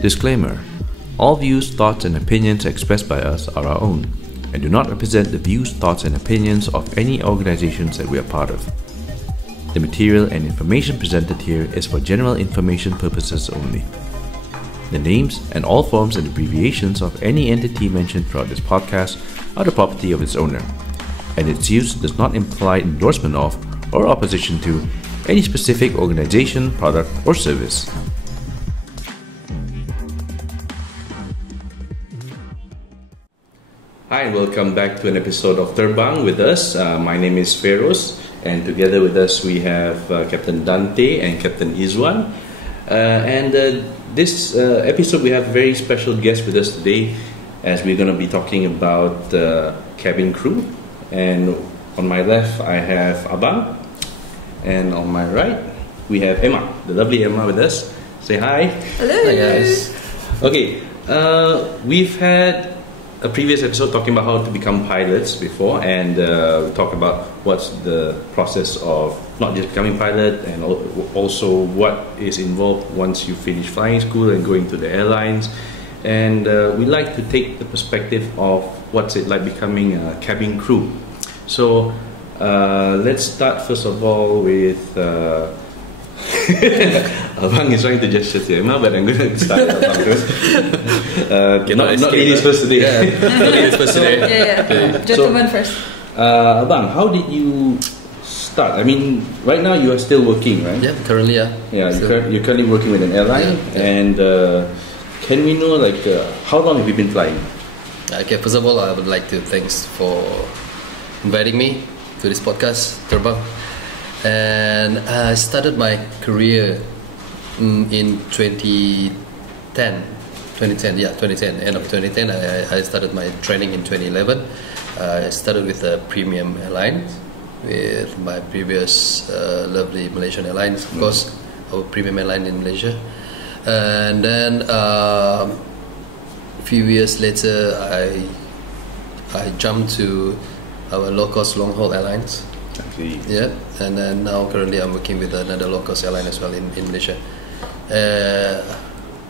Disclaimer: all views, thoughts, and opinions expressed by us are our own and do not represent the views, thoughts, and opinions of any organizations that we are part of. The material and information presented here is for general information purposes only. The names and all forms and abbreviations of any entity mentioned throughout this podcast are the property of its owner, and its use does not imply endorsement of or opposition to any specific organization, product, or service. Hi, welcome back to an episode of Terbang with us. My name is Feroz, and together with us we have Captain Dante and Captain Izwan. This episode we have a very special guest with us today, as we're going to be talking about cabin crew. And on my left I have Abang, and on my right we have Emma, the lovely Emma with us. Say hi. Hello. Hi guys. Okay, we've had a previous episode talking about how to become pilots before, and we talked about what's the process of not just becoming pilot, and also what is involved once you finish flying school and going to the airlines. And we like to take the perspective of what's it like becoming a cabin crew. So let's start first of all with Abang is trying to gesture to Emma, but I'm going to start with Abang first. Not ladies first today. Not ladies first today. Yeah. Gentlemen first. Abang, how did you start? I mean, right now you are still working, right? Yeah, currently, yeah. Yeah, you're currently working with an airline. And can we know, like, how long have you been flying? Okay, first of all, I would like to thanks for inviting me to this podcast, Terbang. And I started my career in 2010. 2010, end of 2010. I started my training in 2011. I started with a premium airline with my previous lovely Malaysian Airlines, of course, our premium airline in Malaysia. And then a few years later, I jumped to our low-cost long-haul airlines. Yeah, and then now currently I'm working with another low-cost airline as well in Malaysia. I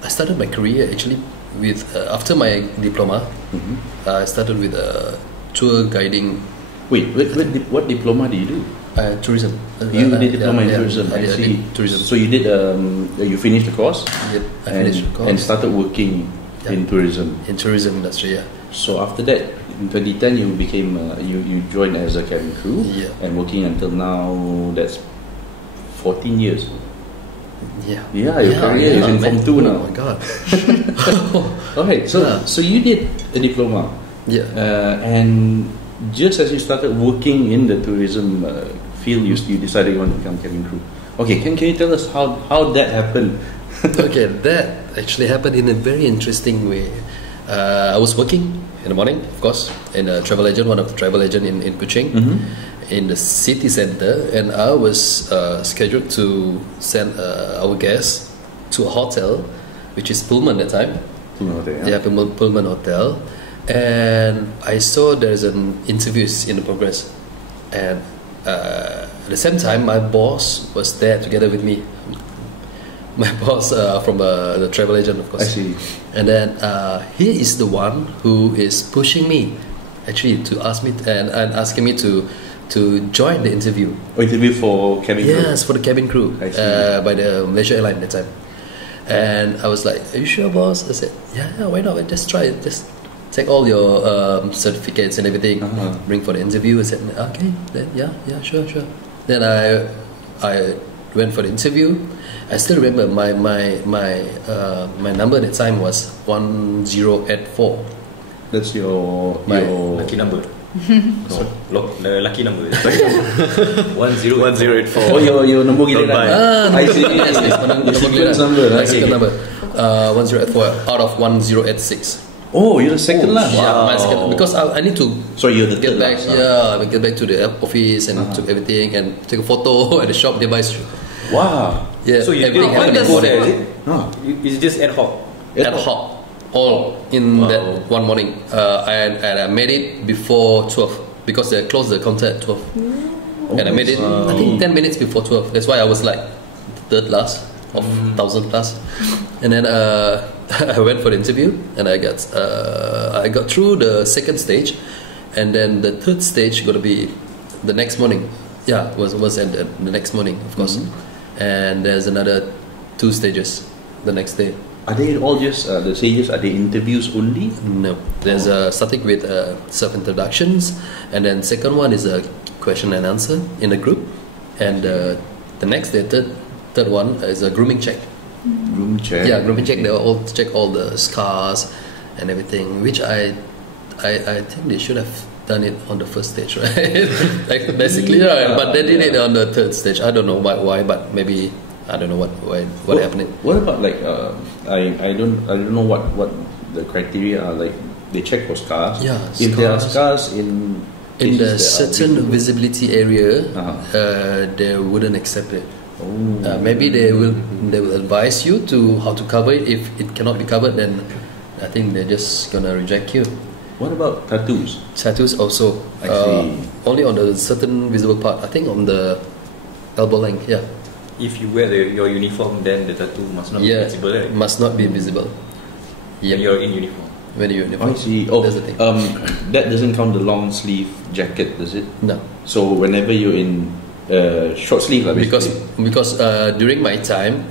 started my career actually with after my diploma. I started with tour guiding. Wait, what diploma did you do? Tourism. You did diploma in tourism. I did tourism. So you did you finished the course? Yep, I finished the course and started working in tourism. In tourism industry, yeah. So after that, in 2010, you became you joined as a cabin crew, and working until now. That's 14 years. Yeah. Yeah, your career is in Form 2 now. Oh my god. Okay, so you did a diploma. Yeah. And just as you started working in the tourism field, you decided you want to become cabin crew. Okay, can you tell us how that happened? Okay, that actually happened in a very interesting way. I was working in the morning, of course, in a travel agent, one of the travel agent in Kuching, in the city center, and I was scheduled to send our guests to a hotel, which is Pullman at the time. Pullman Hotel, yeah. Pullman Hotel, and I saw there's an interviews in the progress, and at the same time, my boss was there together with me. My boss from the travel agent, of course. I see. And then he is the one who is pushing me, actually, to ask me and asking me to join the interview. Oh, interview for cabin crew? Yes, for the cabin crew by the Malaysia Airlines at the time. And I was like, "Are you sure, boss?" I said, "Yeah, why not? Just try it. Just take all your certificates and everything, bring for the interview." I said, "Okay, then yeah, sure." Then I went for the interview. I still remember my number at the time was 1084. That's your lucky number. The lucky number. 1084. Oh, your number giliran. I see. Yes, Your sequence number. My second number. 1084 out of 1086. Oh, you're the second last. Yeah, my second, because I need to. So you're the get third back. last. Yeah, get back to the office and took everything and take a photo at the shop nearby. Wow. Yeah, So you everything didn't happened go there, before is it? It's just ad hoc. Ad hoc, all in that one morning. And I made it before 12 because they closed the counter at 12. And I made it, I think 10 minutes before 12. That's why I was like third last of 1,000 plus. And then I went for the interview, and I got through the second stage, and then the third stage gonna be the next morning. Yeah, was at the next morning, of course. And there's another 2 stages the next day. Are they all just the stages? Are they interviews only? No, there's starting with self introductions, and then second one is a question and answer in a group, and the next day, third one is a grooming check. Groom check. Yeah, grooming check. They all check all the scars and everything, which I think they should have done it on the first stage, right? Like basically, yeah. But they did it on the third stage. I don't know why, but maybe I don't know what happened. What about like I don't know what the criteria are. Like they check for scars. Yeah, if there are scars in the certain visibility area, Uh-huh. they wouldn't accept it. Oh. Maybe they will advise you to how to cover it. If it cannot be covered, then I think they're just gonna reject you. What about tattoos? Tattoos also I see. only on the certain visible part. I think on the elbow length. Yeah, If you wear your uniform, then the tattoo must not be visible, right? must not be visible. When you're in uniform. When you're in I uniform. see. Oh, That's the thing. that doesn't count the long sleeve jacket, does it? No, So whenever you're in short sleeve, like because during my time,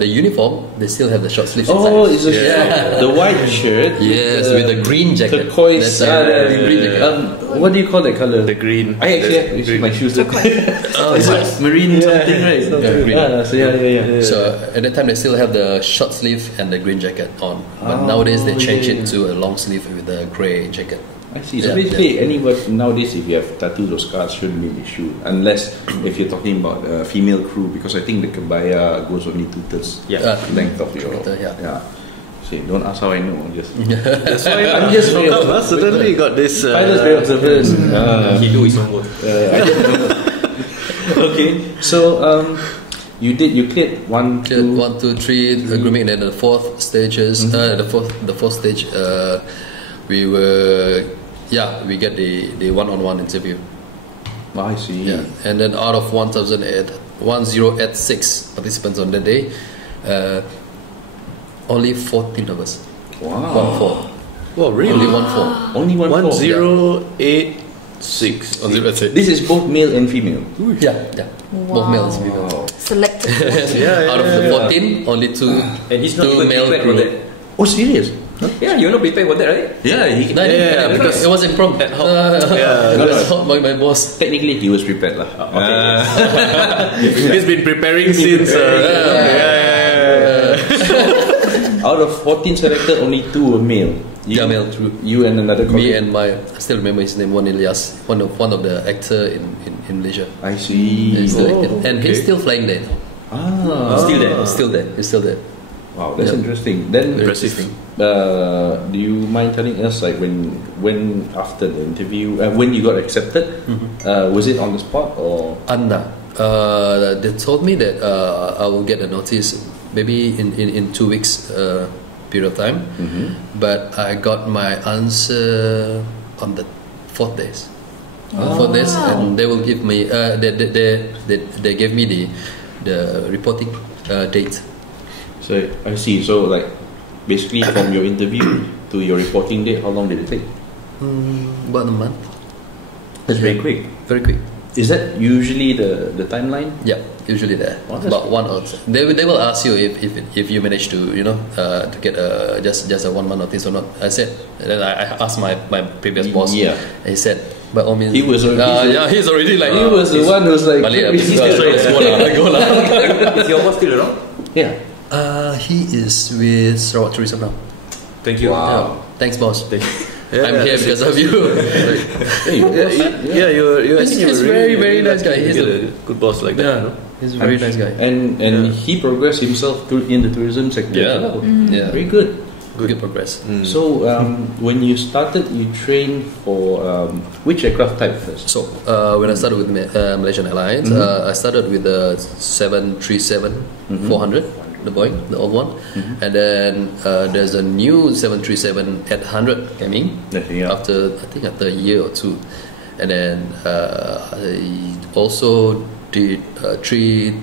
the uniform they still have the short sleeves. oh, inside. it's the white shirt. Yes, with the green jacket. Turquoise. That's the green jacket. What do you call that color? The green. I actually have, you see my shoes. Look. It's like marine something, right? Yeah, green. So yeah. So at that time they still have the short sleeve and the green jacket on, but nowadays they change it to a long sleeve with a grey jacket. I see. So Yeah, basically, anywhere nowadays, if you have tattoos or scars, shouldn't be an issue, unless if you're talking about female crew, because I think the kebaya goes only 2/3 length of your. Yeah. See, don't ask how I know. Just That's why I'm just very suddenly got this. Pilot's very observant. He do his own work. Okay, so you cleared one, Cleared two. 1, 2, 3 grooming, and then the fourth stages. The fourth stage, we get the one-on-one interview. I see. Yeah, and then out of 1086 participants on the day, only 14 of us. Wow. 1-4. Oh, really? Only 1-4. Only 1086. 1086. This is both male and female. Yeah. Both males and females. Selected. Out of the 14, only 2 And he's not even male prepared for crew. that. Oh, serious? Yeah, you're not prepared for that, right? Yeah. Because it was impromptu. My boss. Technically, he was prepared, lah. He's been preparing since. Out of 14 selected, only 2 were male. Male crew. You and another colleague. Me and I still remember his name, Ilyas, one of the actor in Malaysia. I see. He's selected. Oh, And he's still flying there. Ah. Still there. He's still there. Wow, that's Yeah. interesting. Then, Very Impressive. interesting. do you mind telling us, like, when after the interview, when you got accepted, was it on the spot or? Anna, they told me that I will get a notice maybe in 2 weeks period of time, but I got my answer on the 4th days. 4 days, and they will give me they gave me the reporting date. So I see. So like, basically from your interview to your reporting date, how long did it take? About a month. That's very quick. Very quick. Is that usually the timeline? Yeah, usually there. Oh, that's About 1 or 2. They will ask you if you manage to to get just a 1 month notice or not. I said, and then I asked my previous boss. Yeah. And he said, by all means. He was already- he's already like. He was the one who was like, Balik, "He's habis still go lah. Is your boss still around? Yeah. He is with Sarawak Tourism now. Thank you. Wow. Thanks, boss. Yeah, I'm here because of you. Hey, you. He's very, very nice guy. He's a good boss like that. You know? He's a very nice guy. And he progressed himself in the tourism sector. Yeah. Yeah. Very good. Good progress. So when you started, you trained for which aircraft type first? So when I started with Malaysian Airlines, I started with the 737-400, the Boeing, the old one, and then there's a new 737-800 coming after a year or 2, and then I also did 330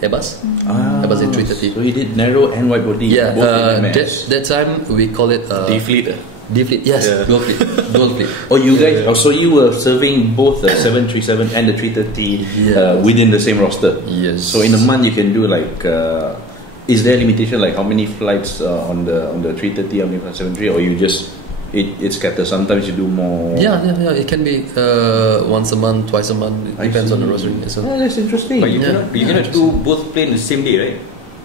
Airbus. Ah, Airbus A330. So you did narrow and wide body. Yeah, both in MS. that time we call it D-fleet. D-fleet. Yes, Yeah. dual fleet. Dual fleet. Oh, you guys. Oh, so you were serving both the 737 and the 330 Yeah. within the same roster. Yes. So in a month you can do like. Is there a limitation like how many flights on the 330, how many on 73, or you just it's scattered? Sometimes you do more. Yeah. It can be once a month, twice a month. It depends on the roster. So Oh, that's interesting. But you cannot do both plane the same day, right?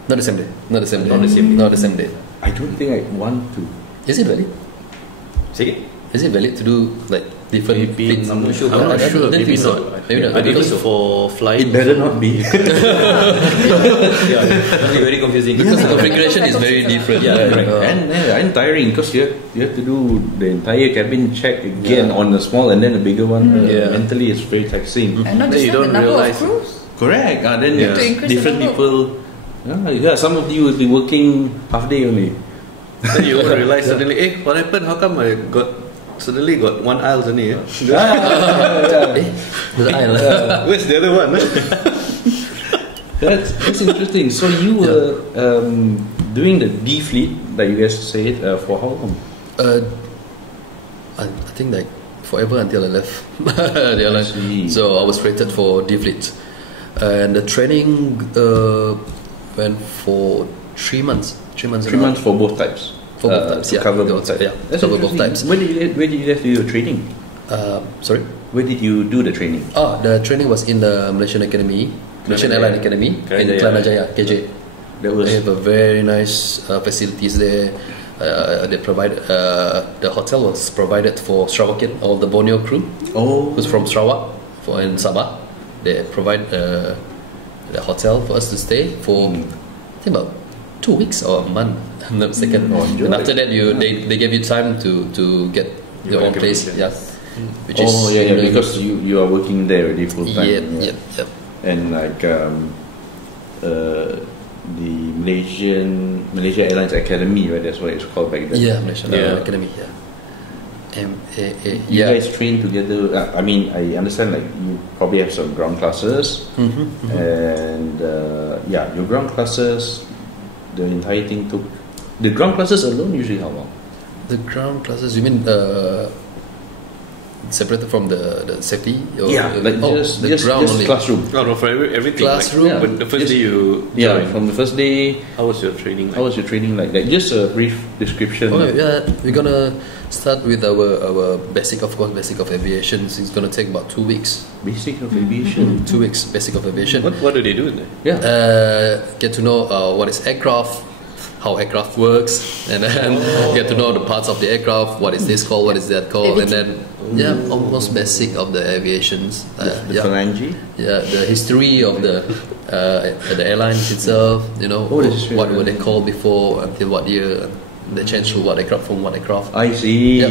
not the same day. Not the same day. Not the same day. Not the same day. I don't think I want to. Is it valid? Say again? Is it valid to do like different Maybe, fleets? I'm not sure. I'm not I sure. don't Maybe think so. not. Maybe not. I think Because it's for flying. It better not be. Yeah, that'll be very confusing. because the configuration is very different. Yeah, correct. And tiring because you have to do the entire cabin check again on the small and then the bigger one. Yeah. Mentally, it's very taxing. And not Then just you that, the don't number realise- of crews. Correct. Then Yeah. To increase different the number. people. Some of you will be working half day only. Then you won't realize suddenly, what happened? How come I suddenly got one aisle only? With the aisle. Where's the other one? That's interesting. So you were doing the D fleet, like you guys said, for how long? I think like forever until I left the airline. see. So I was rated for D fleet, and the training went for 3 months. 3 months. 3 months for both types. For both types, to yeah. cover The both outside, types. yeah. That's Cover both interesting. types. Where did you guys do your training? Sorry. Where did you do the training? The training was in the Malaysian Academy, Malaysian Airline Academy in Kerajaya. Kerajaya, KJ. That was They have a very nice facilities there. They provide the hotel was provided for Sarawakian, all the Borneo crew who's from Sarawak in Sabah. They provide the hotel for us to stay for I think about 2 weeks or a month. I'm not mistaken. enjoy. And after that, they give you time to get your own place. Yeah, which because you are working there already full time. Yep. And like the Malaysia Airlines Academy, right? That's what it's called back then. Yeah, Malaysian Yeah. Academy. Yeah. You guys train together. I mean, I understand like you probably have some ground classes, and your ground classes. The entire thing took. The ground classes alone usually how long? The ground classes, you mean separated from the safety? Or just only. classroom. No, for everything. Classroom. Like, when the first day you Yeah, joined, from the first day. how was your training? How was your training like? Like just a brief description. Okay, yeah, we're gonna start with our basic of aviation. It's gonna take about 2 weeks. Basic of aviation. 2 weeks, basic of aviation. What do they do in there? Yeah. Get to know what is aircraft, how aircraft works, and then get to know the parts of the aircraft. What is this called? What is that called? And then almost basic of the aviations. The phalange. The history of the airlines itself. You know, the history, what yeah. were they called before? Until what year? They changed to what aircraft from what aircraft. I see.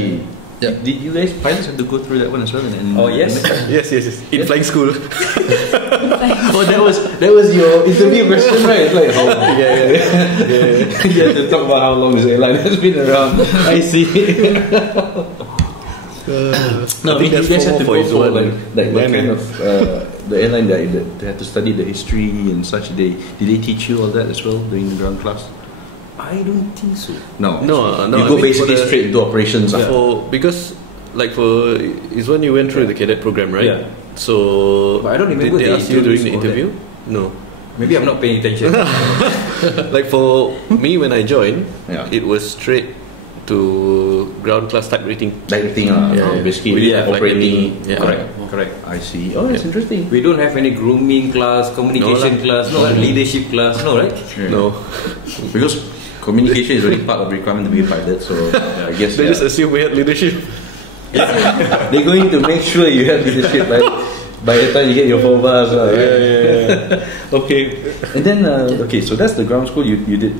Yep. Did you guys pilots have to go through that one as well? Oh, yes. Yes. In flying school. Oh, that was your interview question, right? It's like how? Yeah. You have to talk about how long this airline has been around. I see. No, think you that's guys had to for go his for one. like what Then, kind of the airline that they had to study the history and such. Did they teach you all that as well during the ground class? I don't think so. No, You I go mean, basically for the- straight into operations. Because it's when you went through the cadet program, right? Yeah. So But I don't remember did they they ask you during the introduced all interview? No. Maybe I'm not paying attention. Like for me when I joined, Yeah. it was straight to ground class type rating. Like thing, basically We didn't have like operating. any- Correct. I see. Oh, that's interesting. We don't have any grooming class, communication No class, no leadership class, no, right? No, Because communication is already part of the requirement to be a pilot. So I guess they just assume we had leadership. they're going to make sure you have leadership by the time you get your 4 bars. Yeah. Okay. And then so that's the ground school you did.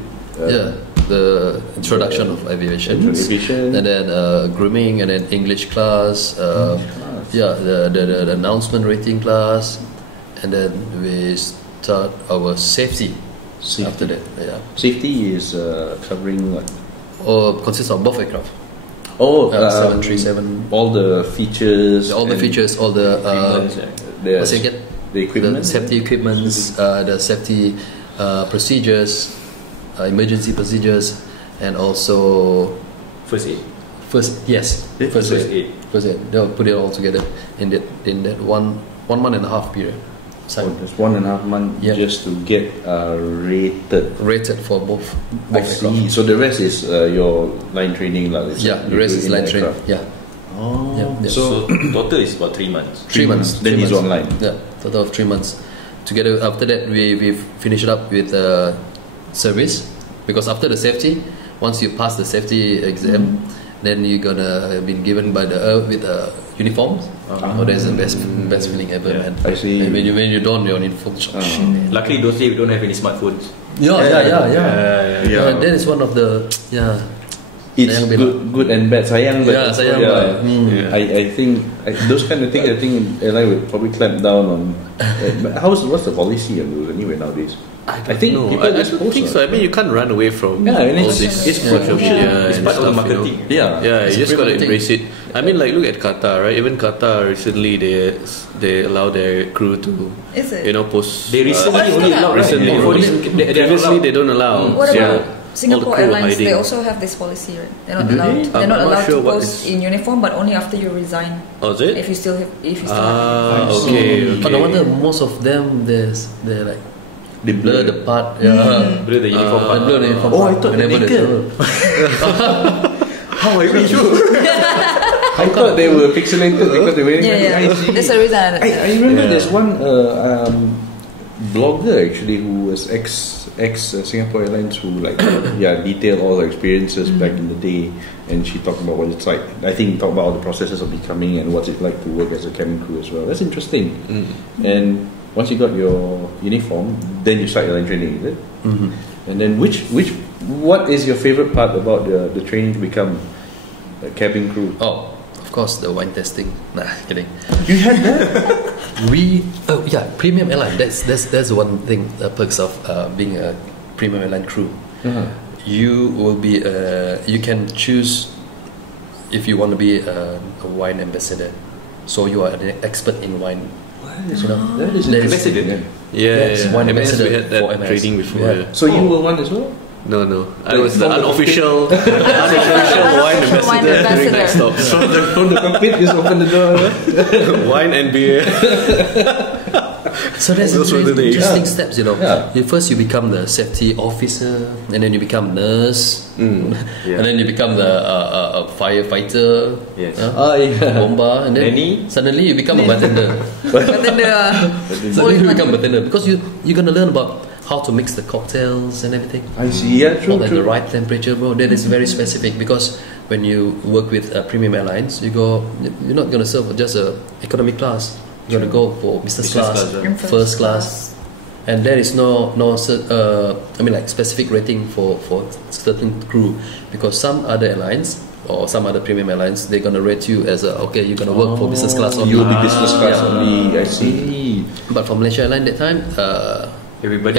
The introduction of aviation, Aviation. and then grooming, and then English class. The announcement rating class, and then we start our safety. After that, Safety is covering what? or consists of both aircraft. 737. Seven. All the features. All the features, all the the what's it again? the safety equipments, the safety procedures, emergency procedures, and also First aid. first aid. They'll put it all together in that 1 month and a half period. So just 1.5 months just to get rated for both I see. So the rest is your line training, like. The rest is line training. Yeah. Oh. Yeah. So total is about 3 months. 3 months. Then he's online. Yeah, total of 3 months. Together after that, we finish it up with service, because after the safety, once you pass the safety exam, then you're gonna be given by with uniforms. That's the best feeling ever, man. I see. And when you don your uniform, shit. Luckily those days we don't have any smartphones. Yeah. Yeah. That is one of the It's good and bad. Sayang, but sayang. I think those kind of things. I think airline would probably clamp down on. What's the policy on those anyway nowadays? I think people I don't think so. I mean, you can't run away from all this. It's social media. It's part of the marketing. You just gotta embrace it. I mean, like look at Qatar, right? Even Qatar recently they allow their crew to post. They recently only allowed. Previously they don't allow. What about Singapore Airlines? They also have this policy, right? They're not allowed. They're not allowed to post in uniform, but only after you resign. Oh, is it? If you still have. Okay. But I wonder, most of them they're like. They blur the part, blur the uniform part. Blur the uniform Oh, I part. thought Whenever naked. How are you sure? I thought they were pixelated because they were wearing. That's the reason. I remember there's one blogger actually who was ex Singapore Airlines who detailed all her experiences back in the day, and she talked about what it's like. I think talked about all the processes of becoming and what's it like to work as a cabin crew as well. That's interesting. And once you got your uniform, then you start your line training, is it? And then what is your favorite part about the training to become a cabin crew? Oh, of course, the wine testing. Nah, kidding. You had that? Premium airline. That's one thing. The perks of being a premium airline crew. You will be. You can choose if you want to be a wine ambassador. So you are an expert in wine. That is ambassador. Wine ambassador. We had that training before. So you were one as well? No. I was the unofficial wine ambassador during night stops. From the cockpit, just open the door. Wine and beer. So that's interesting steps, First you become the safety officer, and then you become nurse, and then you become the firefighter, bomba, and then suddenly you become a bartender. Suddenly you become a bartender because you're gonna learn about how to mix the cocktails and everything. I see. Yeah, true. The right temperature, bro. That is very specific because when you work with premium airlines, you're not gonna serve just a economy class. You gotta go for business class, first class, and there is no specific rating for certain crew, because some other airlines or some other premium airlines, they're gonna rate you as you're gonna work for business class only. You'll be business class only. I see. But for Malaysia Airlines that time, everyone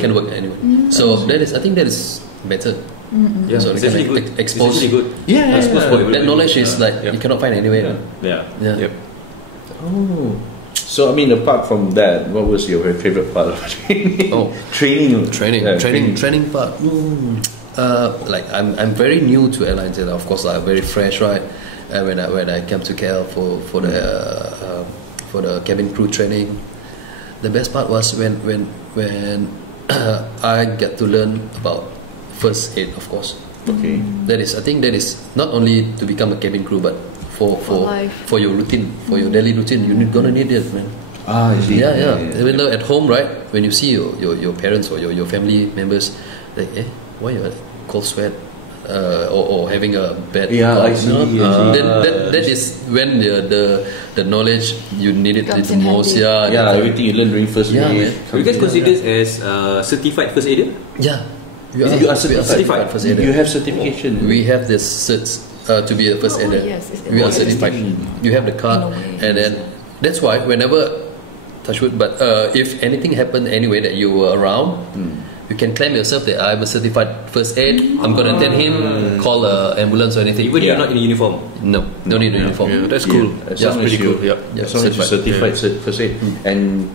can work anywhere. So I think that is better. So it's actually good. Expose. It's good. That knowledge is you cannot find anywhere. Yep. Oh. So I mean, apart from that, what was your favorite part of training? Training part. I'm very new to airlines, and of course I'm very fresh, right? When I came to KL for the cabin crew training, the best part was when I get to learn about first aid, of course. Okay. I think that is not only to become a cabin crew, but for your routine, for your daily routine, you're gonna need it, man. I see. Even though at home, right, when you see your parents or your family members, like, why you cold sweat, or having a bad cough, I see. That is when the knowledge you need it the most. Everything you learn during first aid. You guys consider as certified first aider? Yeah. You are certified first aider. You have certification. We have this certs to be a first aider. Yes, we are certified. You have the card, and then that's why whenever touch wood, but if anything happened anyway that you were around, you can claim yourself that I'm a certified first aid. I'm gonna attend him, call an ambulance or anything. Even you're not in uniform. No need a uniform. Yeah, that's cool. As long as pretty cool. As long as you're certified first aid, and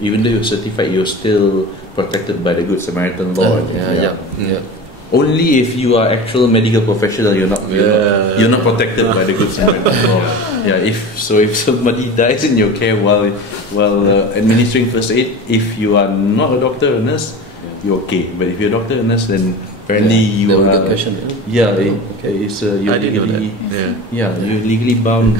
even though you're certified, you're still protected by the Good Samaritan law. Only if you are actual medical professional, you're not protected by the Good Samaritan law. If somebody dies in your care while administering first aid, if you are not a doctor or nurse, you're okay. But if you're a doctor or nurse, then apparently you are. Good question. You're legally you're legally bound.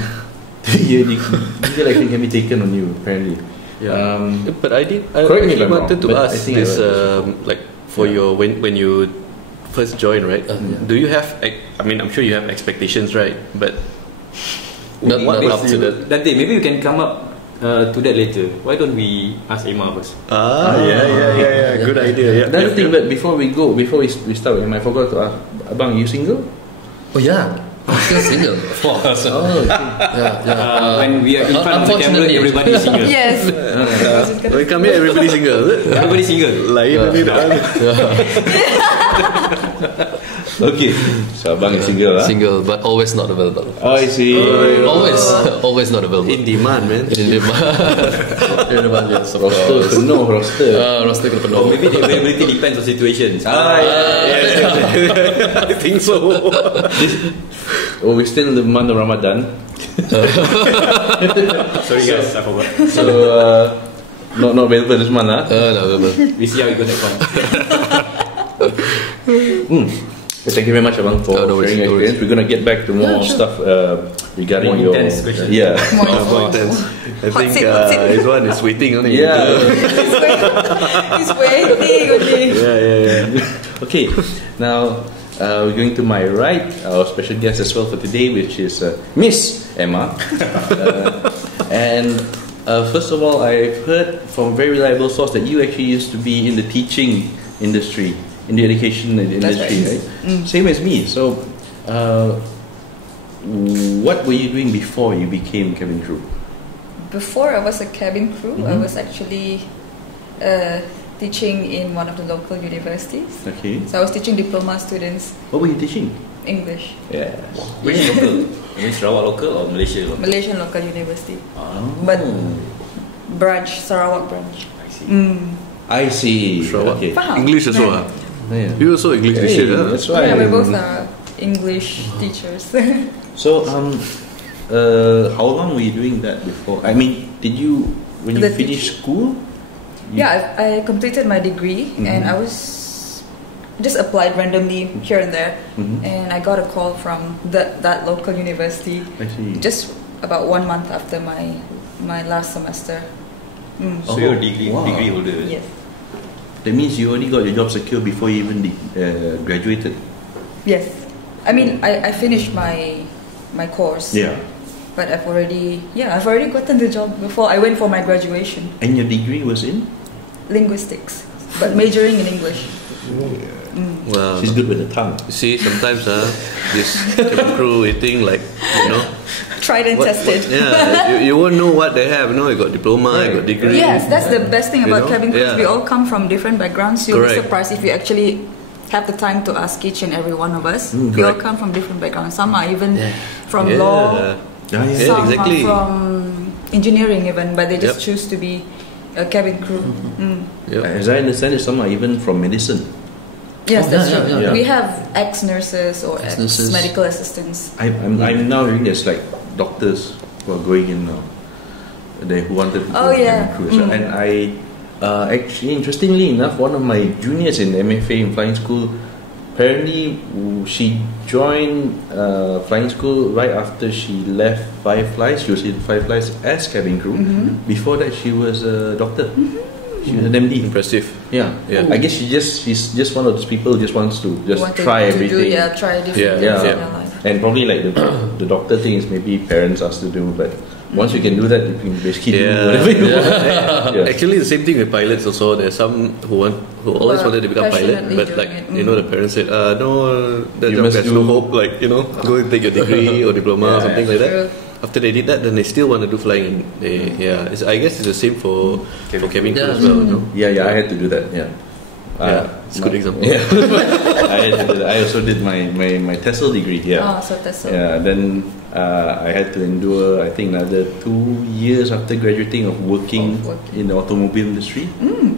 Legal action can be taken on you apparently. But I correct me if I'm wanted wrong, to ask this like for your when you first join, right? Do you have? I mean, I'm sure you have expectations, right? But not up to that. Dante, maybe we can come up to that later. Why don't we ask Emma first? Good idea. Another thing, but before we start, I forgot to ask, Abang, you single? Oh yeah, I'm still single. Of course. When we are in front of the camera, everybody is single. Yes. When come here, everybody single. Everybody single. Okay, so Abang is single, Single, but always not available. Oh, I see. Always not available. In demand, man. In demand. Yes, Roster penuh, roster. Roster kena penuh. Or maybe the availability depends on situations. I think so. We're still in the month of Ramadan. Sorry guys, I forgot. So, not available this month, Not available. We see how it goes next month. Thank you very much, Abang, for sharing your experience. We're going to get back to more stuff regarding more intense questions. More intense. I think his one is waiting only. He's waiting only. Okay, now we're going to my right, our special guest as well for today, which is Miss Emma. And first of all, I've heard from a very reliable source that you actually used to be in the teaching industry, in the education industry, right? Same as me. So, what were you doing before you became cabin crew? Before I was a cabin crew, I was actually teaching in one of the local universities. Okay. So I was teaching diploma students. What were you teaching? English. Yeah. Which local? Sarawak local or Malaysia local? Malaysian local university. But Sarawak branch. I see. Sarawak. Okay. English as well. You also English teacher, that's right. Yeah, we both are English teachers. So, how long were you doing that before? I mean, when you finished school? I completed my degree and I was just applied randomly here and there, and I got a call from that local university. I see. Just about 1 month after my last semester. So you're a degree holder? Yes. That means you only got your job secure before you even graduated. Yes, I mean I finished my course. Yeah. But I've already gotten the job before I went for my graduation. And your degree was in? Linguistics, but majoring in English. Well, she's good with the tongue. You see, sometimes this cabin crew waiting, like, tried and tested. You won't know what they have. You got diploma, you got degree. Yes, that's the best thing about cabin crews. We all come from different backgrounds. You'll be surprised if you actually have the time to ask each and every one of us. We all come from different backgrounds. Some are even from law. Some are from engineering even, but they just choose to be a cabin crew. As I understand it, some are even from medicine. Yes, that's true. We have ex-nurses or ex-medical assistants. I'm now reading there's like doctors who are going in now. Who wanted to go cabin crew. And I actually, interestingly enough, one of my juniors in MFA in flying school, apparently she joined flying school right after she left Fireflies. She was in Fireflies as cabin crew. Before that, she was a doctor. She was an MD. Impressive. Yeah. I guess she's just one of those people who just wants to try everything. Try different things in your life. And probably like the doctor thing is maybe parents ask to do, but once you can do that, you can basically do whatever you want. Actually, the same thing with pilots also. There's some who always wanted to become pilot, but like the parents said, no, that job has no hope. Like go and take your degree or diploma or something like that. After they did that, then they still want to do flying. And I guess it's the same for cabin crew as well. Yeah, I had to do that. Yeah, It's a good example. Yeah. I also did my TESOL degree. Yeah. Oh, so TESOL. Yeah. Then I had to endure, I think, another 2 years after graduating of working in the automobile industry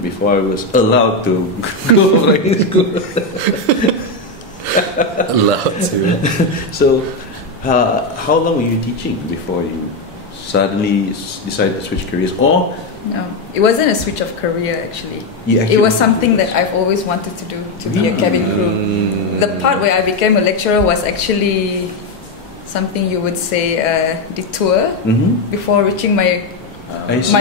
before I was allowed to go for flying school. Allowed to. So, how long were you teaching before you suddenly decided to switch careers? Or no, it wasn't a switch of career actually. It was something that I've always wanted to do, to be a cabin crew. The part where I became a lecturer was actually something you would say a detour before reaching my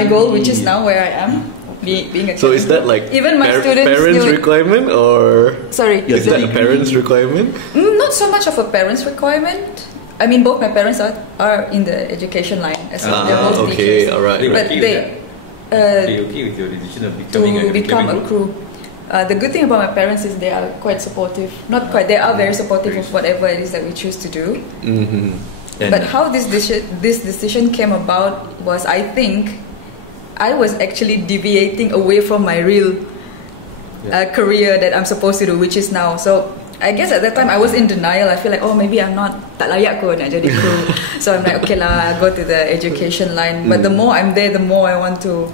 goal, which is now where I am. Being a so is that like even my students parents' requirement, or sorry, is that a parents' requirement? Not so much of a parents' requirement. I mean, both my parents are in the education line as well. They're both teachers. All right. But they okay with your decision of become a crew. The good thing about my parents is they are quite supportive. Not quite, they are very supportive of whatever it is that we choose to do. But how this decision came about was, I think, I was actually deviating away from my real career that I'm supposed to do, which is now. So I guess at that time I was in denial. I feel like, oh, maybe I'm not tak layak kot nak jadi crew. So I'm like, okay lah, go to the education line. But the more I'm there, the more I want to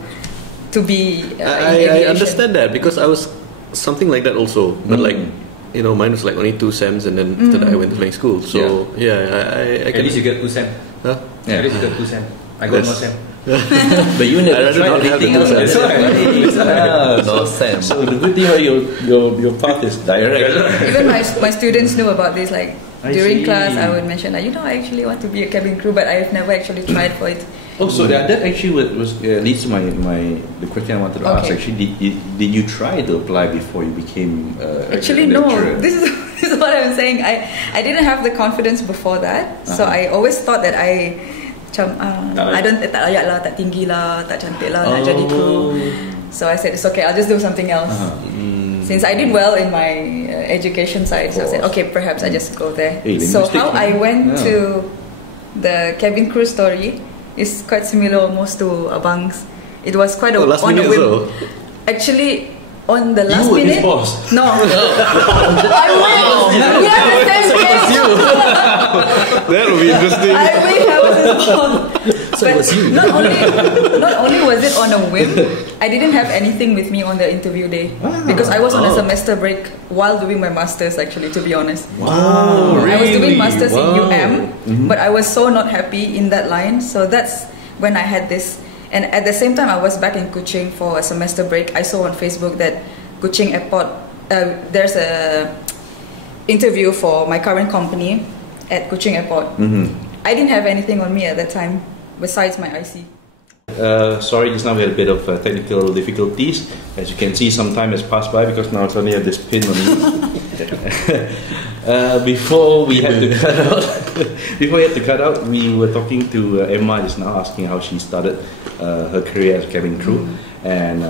be. I understand that, because I was something like that also. But like, you know, mine was like only 2 sems, and then after that I went to flying school. So I at least you get 2 sem. Huh? At least you got 2 sem. I got no sem. But you never tried anything else. No sem. So the good thing about your path is direct. Even my students knew about this. Like during class, I would mention, like, I actually want to be a cabin crew, but I've never actually tried for it. Oh, so that actually leads to the question I wanted to ask. Actually, did you try to apply before you became actually a lecturer? No. This is what I'm saying. I didn't have the confidence before that, so I always thought that I don't tak layak lah, tak tinggi lah, tak cantik lah nak jadi crew. So I said it's okay, I'll just do something else. Since I did well in my education side, so I said okay, perhaps I just go there. So how I went to the cabin crew story is quite similar almost to Abang's. It was quite on a whim. Actually, on the last minute. You were his boss. No. I wish. We have the same case. That would be interesting. I wish I was his boss. So it was you. Not only was it on a whim, I didn't have anything with me on the interview day because I was on a semester break while doing my masters. Actually, to be honest, really? I was doing masters in UM, but I was so not happy in that line. So that's when I had this. And at the same time, I was back in Kuching for a semester break. I saw on Facebook that Kuching Airport, there's a interview for my current company at Kuching Airport. I didn't have anything on me at that time besides my IC. Sorry, just now we had a bit of technical difficulties. As you can see, some time has passed by because now I suddenly have this pin on me. Before we had to cut out, we were talking to Emma just now, asking how she started her career as cabin crew, and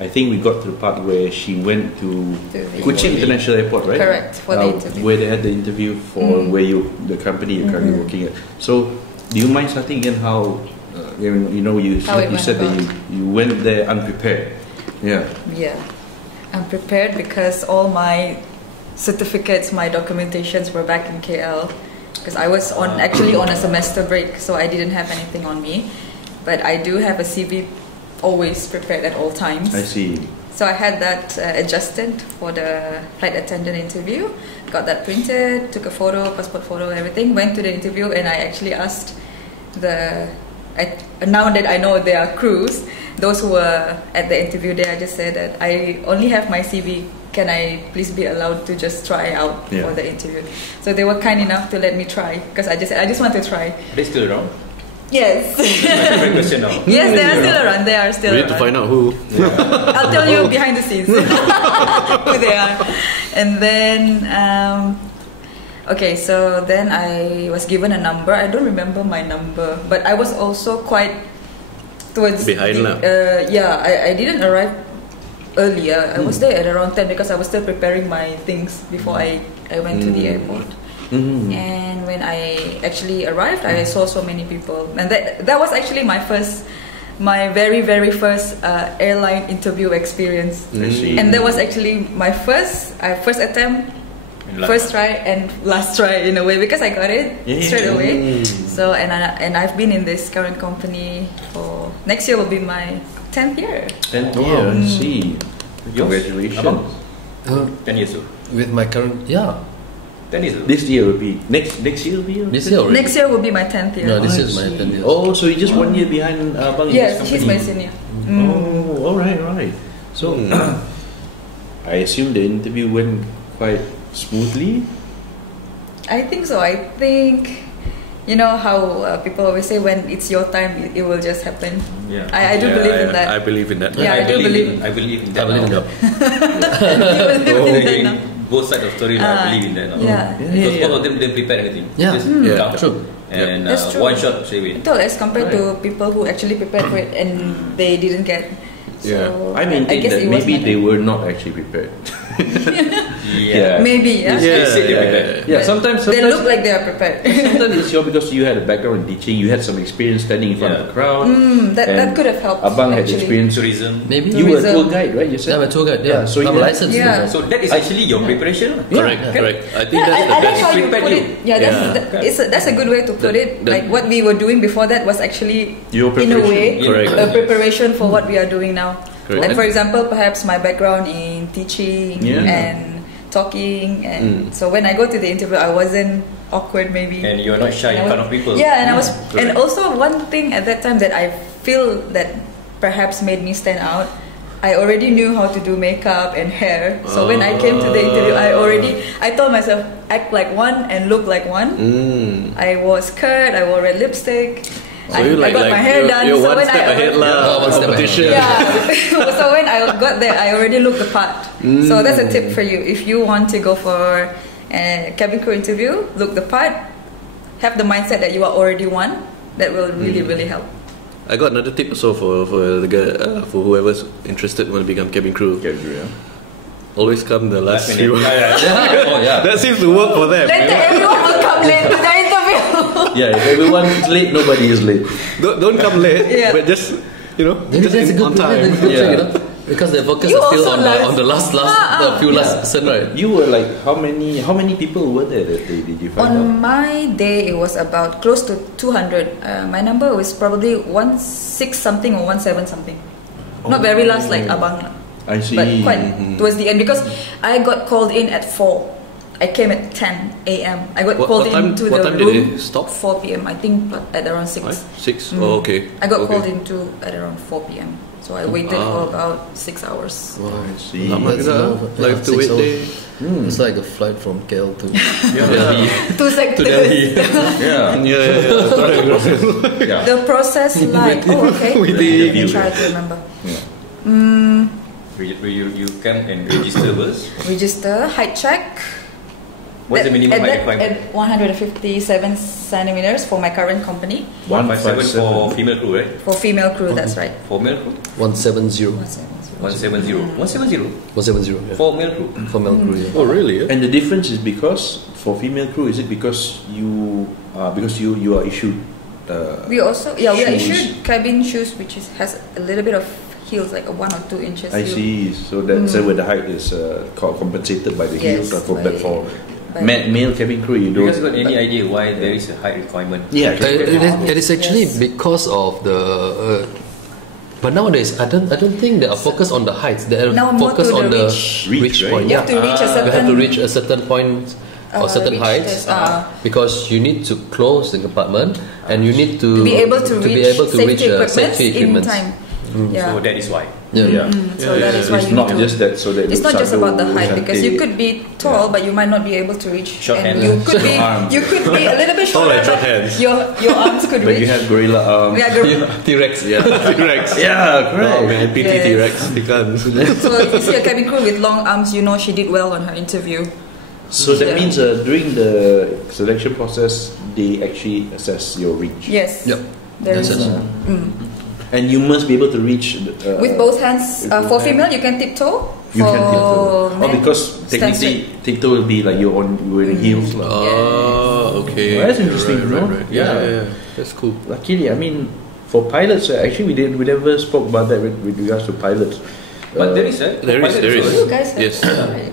I think we got to the part where she went to Kuching International Airport, right? Correct, for the interview. Where they had the interview for the company you're currently working at. So, do you mind starting again how? You said that you went there unprepared. Yeah, unprepared because all my certificates, my documentations were back in KL because I was actually on a semester break, so I didn't have anything on me, but I do have a CV always prepared at all times. I see. So I had that adjusted for the flight attendant interview, got that printed, took a photo, passport photo, everything, went to the interview, and I actually asked now that I know there are crews, those who were at the interview there, I just said that I only have my CV. Can I please be allowed to just try out for the interview? So they were kind enough to let me try because I just want to try. Are they still around? Yes. Question now. Yes, they are still around. They are still around. We need to find out who. I'll tell you behind the scenes who they are. And then okay, so then I was given a number. I don't remember my number, but I was also quite towards behind now. I didn't arrive earlier. I was there at around 10 because I was still preparing my things before I went to the airport. And when I actually arrived, I saw so many people, and that was actually my first my very first airline interview experience, and that was actually my first attempt, first try and last try in a way, because I got it straight away. So and I've been in this current company for next year will be my 10th year. 10th year, I see. Congratulations. 10 years old. With my current 10 years old. This year will be next year will be this year already? Next year will be my 10th year. No, this is my 10th year. Oh, so you're just 1 year behind Abang in this Yes, company? she's my senior. Oh, all right. So I assume the interview went quite smoothly. I think so. I think, you know how people always say when it's your time, it will just happen. Yeah. I do believe in that. I believe in that. Yeah, I believe in that. I believe in that. You believe in that now. Both sides of the story, I believe in that now. Because both of them didn't prepare anything. Yeah. Just True. And That's true. one shot, say it. As compared to people who actually prepared for it and they didn't get. So I maintain guess that it was maybe my they time. were not actually prepared. Maybe, yeah. Yeah, sometimes They look like they are prepared. sometimes it's because you had a background in teaching, you had some experience standing in front of a crowd. That could have helped. Abang had actually. experience. Tourism. Maybe. You were a Tourism. tour guide, right? You said. I'm a tour guide. Yeah. So I'm you had- licensed. Yeah. So that is actually your preparation. Correct. I think that's I the like best. how you Prepared put you. it. Yeah, that's a good way to put it. Like what we were doing before that was actually, Your in a way, Correct. a preparation for what we are doing now. Correct. Like for example, perhaps my background in teaching Yeah. and talking, and so when I go to the interview, I wasn't awkward maybe. And you're not shy in front of people. Yeah, and I was, and Correct. also one thing at that time that I feel that perhaps made me stand out. I already knew how to do makeup and hair, so when I came to the interview, I told myself act like one and look like one. I wore skirt, I wore red lipstick. So you I got my hair done. You're So one when step ahead lah. one step Competition. yeah. So when I got there, I already looked the part. So that's a tip for you. If you want to go for a cabin crew interview, look the part. Have the mindset that you are already one. That will really help. I got another tip also for the guy, for whoever's interested want to become cabin crew. Always come the last few. Oh yeah. That seems to work for them. Later, everyone will come late to the interview. Yeah, if everyone is late, nobody is late. Don't come late, Yeah. but just Maybe just that's a good on time. That's a good trick, Yeah. Because the focus You is still also on the last the few last person, right? You were like how many people were there that day? Did you find out? On my day, it was about close to 200. My number was probably 16 something or 17 something. Not very last like Abang. I see. But quite towards the end, because I got called in at 4. I came at 10 a.m. I got called into what the time room did they stop? 4 p.m. I think at around 6. 6? Oh, okay. I got Okay. called into at around 4 p.m. So I waited for about 6 hours. Wow. I see. Lama That's juga. enough. Like to 6 wait hours. there. It's like a flight from KL to Delhi. 2 seconds. Yeah. Yeah. The process like okay. Let me try to remember. You come and register first. Register, height check. What's the minimum height requirement? At 157 centimeters for my current company. 157 for female crew, right? For female crew, that's right. For male crew? 170. 170. 170. 170. Yeah. For male crew. For male crew. Yeah. Oh, really? And the difference is because for female crew, is it because you are issued? We also we are shoes. issued cabin shoes, which has a little bit of heels, like a 1 or 2 inches. I heel. see. So that's where the height is compensated by the heels. Yes, But for by- male cabin crew, you You don't. guys got any idea why there is a height requirement? Yeah. It is actually because of the. But nowadays, I don't think they are focused on the heights. They are Now more focused to on the the reach, right? point. You have to reach a You certain. have to reach a certain point or certain reach heights this, because you need to close the compartment and you need to be able to reach reach safety safety equipment equipment. in time. Yeah. So that is why. Yeah. So that is why It's you not need to. just that. So that It's not just about the height, because you could be tall, but you might not be able to reach. Short and hand. you could be arms. you could be a little bit Tall shorter, and short but hands. your arms could But reach. you have gorilla arms. Yeah, T-Rex. Yeah. T-Rex. Yeah, correct. Oh man, PT Yes. T-Rex. They can't. So if you see a cabin crew with long arms, you know she did well on her interview. So that Yeah. means during the selection process, they actually assess your reach. Yes. Yep. There is, That's it. And you must be able to reach with both hands. with both For hands. female, you can tiptoe. You for can tiptoe. men, because stand technically tiptoe will be like you're wearing heels. Ah, okay. Well, that's interesting, Right, no? right. Yeah. That's cool. Luckily, I mean, For pilots, actually we never spoke about that with regards to pilots. But there is there is. You guys have Yes,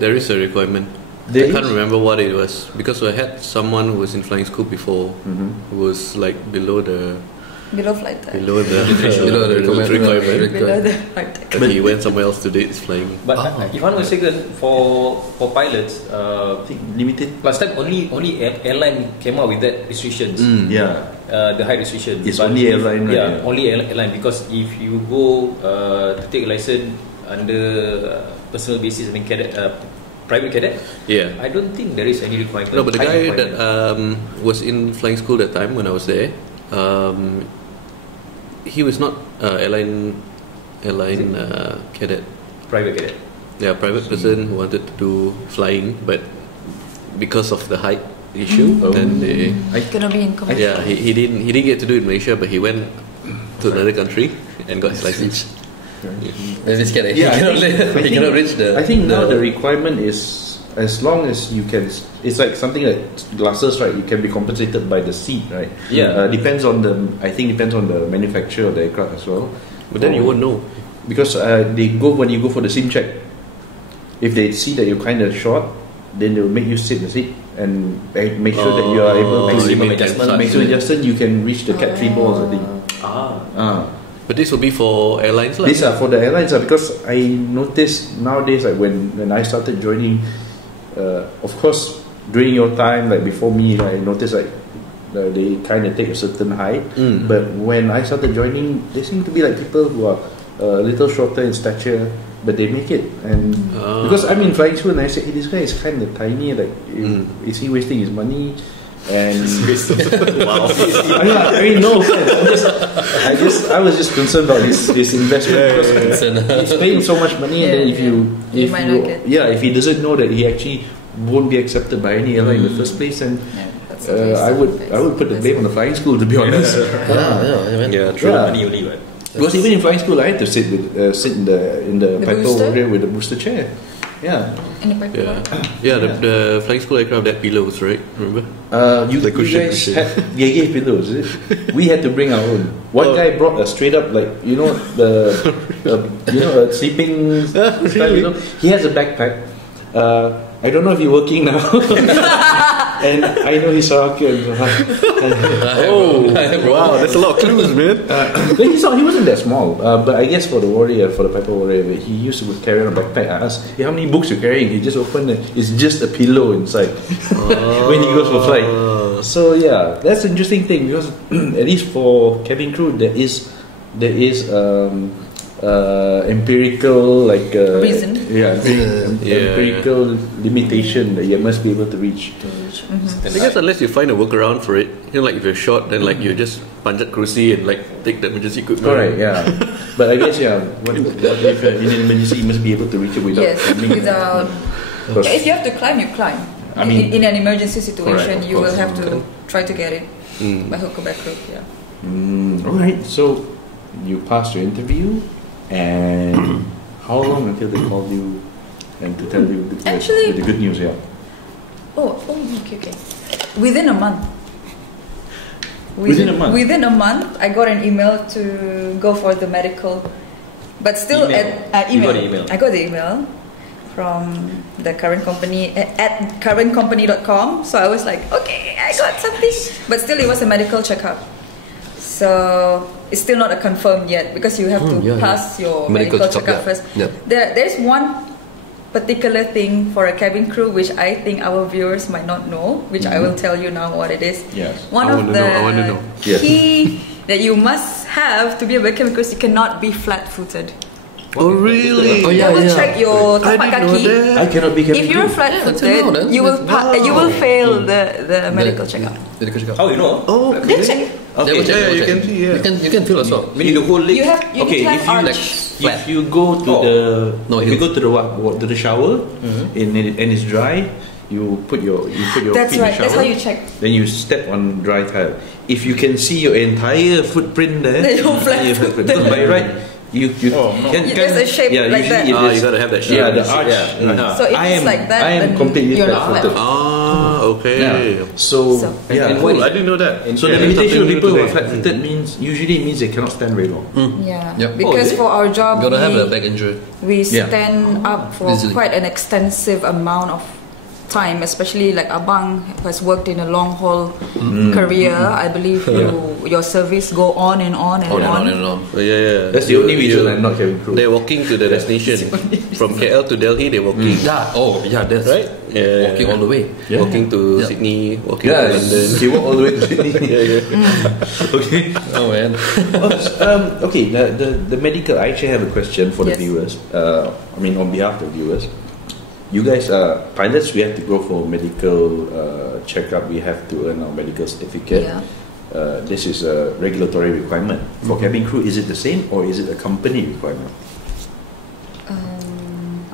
there is a requirement. I can't remember what it was because I had someone who was in flying school before who was like below flight time. below the requirement. Below the flight time. But he went somewhere else to do his flying. But if I'm not mistaken, for pilots, limited. last time only airline came out with that restrictions. The height restriction. It's only airline, right? Yeah, only airline, because if you go to take a license under personal basis, I mean private cadet. Yeah. I don't think there is any requirement. No, but the guy that was in flying school that time when I was there, he was not airline cadet. Private cadet. Yeah, private person who wanted to do flying, but because of the height issue, then they gonna be in commercial. yeah he didn't get to do it in Malaysia, but he went to another country and got his license. He cannot reach the. I think now the requirement is as long as you can. It's like something like glasses, right? You can be compensated by the seat, right? Yeah. Depends on the. I think depends on the manufacturer of the aircraft as well. But then you won't know because when you go for the SIM check. If they see that you're kind of short, then they'll make you sit in the seat and make sure that you are able to maximum adjustment. You can reach the Cat 3 balls, I think. But this will be for airlines, These are for the airlines, because I noticed nowadays, like when I started joining, of course during your time, like before me, I noticed like they kind of take a certain height. But when I started joining, there seem to be like people who are a little shorter in stature, but they make it. And because I'm in flying school, and I said, hey, this guy is kind of tiny. Like, is he wasting his money? And wow. I mean, no offense. I was just concerned about his investment because he's paying so much money, and then if he doesn't know that he actually won't be accepted by any airline in the first place, and I would put the blame on the flying school, to be honest. True. Money only, right? Because even in flying school, I had to sit in the Piper Warrior with the booster chair. Yeah. The flying school aircraft had pillows, right? Remember? You guys they gave pillows, is it? We had to bring our own. One guy brought a straight up, like, a sleeping style, He has a backpack. I don't know if he's working now. And I know he's Sarakian. Wow, that's a lot of clues, man. But he wasn't that small. But I guess for the Piper Warrior, he used to carry on a backpack. I asked, hey, how many books you carrying? He just opened it. It's just a pillow inside when he goes for flight. So yeah, that's an interesting thing, because at least for cabin crew, there is empirical reason. Empirical limitation that you must be able to reach. I guess unless you find a workaround for it, like if you're short, then like you just panjat kerusi and like take the emergency equipment. Correct, yeah. But I guess what if in an emergency you must be able to reach it without. If you have to climb, you climb. I mean, in an emergency situation, you will have to try to get it by hook or by crook. Yeah. Alright, so you passed your interview, and how long until they called you and to tell you the good news? Yeah. Okay. Within a month. Within a month, I got an email to go for the medical, but still email. I got the email from the current company at currentcompany.com. So I was like, okay, I got something, but still it was a medical checkup. So it's still not a confirmed yet, because you have to pass your medical checkup first. There's one particular thing for a cabin crew which I think our viewers might not know, which I will tell you now what it is. Yes. One of the key that you must have to be a cabin crew is you cannot be flat-footed. Oh really? Double check your tapak kaki. I cannot be cabin If you're flat-footed, you will fail the medical checkup. How you know? Oh, Then check. Okay, you can see. You can feel as well. Meaning the whole leg. If you go to the shower and it's dry, you put your feet in the shower. That's how you check. Then you step on dry tile. If you can see your entire footprint there, then you're flat-footed. By right, you there's a shape like that. You gotta have that shape. Yeah, the arch. So if it's like that, I am completely you're not flat-footed. okay. Yeah. So yeah, cool. I didn't know that. So the limitation of people who are flat-footed means they cannot stand very long. Yeah, because for our job, you gotta have a back injury. We stand up for quite an extensive amount of time, especially like Abang has worked in a long haul career. I believe your service go on and on and on. Yeah. That's the only reason I'm not cabin crew. They're walking to the destination from KL to Delhi. They're walking. That's right. Yeah. Walking all the way. Walking to Sydney. Walking to London. He walk all the way to Sydney. Okay. Oh man. Okay. The medical. I actually have a question for the viewers. I mean, on behalf of the viewers. You guys are pilots. We have to go for medical checkup. We have to earn our medical certificate. This is a regulatory requirement. For cabin crew, is it the same or is it a company requirement?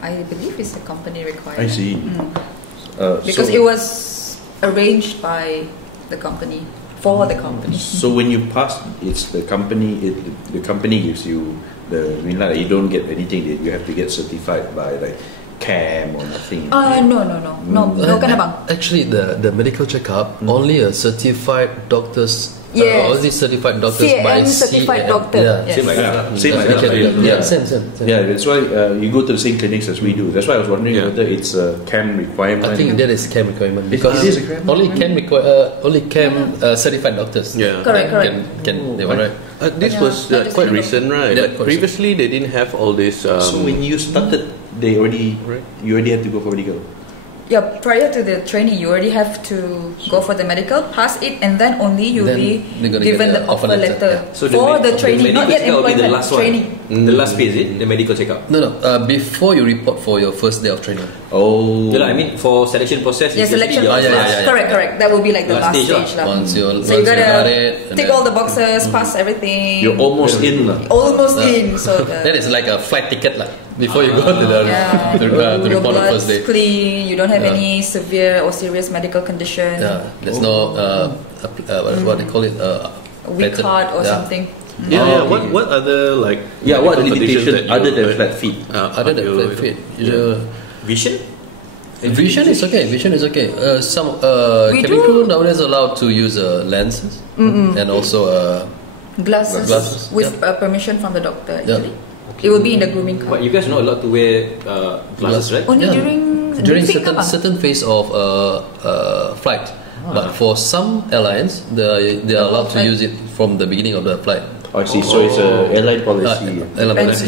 I believe it's a company requirement. I see. Because it was arranged by the company for the company. So when you pass, it's the company. The company gives you the green light. You don't get anything. You have to get certified by like CAM or nothing. No, kan abang. Actually, the medical checkup only a certified doctors. Only certified doctors by certified doctor. Same like that. Same. Yeah, that's why you go to the same clinics as we do. That's why I was wondering whether it's a CAM requirement. I think that is CAM requirement because it is a CAM? only CAM certified doctors. Yeah, correct. Can they were right. This was quite recent, right? Like previously, they didn't have all this. So when you started, you already had to go for medical. Yeah, prior to the training, you already have to go for the medical, pass it, and then only you'll be given the offer letter So for the training, not yet employment, training. The last phase, the medical checkup. No. Before you report for your first day of training. Oh. I mean for selection process. Selection process. Correct. That will be like the last stage lah. So you gotta tick all the boxes, pass everything. You're almost in lah. Almost in. So that is like a flight ticket lah. Before you go to the your report the first day. Clean. You don't have any severe or serious medical condition. There's no what they call it weak heart or something. What other like what limitations other than flat feet? Other than flat feet, Vision. Vision is okay. Some cabin crew nowadays allowed to use lenses and also glasses with permission from the doctor. Actually. It will be in the grooming car. But you guys are not allowed to wear glasses, right? Only during certain phase of flight. But for some airlines, they are allowed to use it from the beginning of the flight. I see. So it's a airline policy.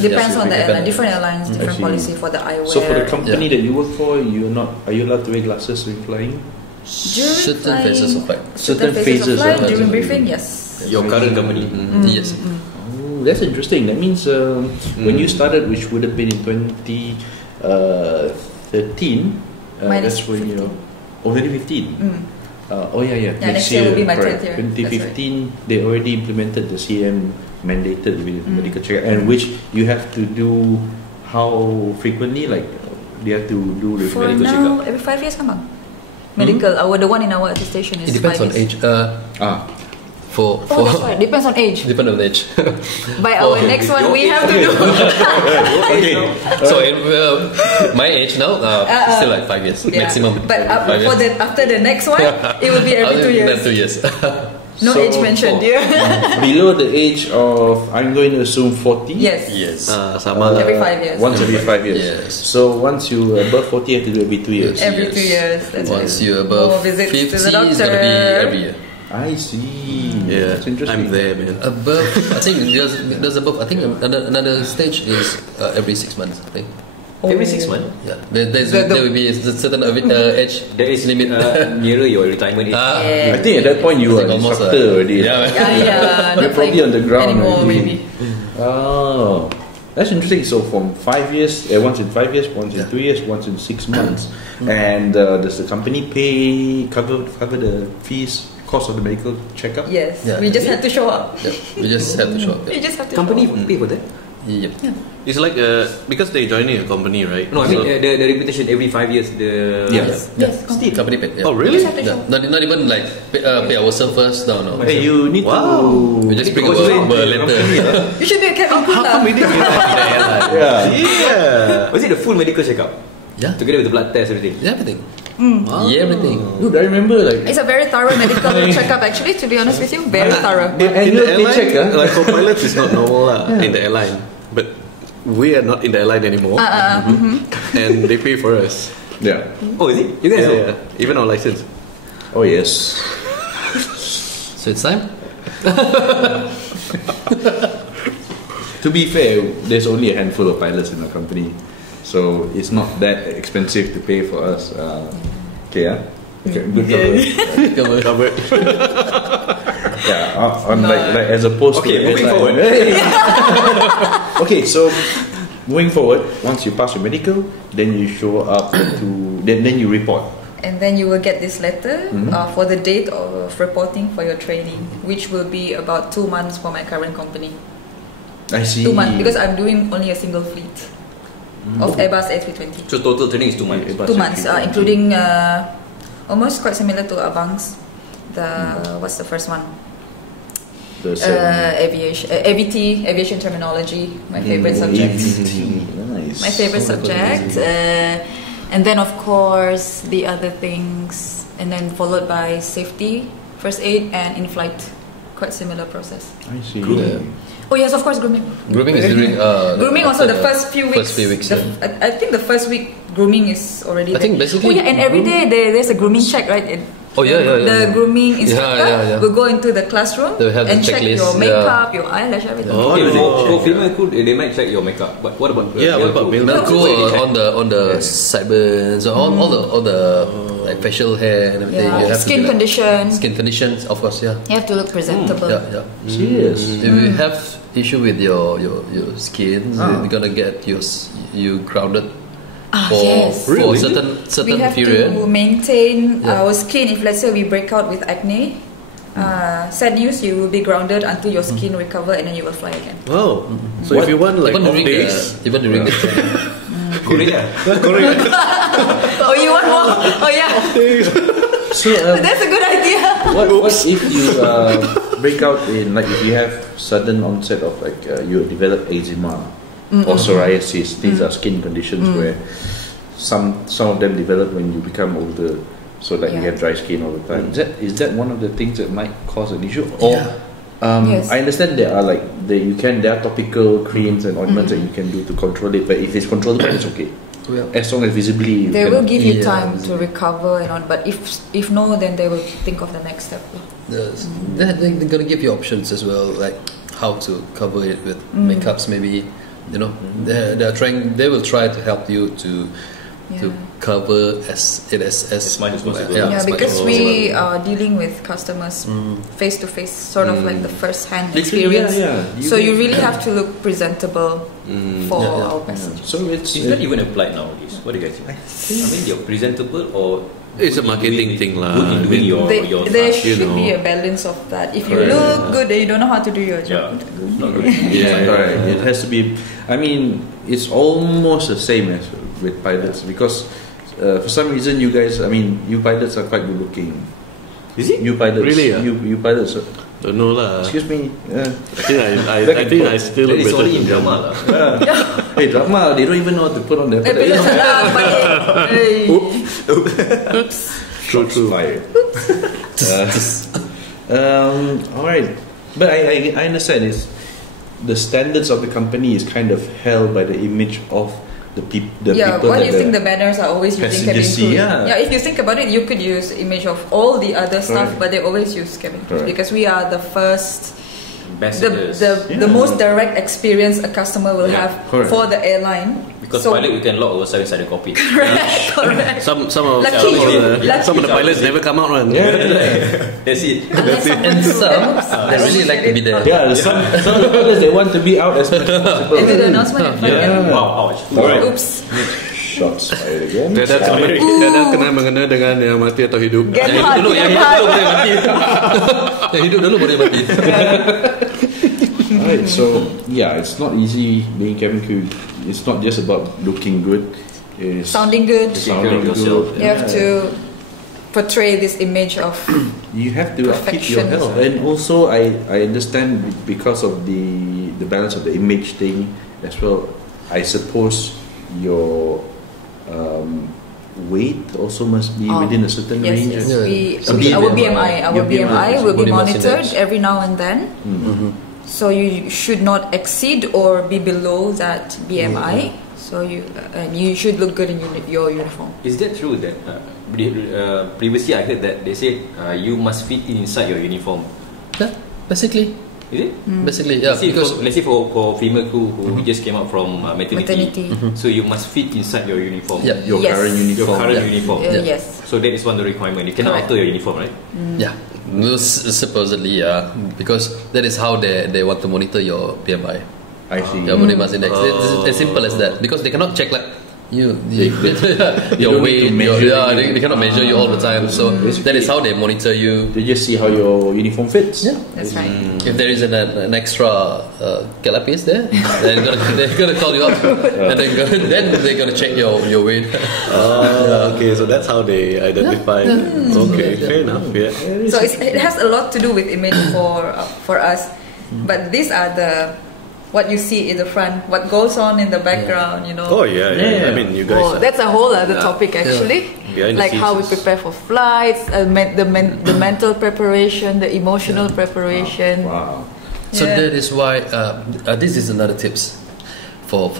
Depends on the airline. Different airlines, different policy for the eyewear. So for the company that you work for, are you allowed to wear glasses when flying? Certain phases of flight. Certain phases of flight during briefing, yes. Your current company. Yes. That's interesting. That means when you started, which would have been in 2013, that's when 2015. Next year will be my 10th year. 2015, they already implemented the CM mandated medical check, and which you have to do how frequently? Like they have to do the medical checkup every 5 years, come on. Medical. The one in our attestation is. It depends on age. That's right. Depends on age. By our next one, we have to do. Okay. So my age now, still like 5 years maximum. But after the next one, it will be every 2 years. 2 years. No age mentioned here. Below the age of, I'm going to assume 40. Yes. Every 5 years. Once every 5 years. Yes. So once you above 40, you have to do every 2 years. Every 2 years. That's once you above 50, it's gonna be every year. I see. Yeah, that's interesting. I'm there, man. Above, I think there's above. I think another stage is every 6 months. I think. Every 6 months. Yeah, there will be a certain age. There is limit nearer your retirement age. I think at that point you are instructor already. You're probably on the ground anymore, maybe. Oh, that's interesting. So from 5 years, once in 5 years, once in 2 years, once in 6 months, and does the company cover the fees? Cost of the medical checkup? Yes. We just have to show up. We just have to show up. We just have to company pay for that? Yep. It's like because they're joining a company, right? No, I mean the reputation every 5 years. Yes. Still company paid. Oh really? Not even like pay ourselves first. No. Hey, you need to. We just bring our letter. You should be a cabin crew. How come we didn't Yeah. Was it the full medical checkup? Yeah. Together with the blood test, everything. Yeah, everything. Wow. Yeah, everything. Dude, I remember like it's a very thorough medical checkup. Actually, to be honest with you, very thorough. In the airline, like for pilots, it's not normal in the airline, but we are not in the airline anymore, and they pay for us. Yeah. Oh, is it? You guys? Yeah, even our license. Oh yes. So it's time. To be fair, there's only a handful of pilots in our company, so it's not that expensive to pay for us. Okay, yeah. Okay, good cover. Yeah, on like as opposed to moving forward. Okay, so moving forward, once you pass your medical, then you show up to then you report. And then you will get this letter for the date of reporting for your training, which will be about 2 months for my current company. I see. 2 months, because I'm doing only a single fleet of Airbus A320. So total training is 2 months. 2 months, including almost quite similar to Abang's. What's the first one? Aviation terminology, my favorite subject. Nice. My favorite subject. And then of course the other things, and then followed by safety, first aid, and in-flight. Quite similar process. I see. Oh yes, of course, grooming. Grooming is during. Grooming also the first few weeks. First few weeks. I think the first week grooming is already. I think basically. Oh yeah, and every day there's a grooming check, right? The grooming instructor will go into the classroom and check your makeup, your eyelash, everything. For female crew, they might check your makeup, but what about what about male crew? On the sideburns, all the like facial hair and everything. You have skin condition. Skin conditions, of course. Yeah. You have to look presentable. Serious. If you have issue with your skin, you're gonna get you grounded. For certain we have period. to maintain our skin. If let's say we break out with acne, sad news, you will be grounded until your skin recover, and then you will fly again. Wow. So if you want like off days, even during the Korea. Oh, you want more? Oh yeah. So that's a good idea. What if you break out in, like, if you have sudden onset of like you develop eczema or psoriasis? These are skin conditions where some of them develop when you become older. So like you have dry skin all the time. Is that one of the things that might cause an issue? Or yes. I understand there are like there are topical creams and ointments that you can do to control it. But if it's controllable, it's okay. As long as visibly they will give you time to recover and on. But if no, then they will think of the next step. Yes. They're gonna give you options as well, like how to cover it with makeups, maybe. You know, they will try to help you to cover as much as possible. Because we are dealing with customers face to face, sort of like the first hand experience. So you really have to look presentable for our passengers. So is that even applied nowadays? What do you guys think? I mean, you're presentable, or it's a marketing thing lah. There should be a balance of that. If you look good, then you don't know how to do your job. Not good. Correct. It has to be. I mean, it's almost the same as with pilots, because for some reason you pilots are quite good looking. Is it? You pilots, really? You pilots. Don't know lah. Excuse me. I think I still look better in drama lah. Hey, drama, they don't even know how to put on their. Oops. True. All right, but I understand is the standards of the company is kind of held by the image of the people. Why do you think the banners are always using cabin crew? Yeah, if you think about it, you could use image of all the other stuff, but they always use cabin crew because we are the first, the most direct experience a customer will have for the airline. Because pilot, we can lock ourselves inside the cockpit. Correct. Some of the pilots never come out one. That's it. And some they really like to be there. Yeah, some of the pilots, they want to be out as much as possible. And do the announcement. Wow, ouch. Oops. Shots fired again. Dadah kena mengena dengan yang mati atau hidup. Yang hidup dulu boleh mati. Yang hidup dulu boleh mati. Alright, so it's not easy being cabin crew. It's not just about looking good. It's sounding good. You have to portray this image of you have to keep your health. And also I understand because of the balance of the image thing as well. I suppose your weight also must be within a certain range. Yes. Our BMI will be monitored every now and then. So you should not exceed or be below that BMI. So you should look good in your uniform. Is that true that previously I heard that they said you must fit inside your uniform? Yeah, basically. Is it? Basically, yeah. Let's say for female crew who just came out from maternity. So you must fit inside your uniform. Yeah. Your current uniform. Your current uniform. Yes. So that is one of the requirement. You cannot alter your uniform, right? Yeah. Supposedly, because that is how they want to monitor your BMI. I see. Your body mass index. It's as simple as that. Because they cannot check like your weight. They cannot measure you all the time. So that is how they monitor you. They just see how your uniform fits. Yeah, that's right. If there is an extra calapis there, then they're gonna call you up, and then they're gonna check your weight. Okay, so that's how they identify. Okay, fair enough. Yeah. So it has a lot to do with image for us, but these are what you see in the front, what goes on in the background, you know. Oh yeah. I mean, you guys. That's a whole other topic actually. Like how we prepare for flights, the mental preparation, the emotional preparation. Wow. So that is why this is another tips for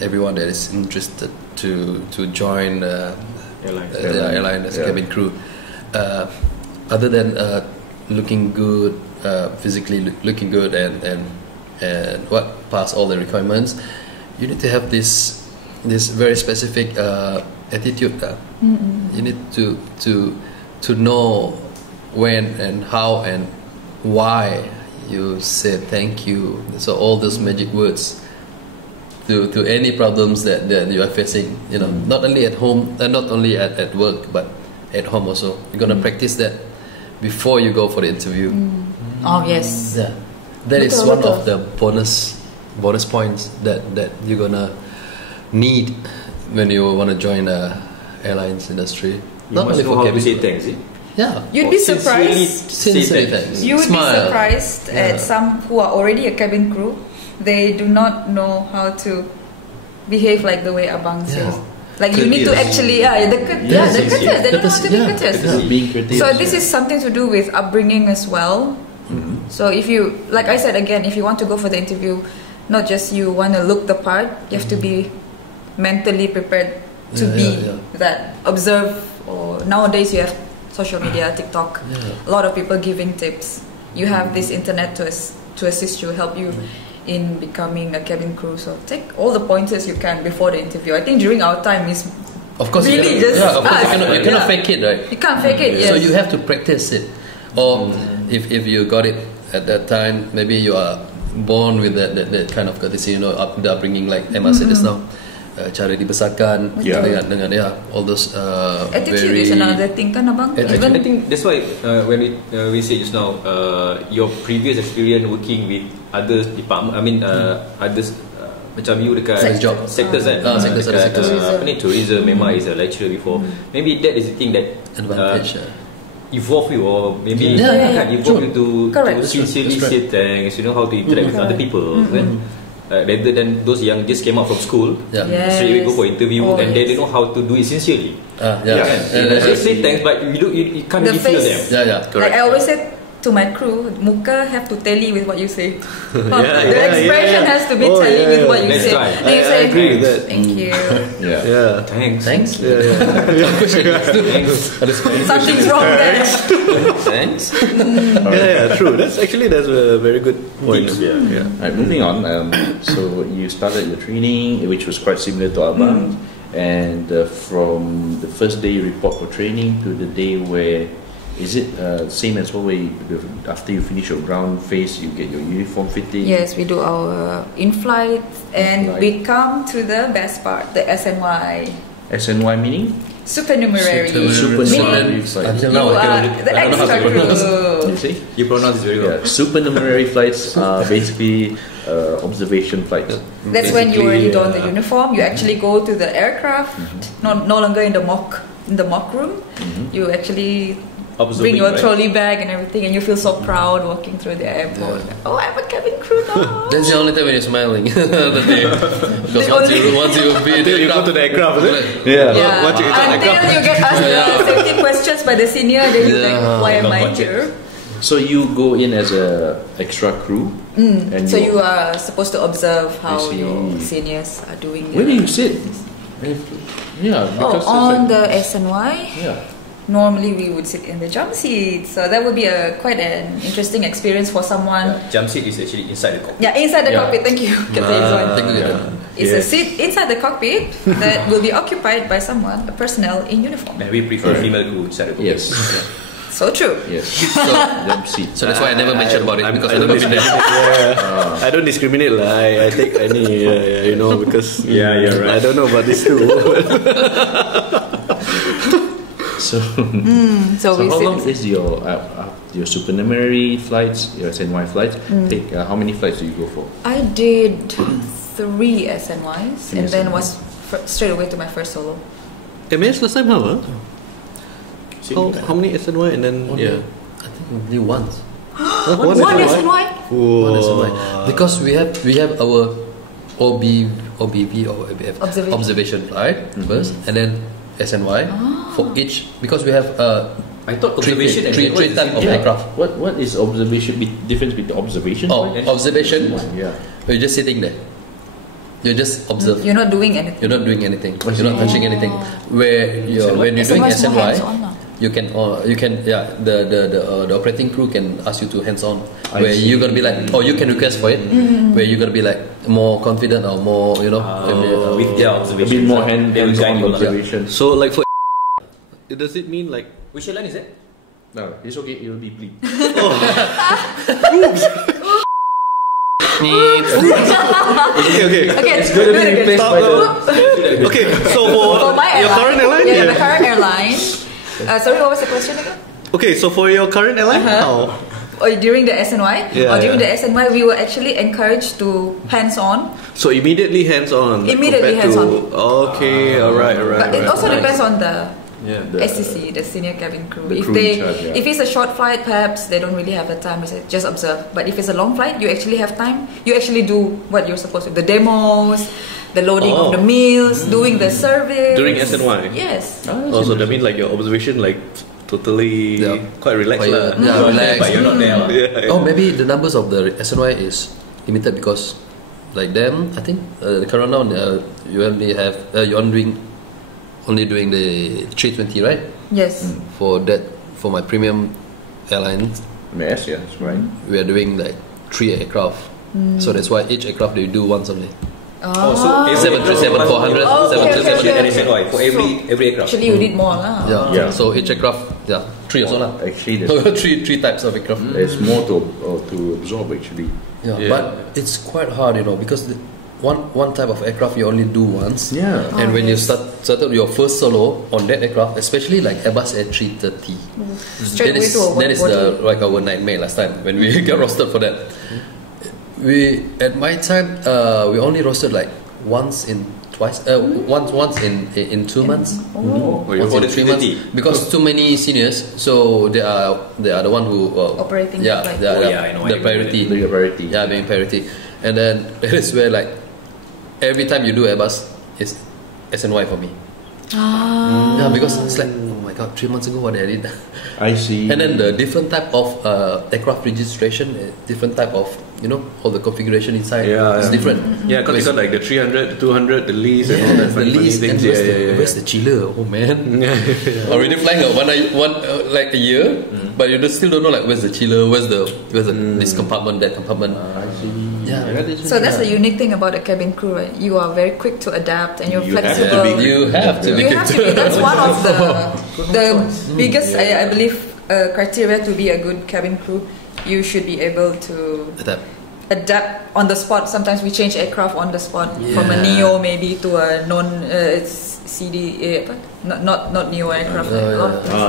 everyone that is interested to join the airline as a cabin crew. Other than looking good, physically looking good, and what pass all the requirements, you need to have this very specific attitude. You need to know when and how and why you say thank you. So all those magic words to any problems that you are facing. You know, not only at home and not only at work, but at home also. You're gonna practice that before you go for the interview. Oh yes. Yeah. That is one of the bonus points that you're gonna need when you want to join the airlines industry. You must know how to say thanks. Yeah. You'd be surprised. Sincerely thanks. You would be surprised at some who are already a cabin crew. They do not know how to behave like the way Abang says. Like you need to actually, they don't know how to be courteous. So this is something to do with upbringing as well. So if you, like I said again, if you want to go for the interview, not just you want to look the part, you have to be mentally prepared to be that. Observe, or nowadays you have social media, TikTok, a lot of people giving tips. You have this internet to assist you, help you in becoming a cabin crew. So take all the pointers you can before the interview. I think during our time is of course really you cannot fake it, right? You can't fake it. Yes. So you have to practice it. Or if you got it at that time, maybe you are born with that kind of courtesy, you know, the upbringing, like Emma said just now, cara dibesarkan dengan all those attitude is another thing, kan Abang? I think that's why when we say just now, your previous experience working with other department, I mean others macam you dekat sectors kan, tourism, memang is a lecturer before. Maybe that is the thing that advantage. Evolve you, or maybe evolve you to sincerely say thanks, you know how to interact with other people, rather than those young just came out from school, straight away go for interview and they don't know how to do it sincerely. They say thanks, but you can't really feel them. Like I always say to my crew, muka have to tally with what you say. The expression has to be tally with what you say. Then you say, agree with that. Thank you. Thanks. Something's wrong there. Thanks. True. That's a very good point. Right, moving on. So you started your training, which was quite similar to Abang, and from the first day you report for training to the day where, is it same as what after you finish your ground phase, you get your uniform fitting? Yes, we do our in-flight, and we come to the best part, the SNY. SNY meaning? Supernumerary. Supernumerary flights. You are the extra crew. You see? You pronounce it very well. Supernumerary flights are basically observation flights. That's when you already don the uniform. You actually go to the aircraft, no longer in the mock room. You actually bring your trolley bag and everything, and you feel so proud walking through the airport. Oh, I'm a cabin crew now. That's the only time when you're smiling. Because once you be there, you go to the aircraft, is it? Yeah. Until you get asked safety questions by the senior, then you're like, why am I here? So you go in as a extra crew, and so you are supposed to observe how your seniors are doing. Where do you sit? Yeah, because on the SNY. Yeah. Normally we would sit in the jump seat, so that would be quite an interesting experience for someone. Jump seat is actually inside the cockpit. Yeah, inside the cockpit. Thank you. It's a seat inside the cockpit that will be occupied by someone, a personnel in uniform. And we prefer female crew inside the cockpit. Yes. So true. Yes. Jump seat. So that's why I never mentioned about it, because I don't discriminate. I don't discriminate. I take any, because you're right. I don't know about this too. So how long is your supernumerary flights, your SNY flights? How many flights do you go for? I did 3 SNYs and then was straight away to my first solo. MS last time how? How many SNY and then I think only once. One SNY? One SNY. Because we have our OBV or observation flight first, and then SNY for each, because we have I thought observation and three types of aircraft. What is observation? Difference between observation? Observation. You're just sitting there. You just observe. You're not doing anything. You're not doing anything. You're not touching anything. When you're doing SNY, you can the operating crew can ask you to hands on, where you're gonna be like, or you can request for it, where you're gonna be like more confident or more, with their observation, a bit more hands-on observation. So like for does it mean like which airline is that? No, it's okay. It will be bleep. Okay. It's going to be replaced by the. Okay, so for my your current airline, the current airline. Sorry, what was the question again? Okay, so for your current airline, how? Or during the SNY, during the SNY, we were actually encouraged to hands-on. So immediately hands-on. Immediately hands-on. Okay, alright. But it also depends on the SCC, the senior cabin crew. If it's a short flight, perhaps they don't really have the time. Just observe. But if it's a long flight, you actually have time. You actually do what you're supposed to. The demos, the loading of the meals, doing the service. During SNY. Yes. So that means like your observation totally quite relaxed. Relaxed. But you're not there. Oh, maybe the numbers of the SNY is limited because, like them, I think the current now you only doing the 320, right? Yes. For my premium airlines. Yes, that's right. We are doing like 3 aircraft, so that's why each aircraft they do once only. So 737, 400, 737, for every aircraft. Actually, you need more lah. Yeah. So each aircraft, 3 also lah. Actually, three types of aircraft. There's more to absorb actually. But it's quite hard, because one type of aircraft you only do once. And when you started your first solo on that aircraft, especially like Airbus A330, that is like our nightmare last time when we got rostered for that. At my time, we only rostered like once in 2 months. Once in 3 months, because too many seniors, so they are the one who operating the flight. The priority. Yeah, being priority. And then that is where like every time you do Airbus, it's SNY for me. Yeah, because it's like, oh my god, 3 months ago what I did. I see. And then the different type of aircraft registration, different type of all the configuration inside is different. Yeah, because you got like the 300, the 200, the lease and all that. The lease things. Where's the chiller? Oh man. Already flying like a year, but you still don't know like where's the chiller, where's this compartment, that compartment. I see. So that's the unique thing about a cabin crew, right? You are very quick to adapt and you're flexible. You have to be. That's one of the biggest, I believe, criteria to be a good cabin crew. You should be able to adapt on the spot. Sometimes we change aircraft on the spot from a neo maybe to a not neo aircraft. A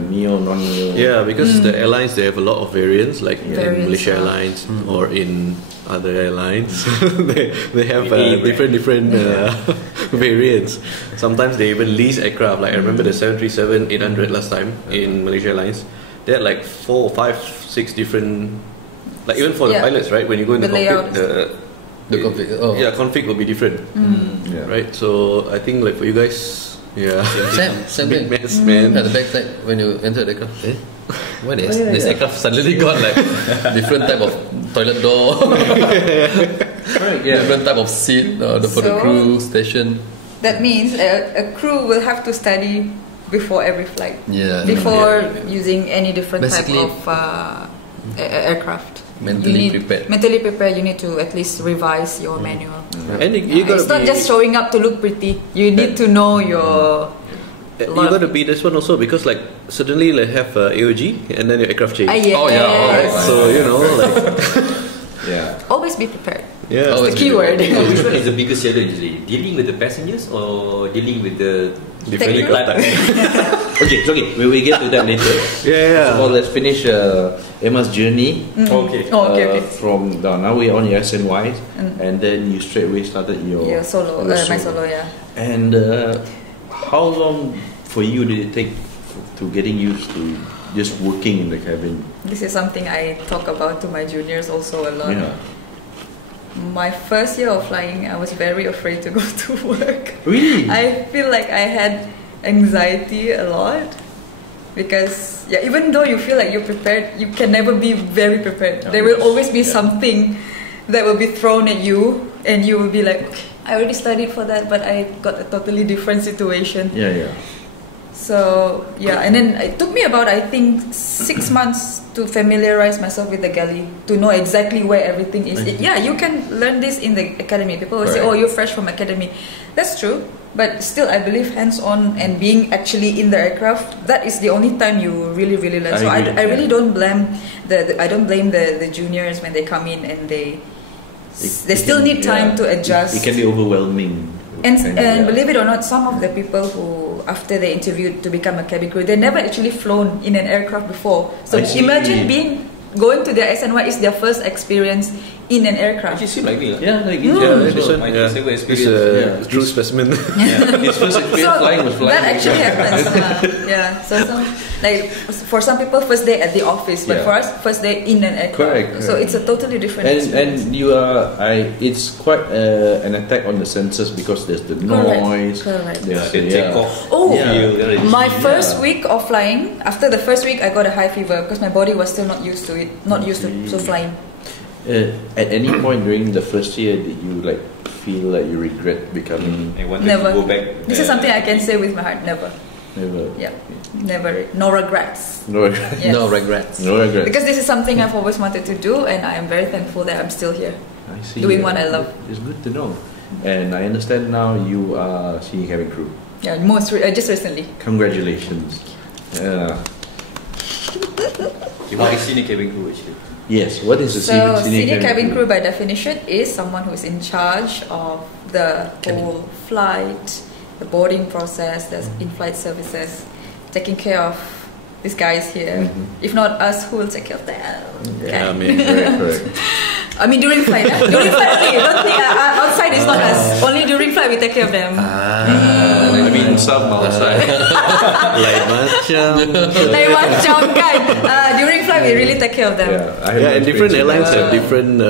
neo, non-neo. Yeah, because the airlines, they have a lot of variants, like in Malaysia Airlines or in other airlines. they have different variants. Sometimes they even lease aircraft. Like I remember the 737-800 last time in Malaysia Airlines. They had like 4, 5, 6 different. Like even for the pilots, right? When you go in the cockpit, the config. Config will be different. Right. So I think like for you guys, same big thing. mess, man. At the backside when you enter the aircraft, what is this aircraft suddenly got like different type of toilet door, different type of seat for the crew station. That means a crew will have to study before every flight. Before using any different basically, type of aircraft. Mentally prepared. Mentally prepared. You need to at least revise your manual. And you gotta it's not just showing up to look pretty. You need to know your. You gotta be this one also because like suddenly like have AOG and then your aircraft change. So you know like always be prepared. Yeah, that's the keyword. So which one is the biggest challenge usually? Dealing with the passengers or dealing with the okay, it's okay. We will get to that later. Yeah. So let's finish Emma's journey. Okay. From now we're on your SNY, and then you straight away started your solo. My solo, And how long for you did it take to getting used to just working in the cabin? This is something I talk about to my juniors also a lot. Yeah. My first year of flying, I was very afraid to go to work. Really? I feel like I had anxiety a lot because even though you feel like you're prepared, you can never be very prepared. There will always be something that will be thrown at you and you will be like, okay, I already studied for that, but I got a totally different situation. So and then it took me about, I think, 6 months to familiarize myself with the galley, to know exactly where everything is. You can learn this in the academy. People will say, oh, you're fresh from academy. That's true, but still I believe hands-on and being actually in the aircraft, that is the only time you really learn. I really don't blame the juniors when they come in and they still need time to adjust. It can be overwhelming. And believe it or not, some of the people who, after they interviewed to become a cabin crew, they never actually flown in an aircraft before. So imagine going to their SNY is their first experience in an aircraft. Actually seem like me. It's a true specimen. His first experience flying was flying. That actually happens. So like for some people, first day at the office, but for us, first day in an aircraft. Correct. So it's a totally different experience. And you are, it's quite an attack on the senses because there's the noise. Correct. The takeoff. My first week of flying, after the first week, I got a high fever because my body was still not used to it, so flying. At any point during the first year, did you like feel like you regret becoming? Never. To go back. This is something I can say with my heart. Never. Yeah. Never. No regrets. No regrets. Yes. No regrets. No regrets. Because this is something I've always wanted to do, and I am very thankful that I'm still here. I see. Doing what I love. It's good to know. And I understand now you are senior cabin crew. Yeah, just recently. Congratulations. What is senior cabin crew actually? Yes, what is the senior cabin crew by definition is someone who is in charge of the whole flight, the boarding process, the in-flight services, taking care of these guys here. If not us, who will take care of them? Yeah, I mean, correct. I mean during flight. During flight only. Don't think outside is not us. Only during flight we take care of them. I mean some outside. Lain macam kan. During flight we really take care of them. And different airlines have different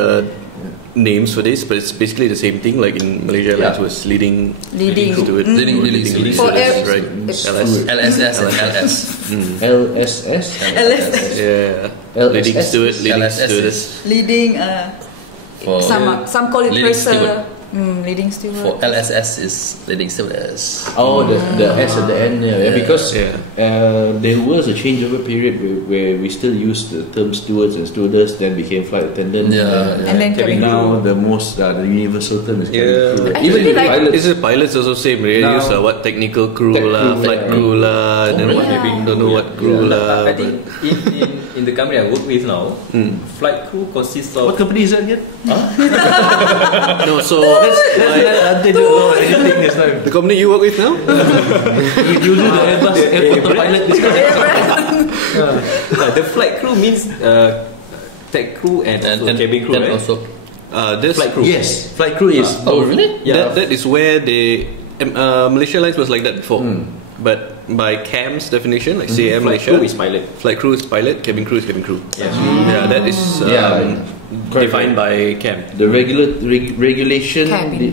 names for this, but it's basically the same thing. Like in Malaysia Airlines was leading steward, leading stewardess, right? LSS and LS. LSS. Leading steward, leading stewardess. Leading. Some call it purser. Leading steward. For LSS is leading stewardess. Oh, the S at the end, because there was a changeover period where we still used the term stewards and stewardess, then became flight attendant. And then cabin crew. Now the universal term is cabin crew. Even the pilots. Pilots also same. They use technical crew flight crew then what don't know what crew I think in the company I work with now, flight crew consists of. What company is that again? No, so they don't know anything this time. The company you work with now? You do the Airbus airport pilot discussion. The flight crew means tech crew and cabin crew, and also this flight crew. Yes, flight crew is. Oh really? That is where they Malaysia Airlines was like that before. But by CAM's definition, like CAM Malaysia, crew is pilot. Flight crew is pilot, cabin crew is cabin crew. Yeah, that is defined by CAM. The regulation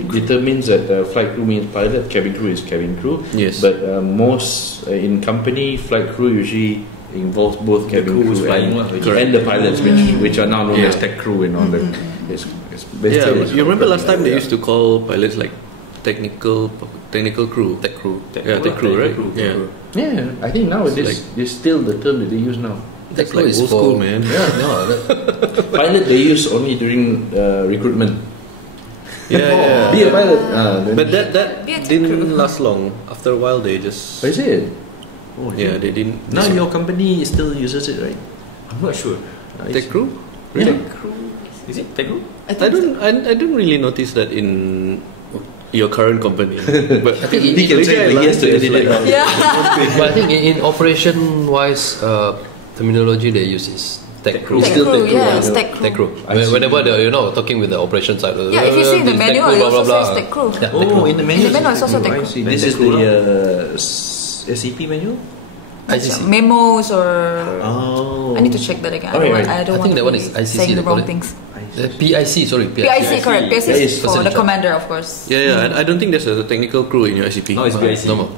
determines that flight crew means pilot, cabin crew is cabin crew. Yes. But most in company, flight crew usually involves both cabin crew and the pilots, which are now known as tech crew and all that. You remember last time they used to call pilots like technical crew. Tech crew. Tech crew, right? Yeah, I think nowadays it's still the term that they use now. That's like old school, man. Pilot they use only during recruitment. Be a pilot. But that didn't last long. After a while, they just. Is it? Oh, yeah, they didn't. Now your company still uses it, right? I'm not sure. Tech crew? Really? Tech crew? Is it tech crew? I don't really notice that in your current company. But I think he can say he has to edit it out. But I think in operation wise, terminology they use is tech crew. Tech crew, yes, tech crew. Tech crew. Whenever they're talking with the operation side, if you see the manual, it also says tech crew. In the manual, it's also tech crew. This is the SCP manual. Memos or I need to check that again. I don't want to be saying the wrong things. PIC, sorry. PIC, correct. PIC is for the commander, of course. Yeah, I don't think there's a technical crew in your SCP. No, it's PIC. No,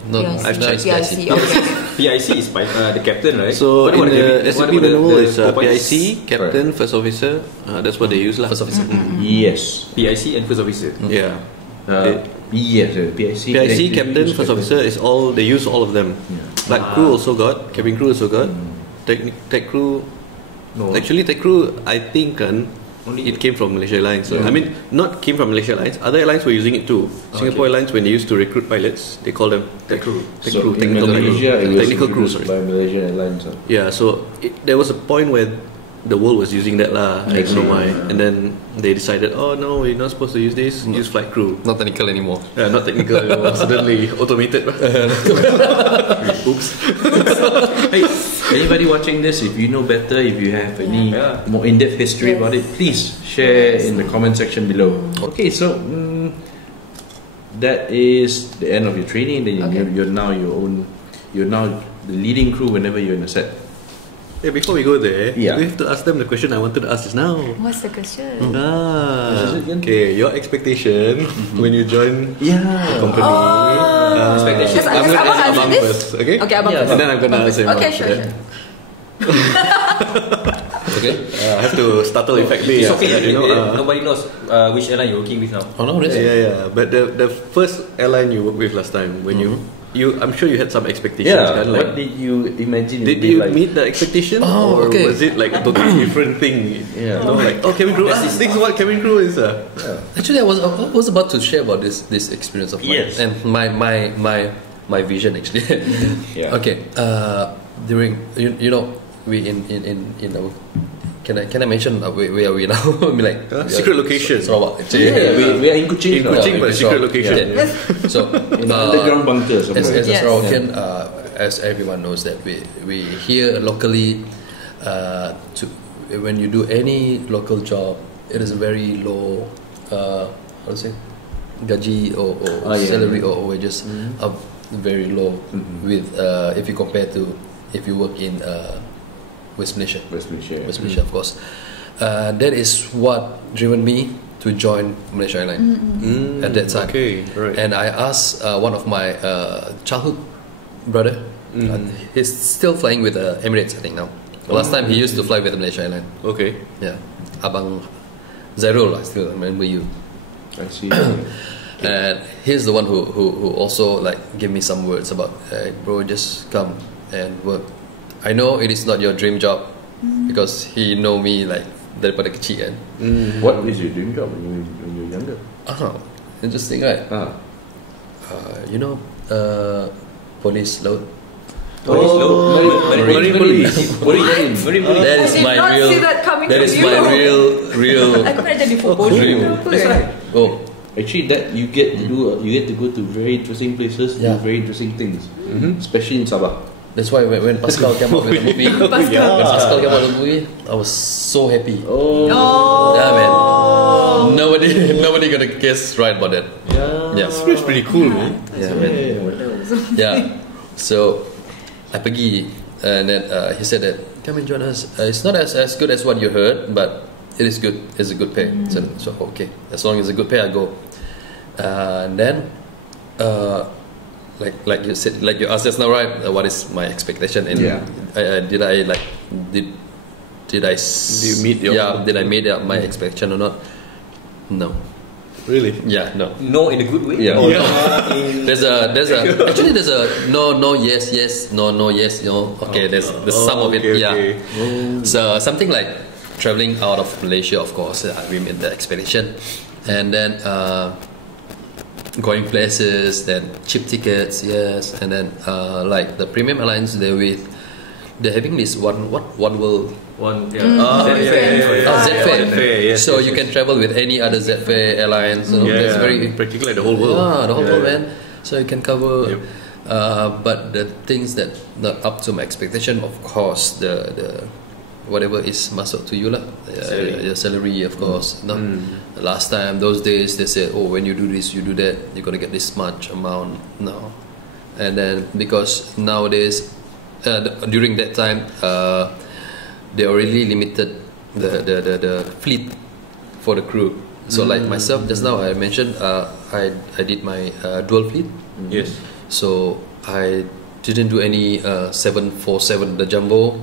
I've checked. PIC, okay. PIC is the captain, right? So in the SCP manual is PIC, captain, first officer. That's what they use lah. First officer. Yes. PIC and first officer. Yeah. Yes, PIC, captain, first officer is all. They use all of them. Like crew also got, cabin crew also got, tech crew. No. Actually, tech crew, I think it came from Malaysia Airlines. I mean, not came from Malaysia Airlines. Other airlines were using it too. Singapore Airlines, when they used to recruit pilots, they call them tech crew. Technical crew. By Malaysia Airlines. Yeah, so there was a point where the world was using that lah. I don't know why. And then they decided, oh no, we're not supposed to use this. Use flight crew. Not technical anymore. Yeah, not technical anymore. Suddenly automated. Oops. Hey, anybody watching this, if you know better, if you have any more in-depth history about it, please share in the comment section below. Okay, so that is the end of your training. Then you're now the leading crew whenever you're in a set. Yeah, before we go there, we have to ask them the question I wanted to ask just now. What's the question? Okay, your expectation when you join the company. Expectations. I'm going to ask Abang first, okay? Okay, Abang first. And then I'm going to ask him. Okay, sure. Okay, I have to startle effectively. It's okay, nobody knows which airline you're working with now. Oh no, really? Yeah. But the first airline you worked with last time, when I'm sure you had some expectations. Yeah. What did you imagine? Did you meet the expectation, or was it like a totally different thing? Yeah. Cabin crew. This is what cabin crew is. Actually, I was about to share about this experience of mine and my vision actually. Okay. During we in our. Can I mention where are we now? I mean, like secret location. Sarawak. We are in Kuching. But secret location. So in underground bunker somewhere. As a Sarawakian, as everyone knows that we here locally, when you do any local job, it is a very low, how to say, gaji or salary or wages are very low with if you compare to if you work in West Malaysia, of course. That is what driven me to join Malaysia Airlines at that time. Okay, right. And I asked one of my childhood brother. He's still flying with Emirates, I think now. Last time he used to fly with Malaysia Airlines. Okay. Yeah, Abang Zairul, I still remember you. I see. And he's the one who also like gave me some words about, hey, bro, just come and work. I know it is not your dream job because he know me like daripada kecil kan. What is your dream job when you're younger? Interesting, right? Police laut. Marine police. That is my real. That is my real. Aku pernah jadi dream. Oh. Actually, that you get to do. You get to go to very interesting places, do very interesting things, especially in Sabah. That's why when Pascal came out with the movie, I was so happy. Oh, yeah, man. nobody gonna guess right about that. Yeah. It's pretty cool, man. Yeah. So I pergi, and then he said that come and join us. It's not as good as what you heard, but it is good. It's a good pay. So okay, as long as it's a good pay, I go. And then like you said, like you asked just now, right? What is my expectation? And did I meet my expectation or not? No. Really? Yeah, no. No, in a good way. Yeah. There's a no yes no yes okay. There's some of it. Okay. So something like traveling out of Malaysia, of course, we made the expectation, and then going places, then cheap tickets, yes, and then like the premium airlines, they're having this one world. Z-Fare. So you can travel with any other Z-Fare airlines. It's very practically like the whole world. The whole world, man. So you can cover. But the things that not up to my expectation, of course, the whatever is masuk to you lah. Your salary, of course. Last time, those days, they said, oh, when you do this, you do that, you're gonna get this much amount. No, and then because nowadays, during that time, they already limited the fleet for the crew. So like myself, just now I mentioned I did my dual fleet. Yes. So I didn't do any 747, the jumbo.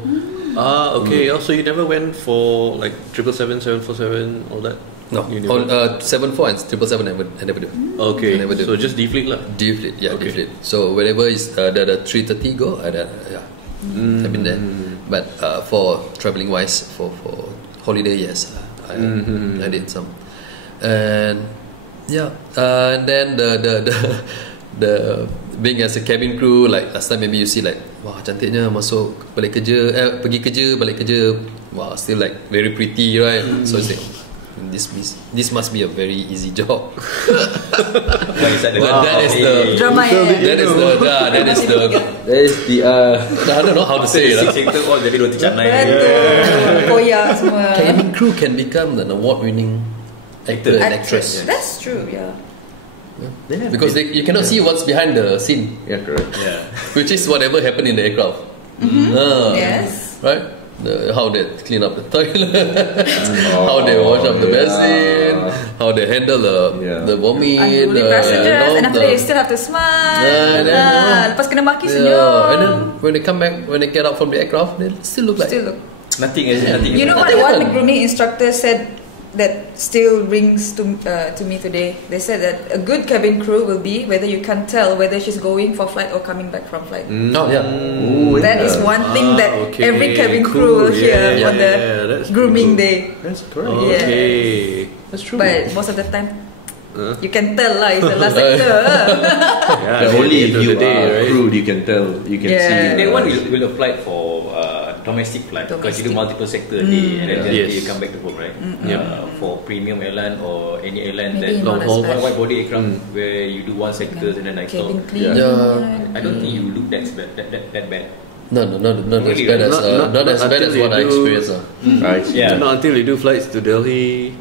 Okay. Also, you never went for like 777, 747, all that? No, on 74 and 777 I never do. Okay, I never do. So just D fleet lah. D fleet, yeah, okay. D fleet. So whenever is the 330 go, I've been there. But for traveling wise, for holiday, yes, I did some. And and then the being as a cabin crew, like last time maybe you see like, wah cantiknya masuk balik kerja, pergi kerja balik kerja, wow, still like very pretty, right? So it's like, this must be a very easy job. That is the I don't know how to say it. Cabin crew can become an award-winning actor and actress. That's true, yeah. Because you cannot see what's behind the scene. Yeah, correct. Yeah. Which is whatever happened in the aircraft. Yes. Right? How they clean up the toilet, how they wash up the basin, how they handle the vomit, unruly passengers, and after that you still have to smile. Lepas kena maki senyum. And then when they come back, when they get out from the aircraft, they still look like nothing. You know what one grooming instructor said that still rings to me today? They said that a good cabin crew will be whether you can't tell whether she's going for flight or coming back from flight. That is one thing that every cabin crew will hear on the grooming day. That's correct. Okay, that's true. But most of the time, you can tell lah. It's the last sector. Only if you are crewed, you can tell. You can see. That one will apply for domestic flight because you do multiple sector day and then you come back to home, right? For premium airline or any airline that long haul wide body aircraft where you do one sector and then like stop. I don't think you look that bad. No, not as bad as what I experienced. Not until you do flights to Delhi.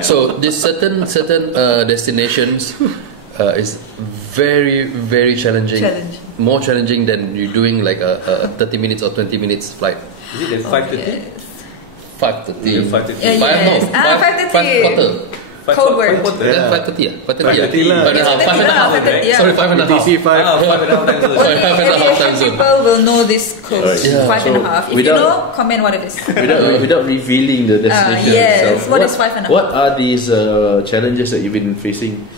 So this certain destinations is very, very challenging. More challenging than you doing like a 30 minutes or 20 minutes flight. Is it the 5:30? 5:30. 5:30. 5:30. Cold word. 5:30. 5:30 lah. Sorry, 5:30. 5:30 time zone. People will know this code. 5:30. If you know, comment what it is. Without revealing the destination itself. What is 5:30? What are these challenges that you've been facing?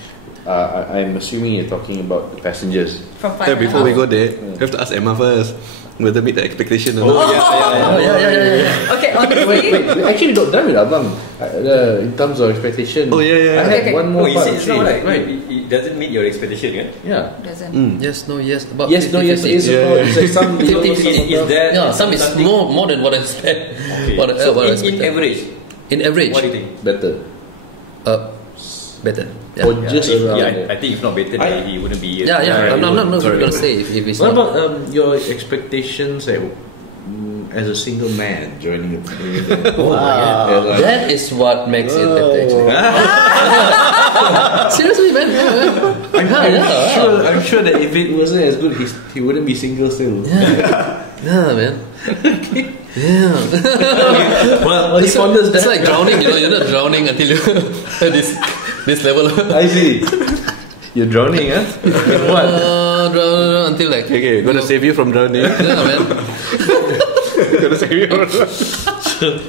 I'm assuming you're talking about the passengers. From 5:30. Before we go there, we have to ask Emma first whether meet the expectation or not. Okay, honestly. Wait, actually not done with Abang in terms of expectation. I had one more part. It's not like it doesn't meet your expectation, right? Yeah. Doesn't. Yes, no, yes. About yes, no, yes. It's like some below, some is more than what I expect. In average. In average. What do you think? Better. Better. Or just I think if not better, then he wouldn't be here. I'm not going to say if it's what not. about your expectations? as a single man joining a that is what makes it better actually. Seriously, man. I'm sure that if it wasn't as good, he wouldn't be single still. Yeah, man. Yeah. Well, it's like drowning. You're not drowning until you at this level. I see. You're drowning, huh? What? Drown until like gonna save you from drowning. Yeah, man. Gonna save you from drowning.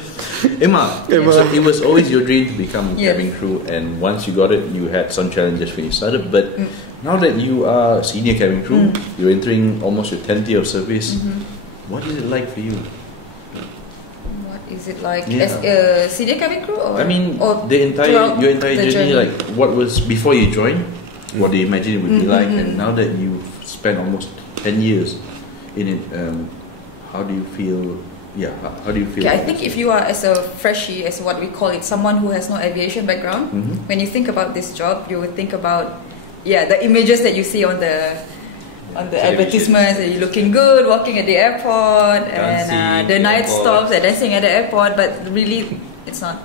Emma, so it was always your dream to become a cabin crew, and once you got it, you had some challenges when you started. But now that you are senior cabin crew, you're entering almost your 10th year of service. What is it like for you? What is it like as a senior cabin crew? Or, I mean, or your entire journey, like what was before you joined? What do you imagine it would be like? And now that you've spent almost 10 years in it, how do you feel? Yeah, how do you feel? Okay, I think if you are as a freshie, as what we call it, someone who has no aviation background, when you think about this job, you would think about the images that you see on the advertisements, that you're looking good, walking at the airport, and the night stops, and dancing at the airport. But really, it's not.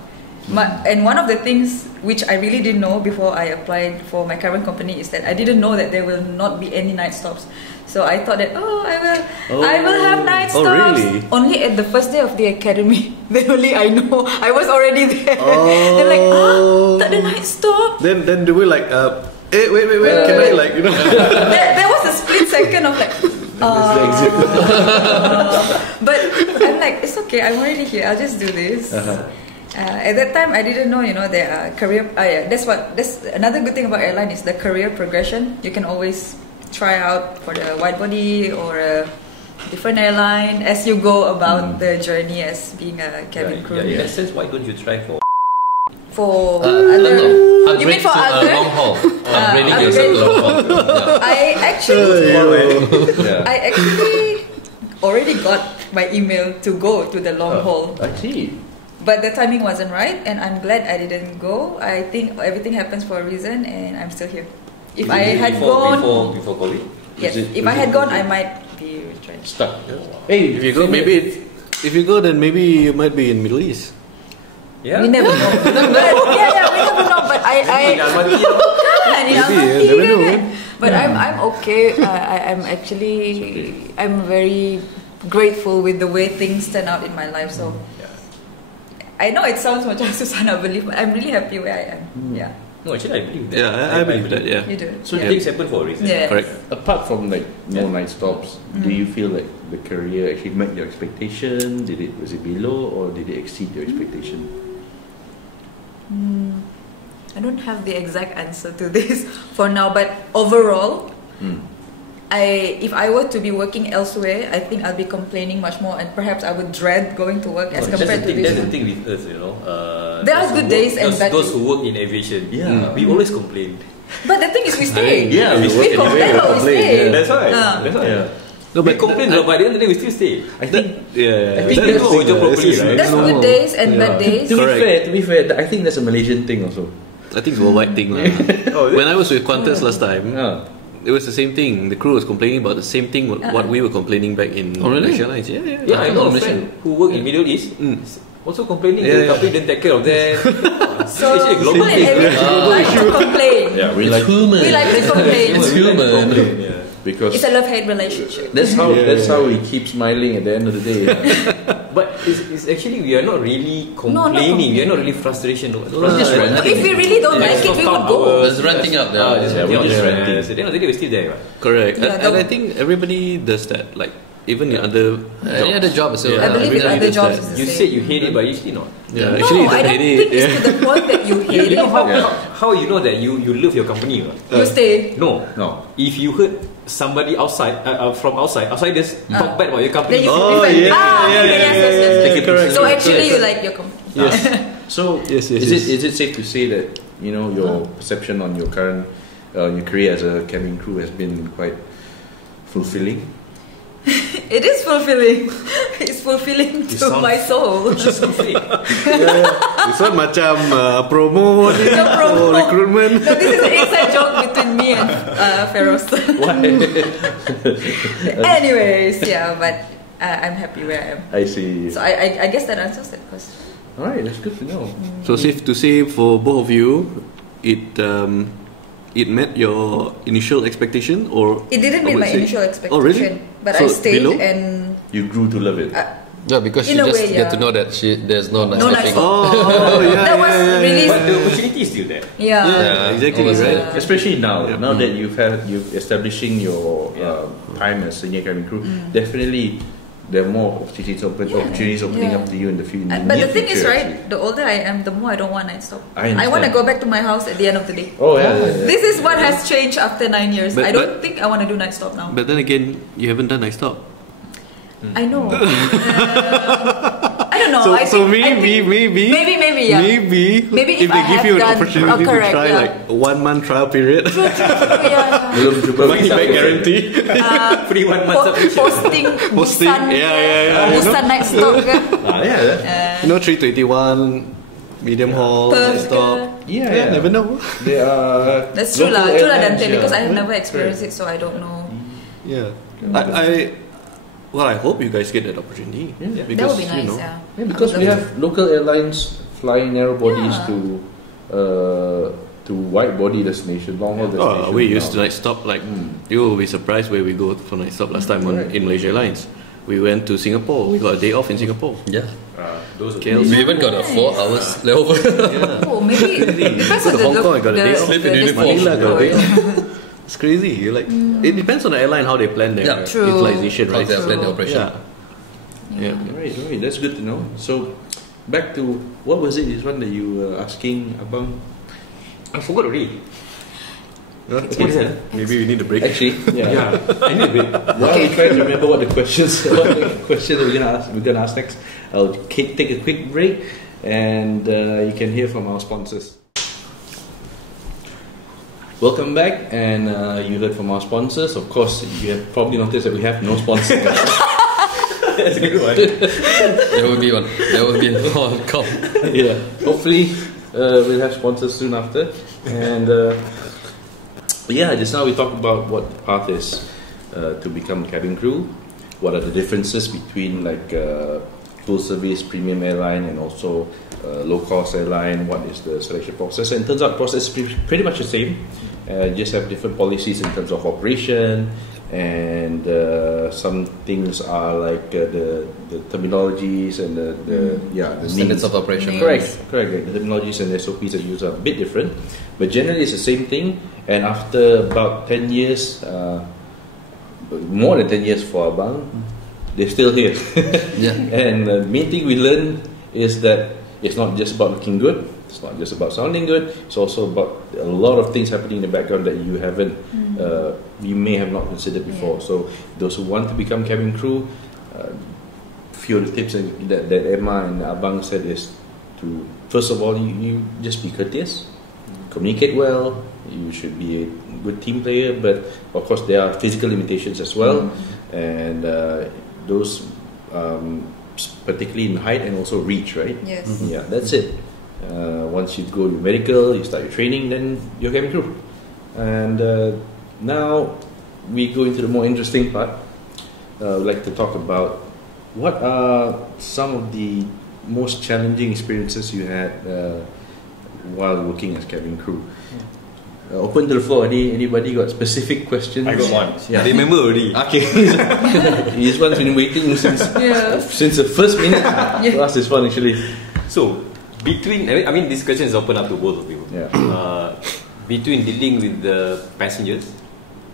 And one of the things which I really didn't know before I applied for my current company is that I didn't know that there will not be any night stops. So I thought that I will have night stops. Really? Only at the first day of the academy. Then only I know I was already there. They're like, tak ada night stop. Then do we like wait, can I like there was a split second of like but I'm like, it's okay, I'm already here, I'll just do this. At that time, I didn't know, there are career. That's another good thing about airline is the career progression. You can always try out for the wide body or a different airline as you go about the journey as being a cabin crew. In that sense, why don't you try for other? You mean for other? Long haul. Upgrading yourself to long haul. I actually already got my email to go to the long haul. I see. But the timing wasn't right, and I'm glad I didn't go. I think everything happens for a reason, and I'm still here. If I had gone before COVID, yes. If I had gone, I might be retrenched. Stuck. Hey, if you go, if you go, then maybe you might be in Middle East. Yeah. We never know. We never know. But I But I'm okay. I'm actually I'm very grateful with the way things turn out in my life. So. I know it sounds macam susah nak believe, but I'm really happy where I am. Yeah. No, actually, I believe that. Yeah, I believe that. Yeah. You do. So things happen for a reason. Yes. Correct. Apart from like no night stops, do you feel like the career actually met your expectation? Was it below or did it exceed your expectation? I don't have the exact answer to this for now, but overall, if I were to be working elsewhere, I think I'll be complaining much more, and perhaps I would dread going to work as compared to this. That's the thing with us, there are good days and bad days. Those who work in aviation, we always complain. But the thing is, we stay. We complain, but we stay. That's right. That's right. No, but complain, but at the end of the day, we still stay. I think we do our job properly, right? There's good days and bad days. To be fair, I think that's a Malaysian thing also. I think it's a worldwide thing. When I was with Qantas last time, it was the same thing. The crew was complaining about the same thing what we were complaining back in Malaysia Airlines. Yeah, I know a friend who worked in Middle East also complaining the company didn't take care of them. So people in aviation like to complain. Yeah, we like to complain. It's human. Because it's a love-hate relationship. That's how we keep smiling at the end of the day. But it's actually we are not really complaining. We are not really frustration. If we really don't like it, we would go. It's renting out there. We're just renting. So at the end of the day, we're still there. Correct. And I think everybody does that. Like even in other jobs. I believe in other jobs. You said you hate it, but usually not. Yeah, actually, I don't think it's to the point that you hate it. How you know that you love your company? You stay. No. If you heard somebody from outsiders talk bad about your company. Yes. So actually, you like your company. Yes. So is it safe to say that your perception on your current your career as a cabin crew has been quite fulfilling? It is fulfilling. It's fulfilling to my soul. It's not macam promo or recruitment. No, this is an inside joke between me and Feroz. Why? Anyways, but I'm happy where I am. I see. So I guess that answers that question. All right, that's good to know. So safe to say for both of you, it met your initial expectation, or it didn't meet my initial expectation. Oh, really? But so I stayed below? And you grew to love it. Yeah, because you just get to know that there's no nice stopping. That was really. But the opportunity is still there. Yeah, exactly. Right. Especially now that you've establishing your time as senior cabin crew, definitely there are more opportunities opening up to you in the future. But the thing is, right, the older I am, the more I don't want night stop. I want to go back to my house at the end of the day. This is what has changed after 9 years. I don't think I want to do night stop now. But then again, you haven't done night stop. I know. I don't know. Maybe if they give you an opportunity to try like 1 month trial period, money back guarantee, free 1 month posting, Busan night stop. 321 medium haul night stop. Never know. That's true lah, Dante, because I have never experienced it, so I don't know. I hope you guys get that opportunity. Because, that would be nice. Because we have local airlines flying narrow bodies to wide body destination, long haul destination. We used to night stop. You will be surprised where we go for night stop last time in Malaysia Airlines. We went to Singapore. We got a day off in Singapore. Yeah. We even got a 4 hours layover. Oh, maybe depends on Hong Kong, I got a day off. Sleep in uniform. It's crazy. It depends on the airline how they plan their utilization, right? How they plan their operation. Right. That's good to know. So, back to what was it? This one that you were asking about? I forgot already. Maybe we need a break. Actually, I need a break. While we try to remember what the questions that we're gonna ask next, I'll take a quick break, and you can hear from our sponsors. Welcome back, and you heard from our sponsors. Of course, you have probably noticed that we have no sponsors. That's a good one. There will be one. There will be one. Come. Hopefully we'll have sponsors soon after. And just now we talked about what the path is to become a cabin crew. What are the differences between full service premium airline and also low cost airline? What is the selection process? And it turns out the process is pretty much the same. Just have different policies in terms of operation, and some things are like the terminologies and the standards of operation. Correct. The terminologies and the SOPs that you use are a bit different, but generally it's the same thing. And after about 10 years, more than 10 years for Abang, they're still here. And the main thing we learn is that it's not just about looking good, it's not just about sounding good, it's also about a lot of things happening in the background that you haven't you may have not considered before. So those who want to become cabin crew, few of the tips that Emma and Abang said is to, first of all, you just be courteous, communicate well, you should be a good team player, but of course there are physical limitations as well, and those particularly in height and also reach, right? Yes. That's it. Once you go to medical, you start your training, then you're cabin crew. And now we go into the more interesting part. We'd like to talk about what are some of the most challenging experiences you had while working as cabin crew. Open to the floor. Anybody got specific questions? I got one. I remember already. Okay. This one's been waiting since the first minute to ask this one actually. So, this question is open up to both of you. Between dealing with the passengers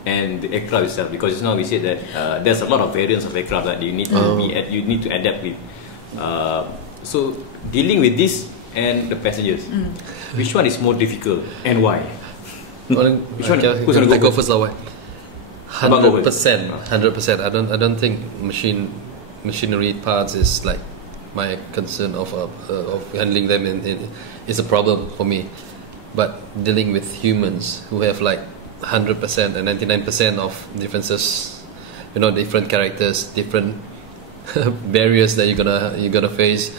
and the aircraft itself, because just now we said that there's a lot of variants of aircraft that you need to adapt with. So, dealing with this and the passengers, which one is more difficult and why? Which one? Who's going to go first? 100%. 100%. I don't think machinery parts is like my concern of handling them is a problem for me. But dealing with humans who have like 100% and 99% of differences, different characters, different barriers that you're gonna face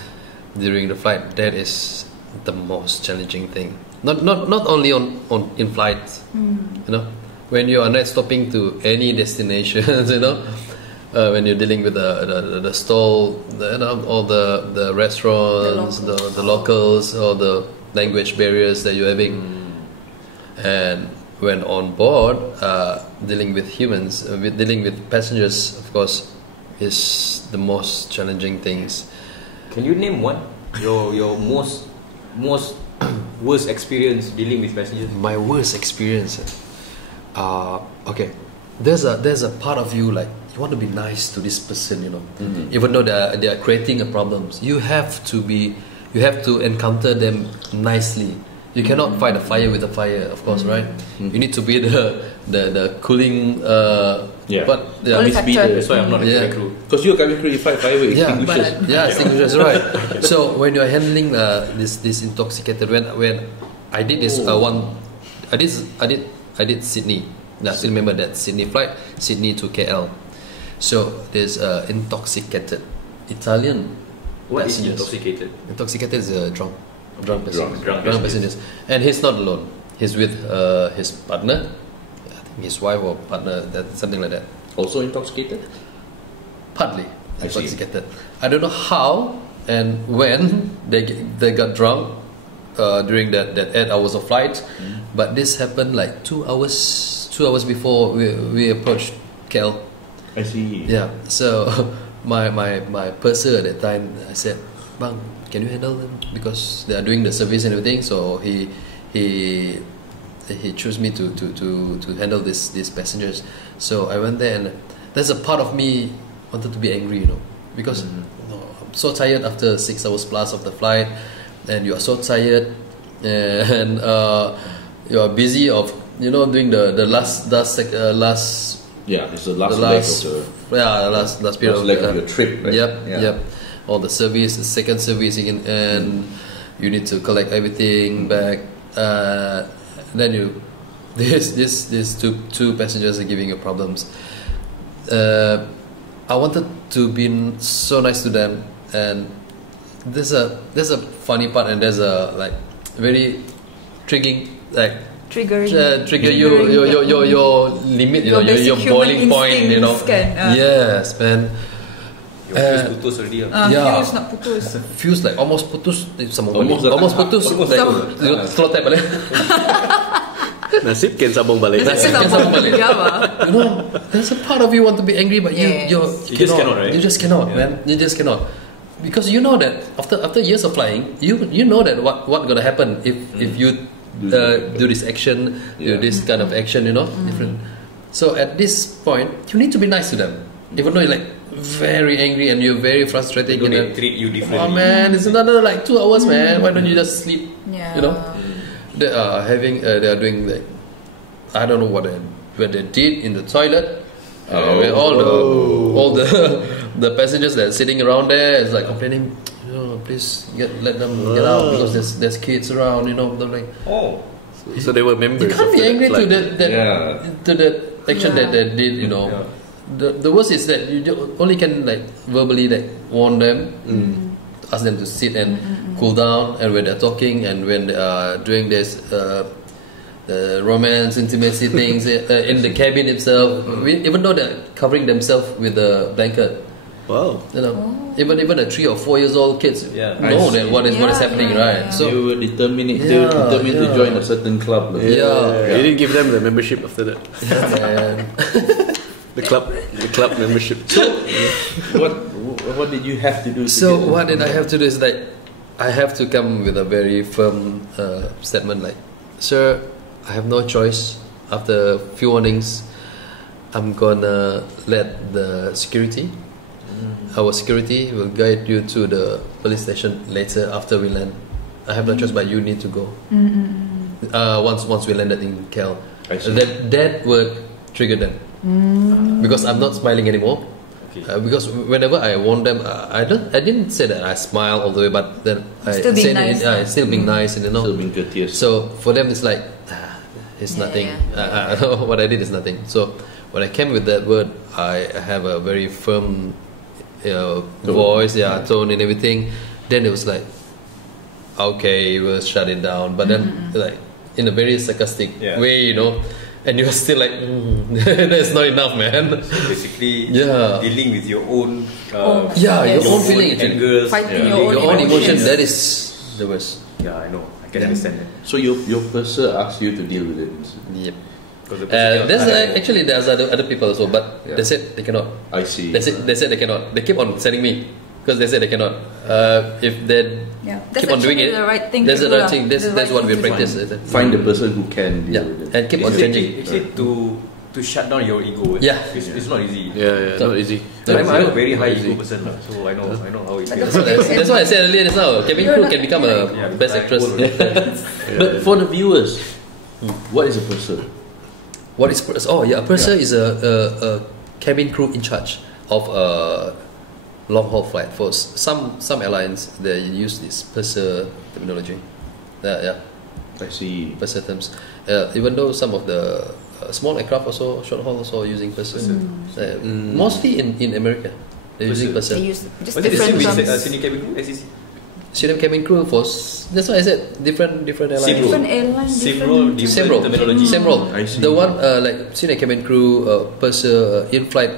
during the flight, that is the most challenging thing. Not only in flights, when you are night stopping to any destinations, when you're dealing with the stall, all the restaurants, the locals, or the language barriers that you're having. And when on board, dealing with humans, dealing with passengers, of course, is the most challenging things. Can you name one? Your most worst experience dealing with passengers? My worst experience. Okay. There's a part of you like you want to be nice to this person, even though they are creating a problem. You have to encounter them nicely. You cannot fight a fire with a fire, of course, right? You need to be the cooling. That's why I'm not a cabin crew. Because you're a cabin crew, you fight fire with extinguishers. Extinguishers, right? So when you're handling this intoxicated, when I did this I did Sydney. I still remember that Sydney flight, Sydney to KL. So there's intoxicated Italian What passengers. is intoxicated? Intoxicated is drunk passengers. And he's not alone. He's with his partner, I think his wife or partner, something like that. Also intoxicated? Partly intoxicated. I don't know how and when they got drunk during that 8 hours of flight, but this happened like 2 hours before we approached KL. I see. Yeah. So my purser at that time, I said, "Bang, can you handle them, because they are doing the service and everything?" So he chose me to handle these passengers. So I went there, and there's a part of me wanted to be angry, because I'm so tired after 6 hours plus of the flight, and you are so tired, and you are busy of doing the last it's the last leg of your trip, right? Yep. All the service, the second service, and you need to collect everything back. Then these two passengers are giving you problems. I wanted to be so nice to them, and there's a funny part, and there's a like very triggering trigger your limit, your boiling point, Yes, man. Fuse putus already. Fuse nak putus. Fuse like almost putus. Almost putus. Slow tap balik. Nasib kan sabung balik. There's a part of you want to be angry, but you just cannot, right? You just cannot, man. You just cannot. Because you know that after years of flying, you know that what gonna happen if you do this action, do this kind of action, different. So at this point, you need to be nice to them, even though you're like very angry and you're very frustrated. They treat you differently. Oh man, it's another like 2 hours, man. Why don't you just sleep? They are doing like, I don't know what they did in the toilet. Where all the passengers that are sitting around there is like complaining, please let them get out, because there's kids around, They're like, so they were members. You can't be angry to that action that they did, The worst is that you only can like verbally like warn them, ask them to sit and cool down, and when they're talking and when they are doing this romance, intimacy things in the cabin itself, even though they're covering themselves with a blanket. Wow. Even a 3 or 4 years old kids know that what is happening, right? So you were determined to join a certain club. You didn't give them the membership after that. The club membership. So what did you have to do? What did I have to do is like, I have to come with a very firm statement like, "Sir, I have no choice. After a few warnings, I'm gonna let the security, our security, will guide you to the police station later after we land. I have no choice, but you need to go." Once we landed in KL, that word triggered them, because I'm not smiling anymore. Because whenever I warn them, I didn't say that I smile all the way, but then I still being nice. Still being nice, and still being courteous. So for them, it's like it's nothing. What I did is nothing. So when I came with that word, I have a very firm voice, tone and everything. Then it was like, okay, we'll shut it down. But then like in a very sarcastic way, and you're still like, that's not enough, man. So basically, dealing with your own, your own feeling, anger, fighting your own emotion. That is the worst. Yeah, I know. I can understand that. So your purser asks you to deal with it. Yep. There's other people also, but they said they cannot. I see. They said they cannot. They keep on sending me because they said they cannot. If they keep on doing it, the right thing that's the right thing. That's what we practice. Find the person who can deal with it and keep on changing. Actually, to shut down your ego. It's not easy. Not easy. I'm a very high ego person, so I know how it feels. That's why I said earlier just now, cabin crew can become a best actress. But for the viewers, what is a purser? What is purser? Oh yeah, a purser is a cabin crew in charge of a long haul flight. For some airlines, they use this purser terminology. I see. Purser terms. Even though some of the small aircraft also, short haul also using purser. Mostly in America, they're using purser. They use just different terms. Senior cabin crew, SEC. Senior cabin crew that's why I said different airlines. Different airlines. Same role. Same role. I see. The one like senior cabin crew, purser, in-flight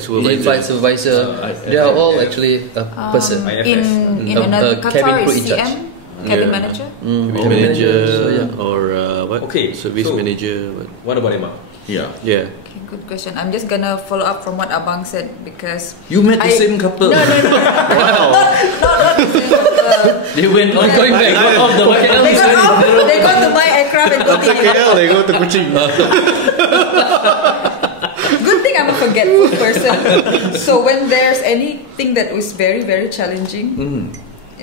supervisor. They are all actually a person. In another Qatar is CM, cabin manager. Cabin manager or what? Okay, service manager. What about Emma? Yeah. Okay, good question. I'm just gonna follow up from what Abang said because you met the same couple. No. Wow. Not the same couple. They went on going back off the KL. They go to my aircraft and go to KL. They go to Kuching. Good thing I'm a forgetful person. So when there's anything that was very, very challenging,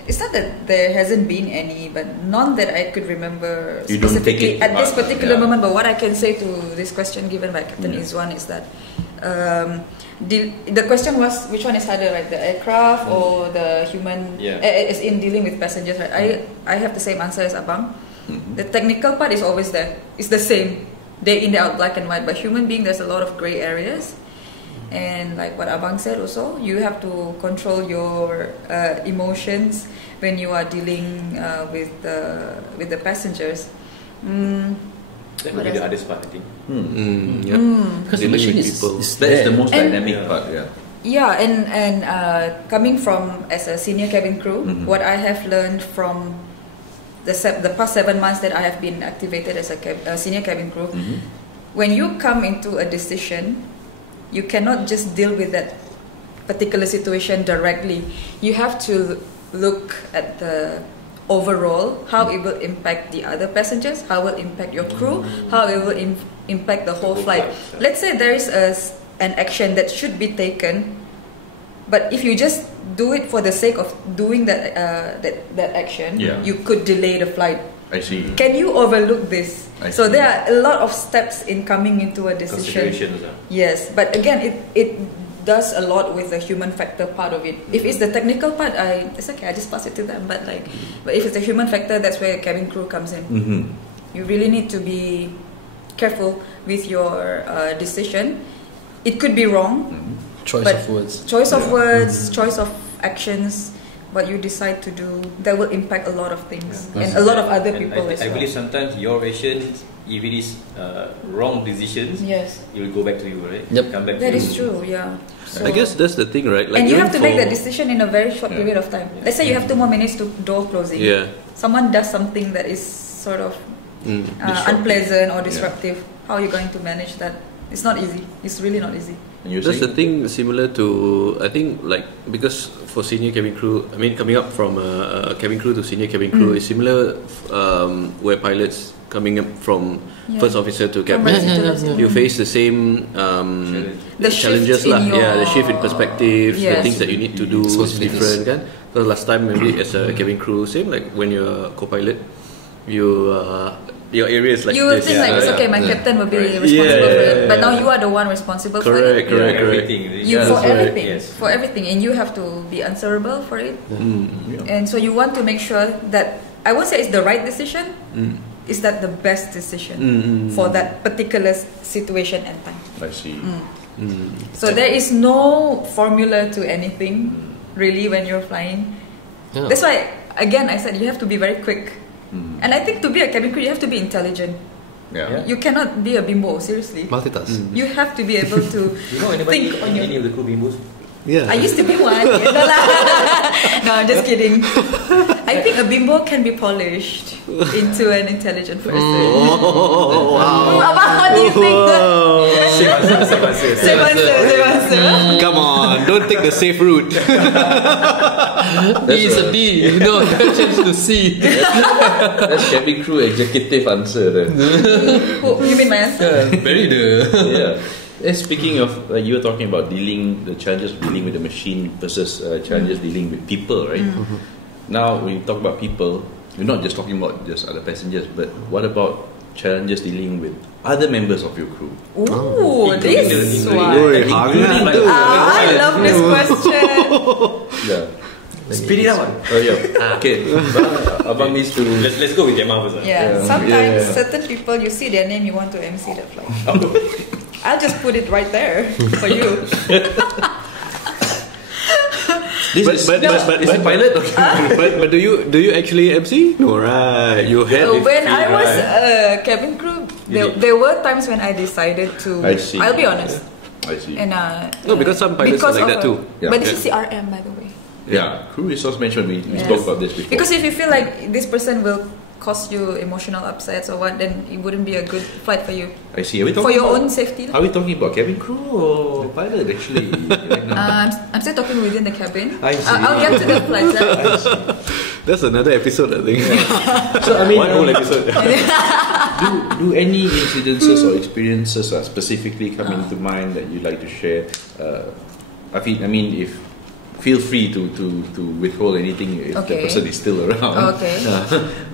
it's not that there hasn't been any, but none that I could remember specifically at this particular moment. But what I can say to this question given by Captain Izwan is that the question was which one is harder, right? The aircraft or the human? Is in dealing with passengers, right? I have the same answer as Abang. The technical part is always there. It's the same. Day in, day out, black and white. But human being, there's a lot of grey areas. And like what Abang said also, you have to control your emotions when you are dealing with the passengers. That would be the hardest part, I think. Because the machine is that is the most dynamic part. Yeah, and coming from as a senior cabin crew, what I have learned from the past 7 months that I have been activated as a senior cabin crew, when you come into a decision, you cannot just deal with that particular situation directly. You have to look at the overall, how it will impact the other passengers, how it will impact your crew, how it will impact the whole flight. Let's say there is an action that should be taken, but if you just do it for the sake of doing that action, you could delay the flight. I see. Can you overlook this? So there are a lot of steps in coming into a decision. Yes, but again, it does a lot with the human factor part of it. If it's the technical part, it's okay. I just pass it to them. But if it's the human factor, that's where cabin crew comes in. You really need to be careful with your decision. It could be wrong. Choice of words, choice of actions, what you decide to do, that will impact a lot of things and a lot of other people as well. I believe sometimes your actions, if it is wrong decisions, it will go back to you, right? Come back that to is true, So, I guess that's the thing, right? Like, and you have to make that decision in a very short period of time. Let's say you have 2 more minutes to door closing. Someone does something that is sort of unpleasant or disruptive. How are you going to manage that? It's not easy. It's really not easy. That's the thing, similar to, I think, like, because for senior cabin crew, I mean, coming up from a cabin crew to senior cabin crew is similar where pilots coming up from first officer to captain, you face the same challenges lah. The shift in perspective, the things that you need to do is different kan. Because last time maybe as a cabin crew, same like when you're a co-pilot, your area is like you will think like it's okay, my captain will be responsible for it, but now you are the one responsible for it. Correct. For everything, and you have to be answerable for it. And so you want to make sure that, I won't say it's the right decision, is that the best decision for that particular situation and time. I see. So there is no formula to anything really when you're flying. That's why again I said you have to be very quick. And I think to be a cabin crew, you have to be intelligent. You cannot be a bimbo, seriously. Multitask. You have to be able to think on your... Any of the crew bimbos? I used to be one. No, I'm just kidding. I think a bimbo can be polished into an intelligent person. Wow. How do you think that? Same answer. Come on, don't take the safe route. B is a D. No, change to C. That's cabin crew executive answer then. You mean my answer? Very the. Speaking of, you were talking about the challenges of dealing with the machine versus challenges dealing with people, right? Now, when you talk about people, we're not just talking about just other passengers, but what about challenges dealing with other members of your crew? Ooh, this one. I love this question. Speed it up. Okay. Abang needs to... Let's go with Emma first. Sometimes certain people, you see their name, you want to MC the flight. I'll just put it right there for you. Is it pilot? But do you actually MC? No, right? You had. When I was cabin crew, there were times when I decided to. I see. I'll be honest. I see. And no, because some pilots are like that too. But this is CRM, by the way. Crew resource management. We spoke about this before. Because if you feel like this person will cause you emotional upsets or what, then it wouldn't be a good flight for you. I see. Are we for your own safety? Are we talking about cabin crew or the pilot actually? Right now? I'm still talking within the cabin. I see. I'll get to the flight. That's another episode, I think. So I mean, one whole episode. do any incidences or experiences specifically come into mind that you'd like to share? I mean, if feel free to withhold anything if the person is still around.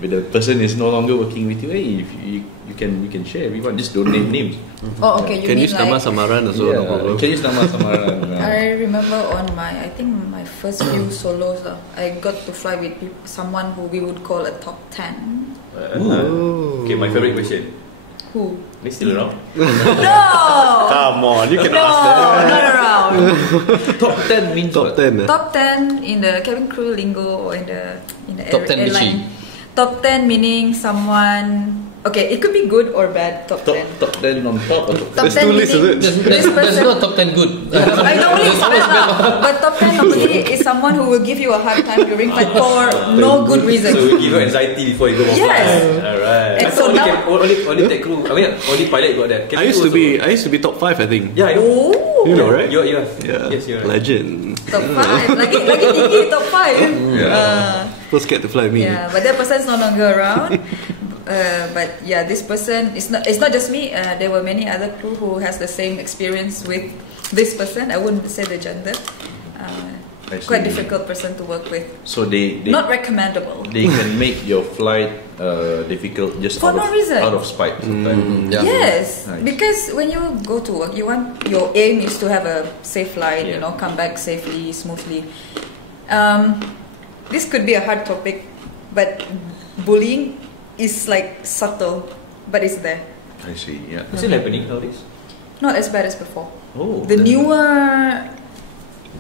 But the person is no longer working with you. Hey, if you can share everyone. Just don't name names. You can use nama samaran also. No problem. Can use nama samaran. I remember on my first few solos, I got to fly with someone who we would call a top 10. Okay, my favorite question. Who? They still around? No! Come on, you can ask that. Not around. Top 10 means top 10. Top 10 in the cabin crew lingo or in the top 10 airline. Top 10 meaning someone. Okay, it could be good or bad. Top 10. Top 10 on top. There's two lists, is it? There's no top 10 good. I normally but top 10 normally is someone who will give you a hard time during flight for no good reason. So we give you anxiety before you go off flight. Alright. And so now only tech crew. I mean, only pilot got that. I used to be top 5, I think. Yeah, I know. You know, right? Yeah. Yes, you're right. Legend. Top 5. Lagi tinggi top 5. So scared to fly me. Yeah, but that person's no longer around. But yeah, this person, it's not just me. There were many other crew who has the same experience with this person. I wouldn't say the gender. Quite difficult person to work with. So they not recommendable. They can make your flight difficult just for no reason. Out of spite. Yes, nice. Because when you go to work, your aim is to have a safe flight. You know, come back safely, smoothly. This could be a hard topic, but bullying is like subtle, but it's there. I see. Yeah. Is it happening nowadays? Not as bad as before. Oh. The newer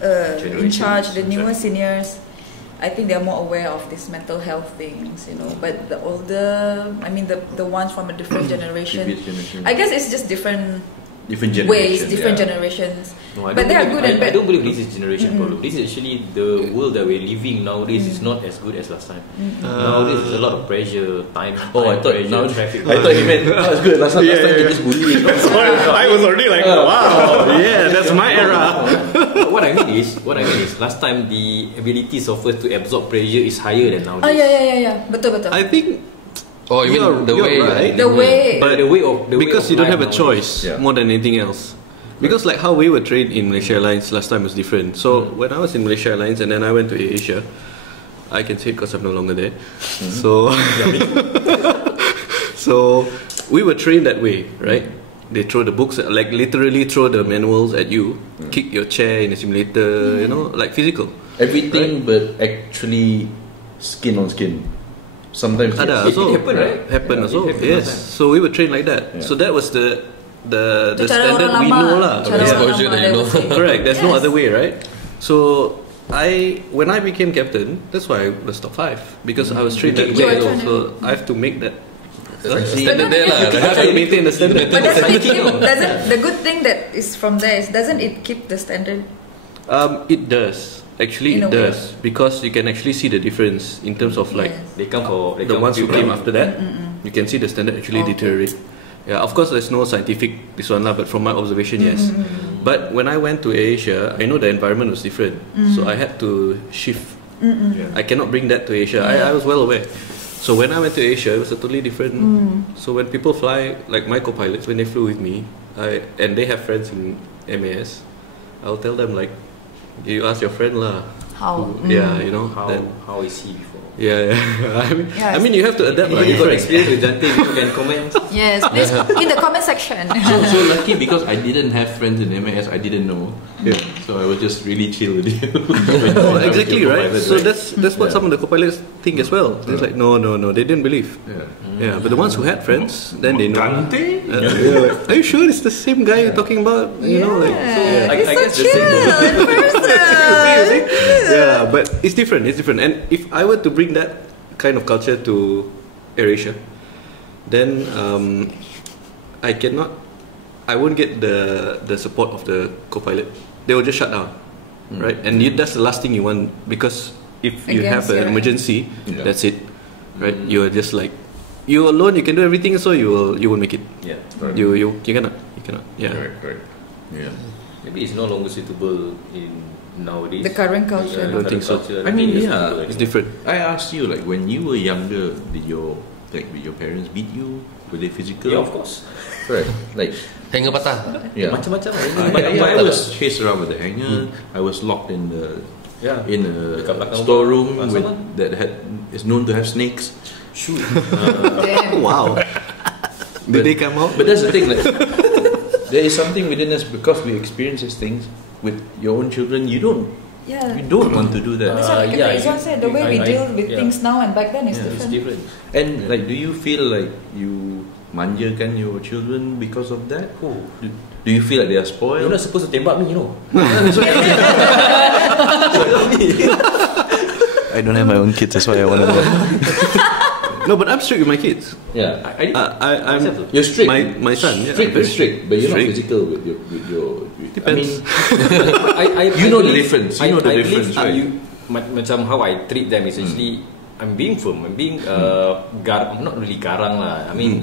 in charge, the newer seniors, I think they're more aware of these mental health things, you know. But the older, I mean, the ones from a different generation, I guess it's just different ways, different generations. No, but they are good and bad. I don't believe this is generation problem. This is actually the world that we're living nowadays is not as good as last time. Nowadays there's a lot of pressure, time pressure, traffic. I thought he meant that was good. Last time they just bullying. I was already like, wow, yeah, that's my era. What I mean is, last time the abilities of us to absorb pressure is higher than nowadays. Yeah. Betul. I think. Oh, you mean the way, right? The way. But the way of because you don't have a choice nowadays. more than anything else. Because like how we were trained in Malaysia Airlines last time was different. So when I was in Malaysia Airlines and then I went to Asia, I can say it because I'm no longer there. So we were trained that way, right? They throw the books, like literally throw the manuals at you, kick your chair in a simulator, you know, like physical. Everything, but actually skin on skin. Sometimes it happen, right? Happen also. Yes. So we were trained like that. So that was the standard we know lah. Exposure that you know. Correct. There's no other way, right? So when I became captain, that's why I was top 5 because I was trained that way. So I have to make that Standard there lah. Have to maintain the standard. But the good thing that is from there is, doesn't it keep the standard? It does. Actually, it does, because you can actually see the difference in terms of like they come for the ones who came after that. You can see the standard actually deteriorate. Yeah, of course, there's no scientific this one lah, but from my observation, yes. But when I went to Asia, I know the environment was different, so I had to shift. I cannot bring that to Asia. I was well aware. So when I went to Asia, it was a totally different. So when people fly, like my co-pilots, when they flew with me, and they have friends in MAS, I'll tell them like, you ask your friend lah. How? Yeah, you know. How is he before? Yeah. I mean, you have to adapt. You got experience with Jante, you can comment. Yes, please in the comment section. So lucky because I didn't have friends in MAS, I didn't know. Yeah. So I was just really chill with you. Exactly, right? So that's what some of the co-pilots think as well. They're like, no, they didn't believe. Yeah, but the ones who had friends, then they know. Jante? Are you sure it's the same guy you're talking about? You know, like. So, I guess the same. in person. Yeah, but it's different. And if I were to bring that kind of culture to AirAsia, then I won't get the support of the co-pilot. They will just shut down, right? And that's the last thing you want, because if you have an emergency, that's it, right? You are just like, you alone, you can do everything, so you will make it. Yeah, you cannot. Yeah. Correct. Yeah. Maybe it's no longer suitable in nowadays. The current culture. I don't think so. I mean, it's different. I asked you, like, when you were younger, did your parents beat you? Were they physical? Yeah, of course. Right. Like, hanger patah. Yeah. Macam-macam. I was chased around with a hanger. I was locked in a storeroom that is known to have snakes. Shoot. Wow. Did they come out? But that's the thing, like, there is something within us, because we experience these things with your own children. You don't want to do that. That's what Izwan said. The way we deal with things now and back then is different. It's different. And like, do you feel like you manjakan your children because of that? Do you feel like they are spoiled? You're not supposed to tembak me, you know. I don't have my own kids, that's why I want to know. No, but I'm strict with my kids. Yeah, I'm. You're strict. My son. Strict, but you're not physical with your. Depends. I mean, you know the difference. You know the difference, right? Macam how I treat them is actually, I'm being firm. I'm being I'm not really garang lah. I mean,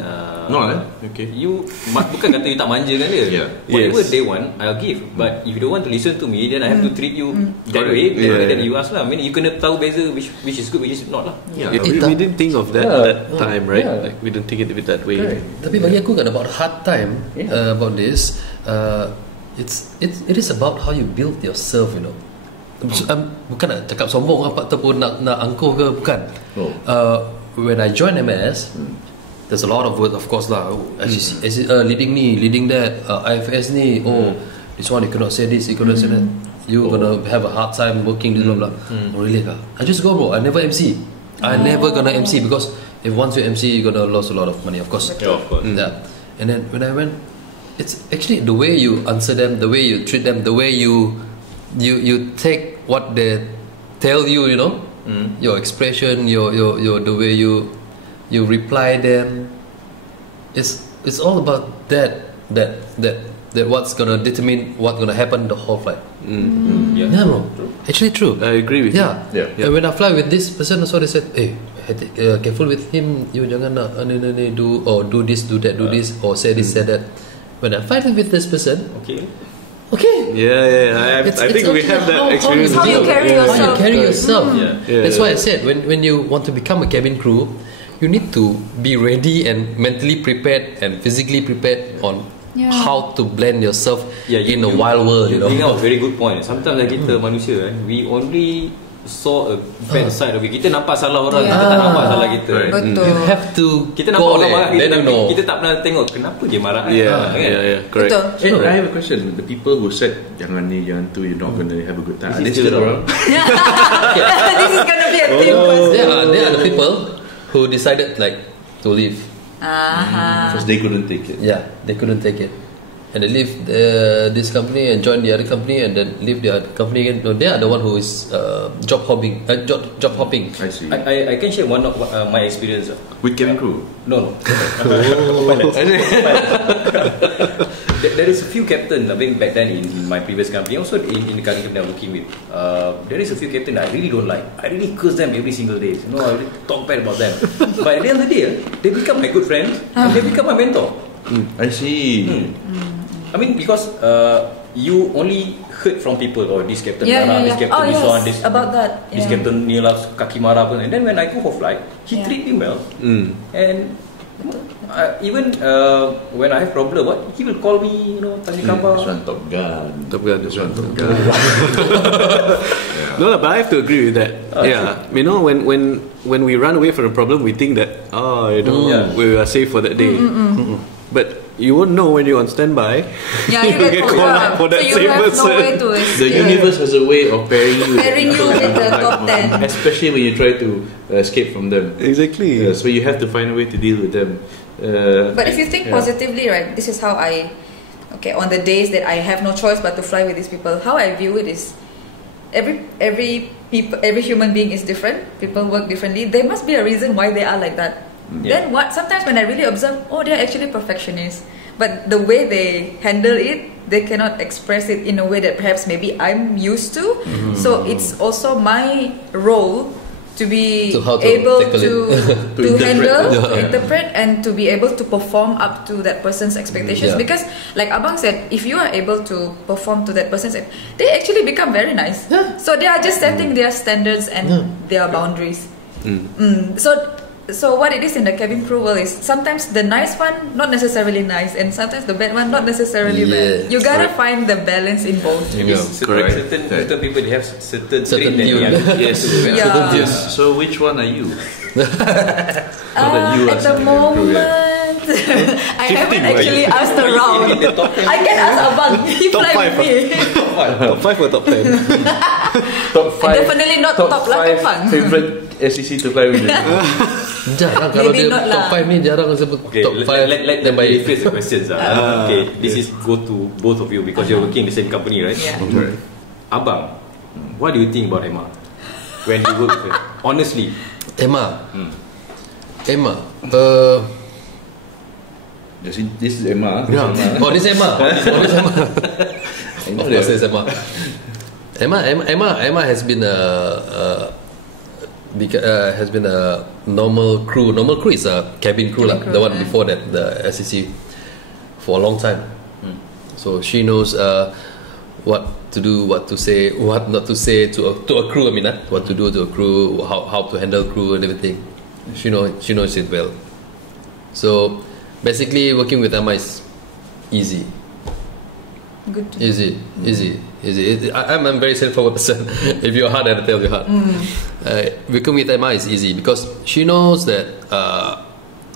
okay. You bukan kata you tak manjakan dia. Whatever they want, I'll give. But if you don't want to listen to me, then I have to treat you that way. Then you ask lah. I mean, you kena tahu beza which is good, which is not lah. We didn't think of that time, right? Like, we didn't think it that way. Right. Tapi bagi aku kan about hard time about this. It is about how you build yourself, you know. Bukan nak cakap sombong apa ataupun nak angkuh ke, bukan. When I joined MAS, there's a lot of words, of course lah. Leading that, IFS ni, this one you cannot say this, you cannot say that. You gonna have a hard time working this blah blah. Really lah. I just go, bro. I never MC. I never gonna MC, because if once you MC, you're gonna lose a lot of money, of course. Yeah, of course. Yeah. And then when I went, it's actually the way you answer them, the way you treat them, the way you take what they tell you, you know, your expression, your the way you reply them. It's all about that what's gonna determine what's gonna happen the whole flight. Yeah, bro. Actually true. I agree with you. And when I fly with this person, also they said, hey, careful with him. You jangan nak do this, do that, do this, or say this, say that. When I fly with this person, okay. Yeah. I think we have that experience. How you carry yourself. How you carry yourself. That's why I said when you want to become a cabin crew, you need to be ready and mentally prepared and physically prepared on how to blend yourself in a wild world. You know, bring out a very good point. Sometimes kita manusia, we only saw a bad side of it. Kita nampak salah orang, kita tak nampak salah kita. Betul. You have to. Kita nampak orang marah kita, tapi kita tak pernah tengok kenapa dia marah. Correct. Betul. I have a question. The people who said jangan ni, jangan tu, you're not gonna have a good time. Are they still around? This is gonna be a thing. They are the people who decided like to leave because they couldn't take it. Yeah, they couldn't take it. and they leave this company and join the other company and then leave the other company again. No, they are the one who is job hopping. I see. I can share one of my experience with cabin crew. No. There is a few captains. I think back then in my previous company, also in the current company I'm working with, there is a few captains I really don't like. I really curse them every single day. You know, I really talk bad about them. But at the end of the day, they become my good friends and they become my mentor. I see. I mean, because you only heard from people, or this captain marah, this captain this one, this about that. This captain ni lah kaki marah pun. And then when I go for flight, he treat me well. And even when I have problem, he will call me, you know, tanya khabar. This one Top Gun. This one Top Gun. No, but I have to agree with that. You know, when we run away from a problem, we think that we are safe for that day. But you won't know when you're on standby. Yeah, you get called up for that same person. No way to escape. The universe has a way of pairing you with the top 10. Especially when you try to escape from them. Exactly. So you have to find a way to deal with them. But if you think positively, right, this is how on the days that I have no choice but to fly with these people, how I view it is every human being is different. People work differently. There must be a reason why they are like that. Then sometimes when I really observe, they're actually perfectionists, but the way they handle it, they cannot express it in a way that perhaps maybe I'm used to. So it's also my role to be able to handle, interpret, and to be able to perform up to that person's expectations. Because like Abang said, if you are able to perform to that person's, they actually become very nice. So they are just setting their standards and their boundaries. So what it is in the cabin crew world is sometimes the nice one not necessarily nice, and sometimes the bad one not necessarily bad. You gotta find the balance in both. Correct. Certain people they have certain views. Yes. So which one are you? At the moment, I haven't actually asked around. I can ask Abang. He fly with me. Top 5 or top 10? Top 5. Definitely not top 5 favorite SEC to fly with you. Jarang kalau dia top 5 ni jarang sebut top 5. Let me rephrase the questions. Okay, this is go to both of you because you're working in the same company, right? Right. Abang, what do you think about Emma when you work with her? Honestly, Emma. This is Emma. This is Emma. Of course, it's Emma. Emma has been a normal crew. Normal crew is a cabin crew, the one before that, the SEC, for a long time. So she knows what to do, what to say, what not to say to a crew. I mean, what to do to a crew, how to handle crew and everything. She knows it well. So basically, working with Emma is easy. Good. Easy. I'm a very straightforward person. If you're hard, I'll tell you hard. Working with Emma is easy because she knows that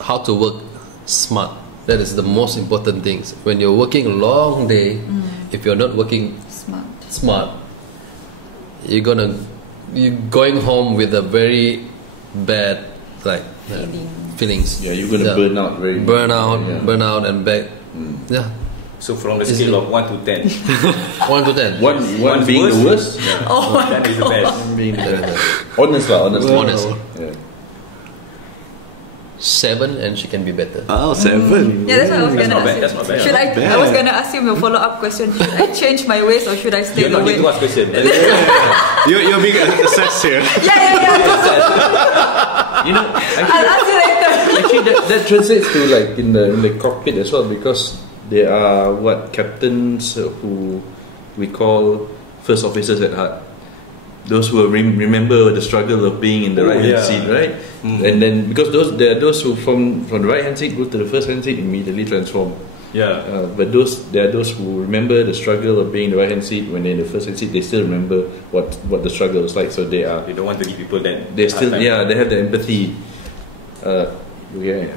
how to work smart. That is the most important things. When you're working a long day, if you're not working smart, you're going home with a very bad feelings. Yeah, you're gonna burn out very much. Burn out and back. Yeah. So from the scale of 1 to 10, 1 to 10, one being the worst. Yeah. 10 is the best. One being the best. Honest. Yeah. 7, and she can be better. 7. Yeah, that's what I was gonna ask you. That's not bad. Should I was gonna ask you a follow-up question. Should I change my ways or should I stay You're not the way? need to ask question. You're being assessed here. Yeah. I'll ask you later. Actually, that translates to like in the cockpit as well, because there are captains who we call first officers at heart. Those who remember the struggle of being in the right hand seat, right? And then because there are those who from the right hand seat go to the first hand seat immediately transform. But there are those who remember the struggle of being in the right hand seat when they're in the first hand seat. They still remember what the struggle was like. So they don't want to give people that. They still they have the empathy. Then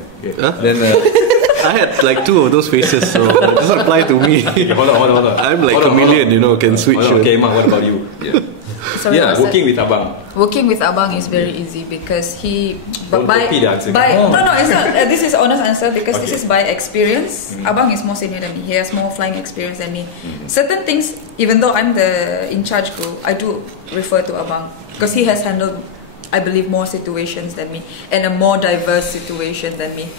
I had like 2 of those faces, so it doesn't apply to me. Hold on. I'm like chameleon, can switch. Okay, Emma, what about you? Sorry, working with Abang. Working with Abang is very easy because he no, it's not. This is honest answer because this is by experience. Abang is more senior than me. He has more flying experience than me. Certain things, even though I'm the in charge crew, I do refer to Abang because he has handled, I believe, more situations than me and a more diverse situation than me.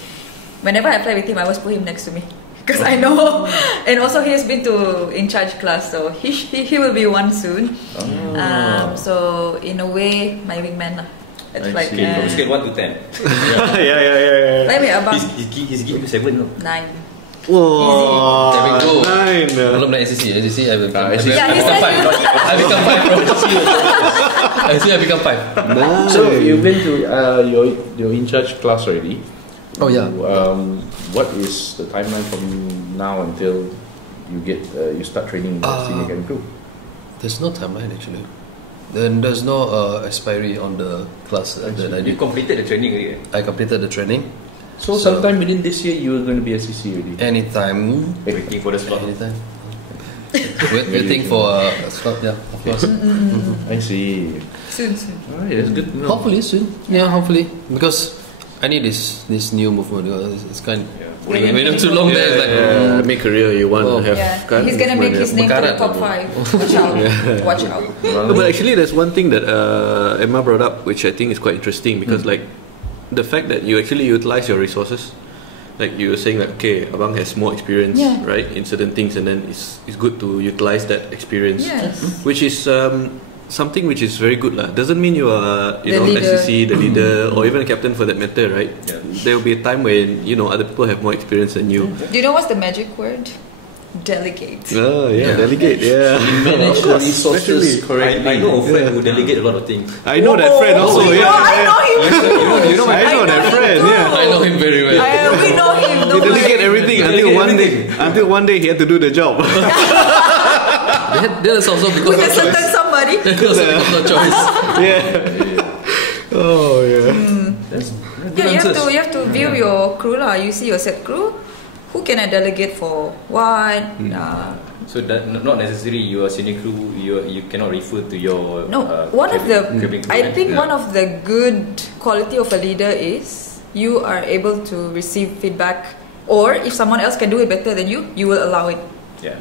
Whenever I fly with him, I always put him next to me because I know. And also he has been to in charge class, so he will be one soon. So in a way, my wingman lah. It's like from scale 1 to 10. yeah. Let me Abang. He's giving you 7 no? 9. Whoa, there we go. 9. Belum naik SCC, I will become 5. Yeah, he said I become 5 from SCC. I become 5. Nice. So you've been to your in charge class already. Oh yeah. What is the timeline from now until you get you start training the senior cabin crew? There's no timeline actually. Then there's no expiry on the class that I did. You completed the training already? I completed the training. So sometime within this year you are going to be a CC already? Anytime. Waiting for the slot. Anytime. Waiting for a slot, yeah, of course. I see. soon. Oh, yeah, it's good to know. Hopefully soon. Yeah, hopefully. Because I need this new movement. It's kind of wait too long there. It's like mid-career you want to have. He's gonna make his name to the top 5. Watch out! Watch out! No, but actually, there's one thing that Emma brought up, which I think is quite interesting because, like, the fact that you actually utilize your resources. Like you were saying, like, okay, Abang has more experience, right, in certain things, and then it's good to utilize that experience, which is something which is very good, lah. Doesn't mean you are, SCC, the leader, or even a captain for that matter, right? Yeah. There will be a time when other people have more experience than you. Do you know what's the magic word? Delegate. Oh yeah, delegate. Yeah, manage the resources correctly. I know a friend who delegate a lot of things. I know that friend also. I know him. I know that friend. Yeah, I know him very well. We know him. He delegate everything until one day he had to do the job. That is also because with of a certain choice. somebody. Because of no choice. Yeah. Oh yeah. You have to view your crew lah. You see your set crew. Who can I delegate for what? So that not necessarily you are senior crew. You cannot refer to your one of the good quality of a leader is you are able to receive feedback, or if someone else can do it better than you will allow it. Yeah.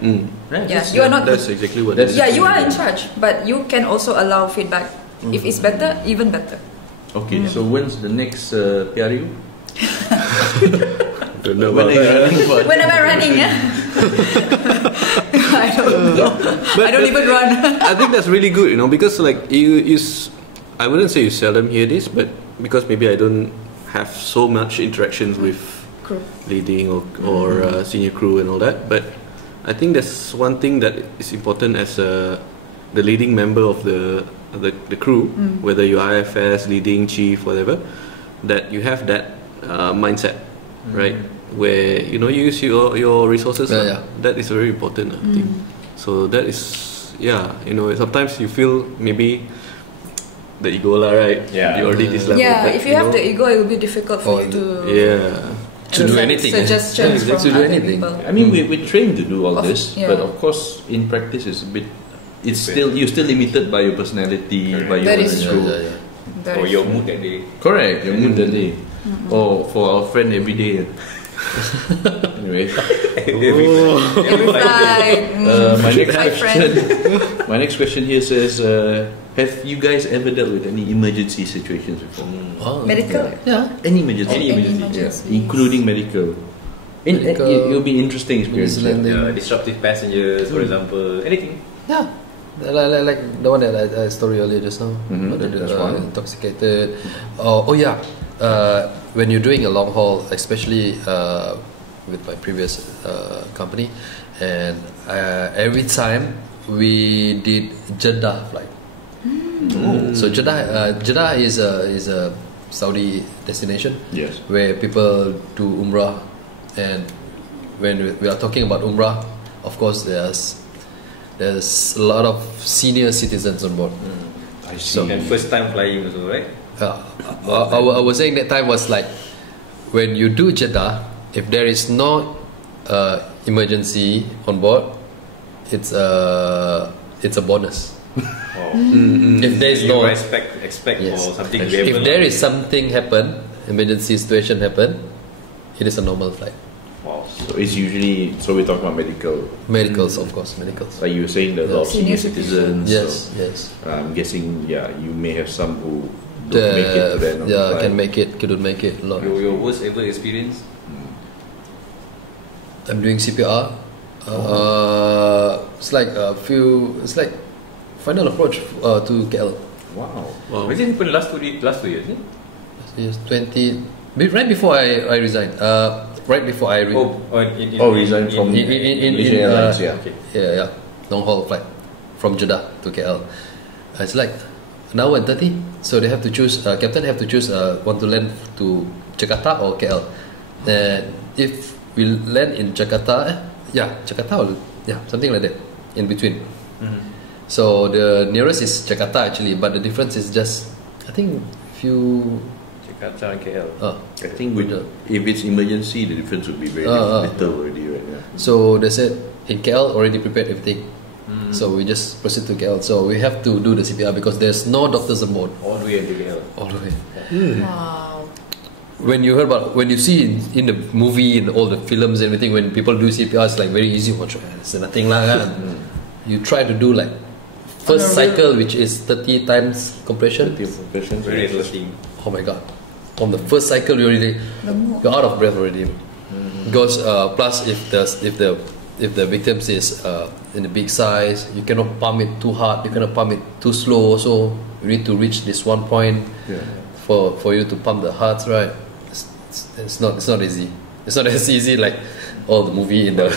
Right. Yeah. You are not. That's exactly what. You are in charge, but you can also allow feedback. If it's better, even better. Okay. So when's the next PRU? Don't know when am I running? I don't know. I don't even run. I think that's really good, because like you I wouldn't say you seldom hear this, but because maybe I don't have so much interactions with crew leading or senior crew and all that, but I think that's one thing that is important as the leading member of the crew, whether you're IFS, leading, chief, whatever, that you have that mindset, right? Where you use your resources. That is very important, I think. So that is sometimes you feel maybe the ego lah, right? Yeah. You already this level. Yeah, if you have the ego, it will be difficult for you to do anything. Suggestions from other people. I mean, we're trained to do all this, but of course, in practice, it's a bit. You're still limited by your personality, by your or your mood that day. Correct, your mood that day. Or for our friend every day. Anyway, my next question here says, have you guys ever dealt with any emergency situations before? Medical? Yeah, any emergency. Yeah. Including medical. It'll be interesting experience. Disruptive passengers, for example, anything. Yeah. Like the one that I story earlier just now. Intoxicated. When you're doing a long haul, especially with my previous company, and every time we did Jeddah flight. So Jeddah is a Saudi destination, where people do Umrah, and when we are talking about Umrah, of course there's a lot of senior citizens on board. I see. And first time flying also, right? I was saying that time was like when you do Jeddah, if there is no emergency on board, it's a bonus. If there is no expect for something. If there is something happen, emergency situation happen, it is a normal flight. Wow. So it's usually, so we're talking about medicals, of course, medicals. Like you were saying, there are a lot of senior citizens. Yes, so yes. I'm guessing, you may have some who don't make it to that. Yeah, can make it, couldn't make it. A lot. Your worst ever experience? I'm doing CPR. It's like final approach to KL. Wow. Was it happened last 2 years? Yes, 20. Right before I resigned. Right before I resigned from airlines. Yeah. Long haul flight from Jeddah to KL. It's like an hour and 30. So they have to choose. Captain have to choose. Want to land to Jakarta or KL. And if we land in Jakarta, Jakarta, something like that, in between. So the nearest is Jakarta actually, but the difference is just, I think, few. Jakarta and KL. I think if it's emergency, the difference would be very little already, right? Yeah. So they said in KL already prepared everything. So we just proceed to KL. So we have to do the CPR because there's no doctors on board. All the way to KL. All the way. Wow. When you see in the movie, in all the films and everything, when people do CPR, it's like very easy. It's nothing like that. You try to do like first cycle, which is 30 times compression. Very exhausting. Oh my god! On the first cycle, you're out of breath already. Because plus, if the victim is in a big size, you cannot pump it too hard. You cannot pump it too slow. So you need to reach this one point for you to pump the hearts, right? It's not easy. It's not as easy like all the movie in the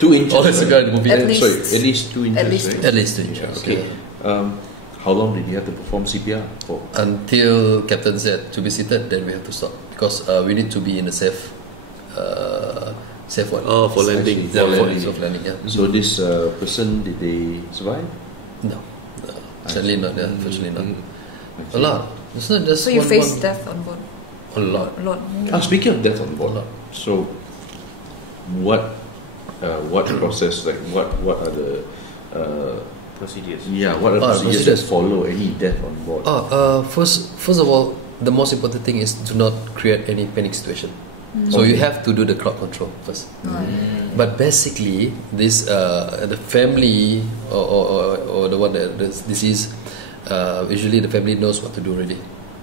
2 inches. All the movie. At least 2 inches. At least 2 inches. Okay. How long did you have to perform CPR for? Until captain said to be seated, then we have to stop because we need to be in a safe one. Oh, for landing. For landing. Yeah. So this person, did they survive? No. Sadly not. Yeah, unfortunately not. A lot. It's not just so you faced death on board. A lot. Speaking of death on board, so what process, like what are the procedures? Yeah, what are the procedures that follow any death on board? First of all, the most important thing is to not create any panic situation. So you have to do the crowd control first. But basically, this the family or the one that the deceased, usually the family knows what to do already.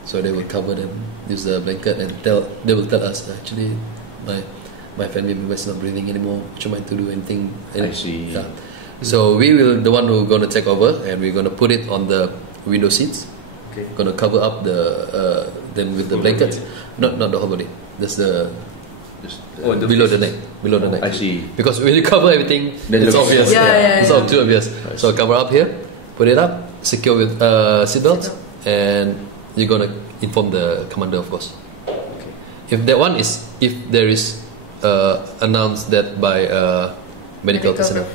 So they will cover them, use the blanket, and they will tell us actually my family member is not breathing anymore. Would you mind to do anything? I see. Yeah. So we will the one who gonna take over, and we're gonna put it on the window seats. Okay. Gonna cover up them with the blankets. Not the whole body. That's below the neck. I see. Because when you cover everything, it's obvious. It's all too obvious. So cover up here, put it up, secure with seatbelts, and you're gonna inform the commander, of course. Okay. If there is announced that by medical personnel.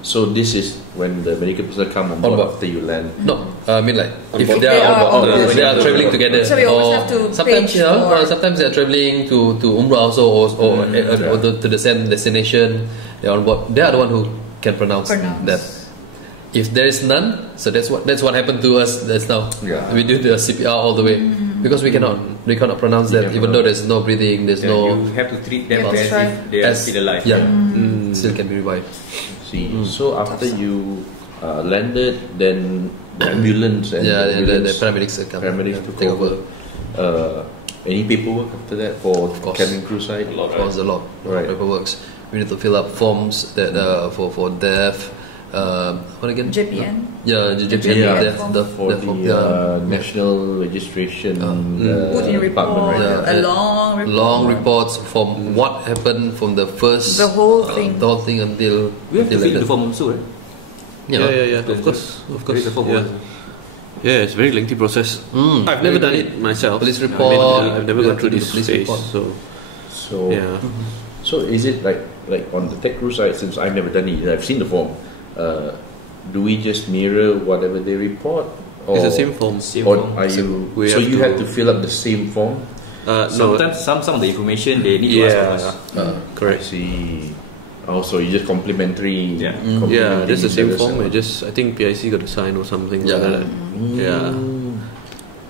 So this is when the medical personnel come on board after you land. No, I mean like if they are traveling together. So we always have to sometimes they are traveling to Umrah also or to the same destination. They are on board. They are the one who can pronounce that. If there is none, so that's what happened to us. That's now we do the CPR all the way because we cannot pronounce that even though there's no breathing. There's no. You have to treat them as if they are still alive. Yeah, still can be revived. See, so after you landed, then the ambulance and the paramedics took over. Any paperwork after that for cabin crew side? A lot of paperwork. We need to fill up forms that for death. What again? JPN. Yeah, JPN. For the national registration report. Right? A long reports from what happened from the first the whole thing until we have to fill the form also, right? Yeah. Of course. Yeah, it's a very lengthy process. I've never done it myself. Police report. I've never gone through this phase. So yeah. So is it like on the tech crew side? Since I've never done it, I've seen the form. Do we just mirror whatever they report? Or, it's the same form. You have to fill up the same form? Sometimes some of the information they need to ask from us. Correct. I see. Also, you just complimentary. Yeah, that's the same form. I think PIC got to sign or something like that. Yeah.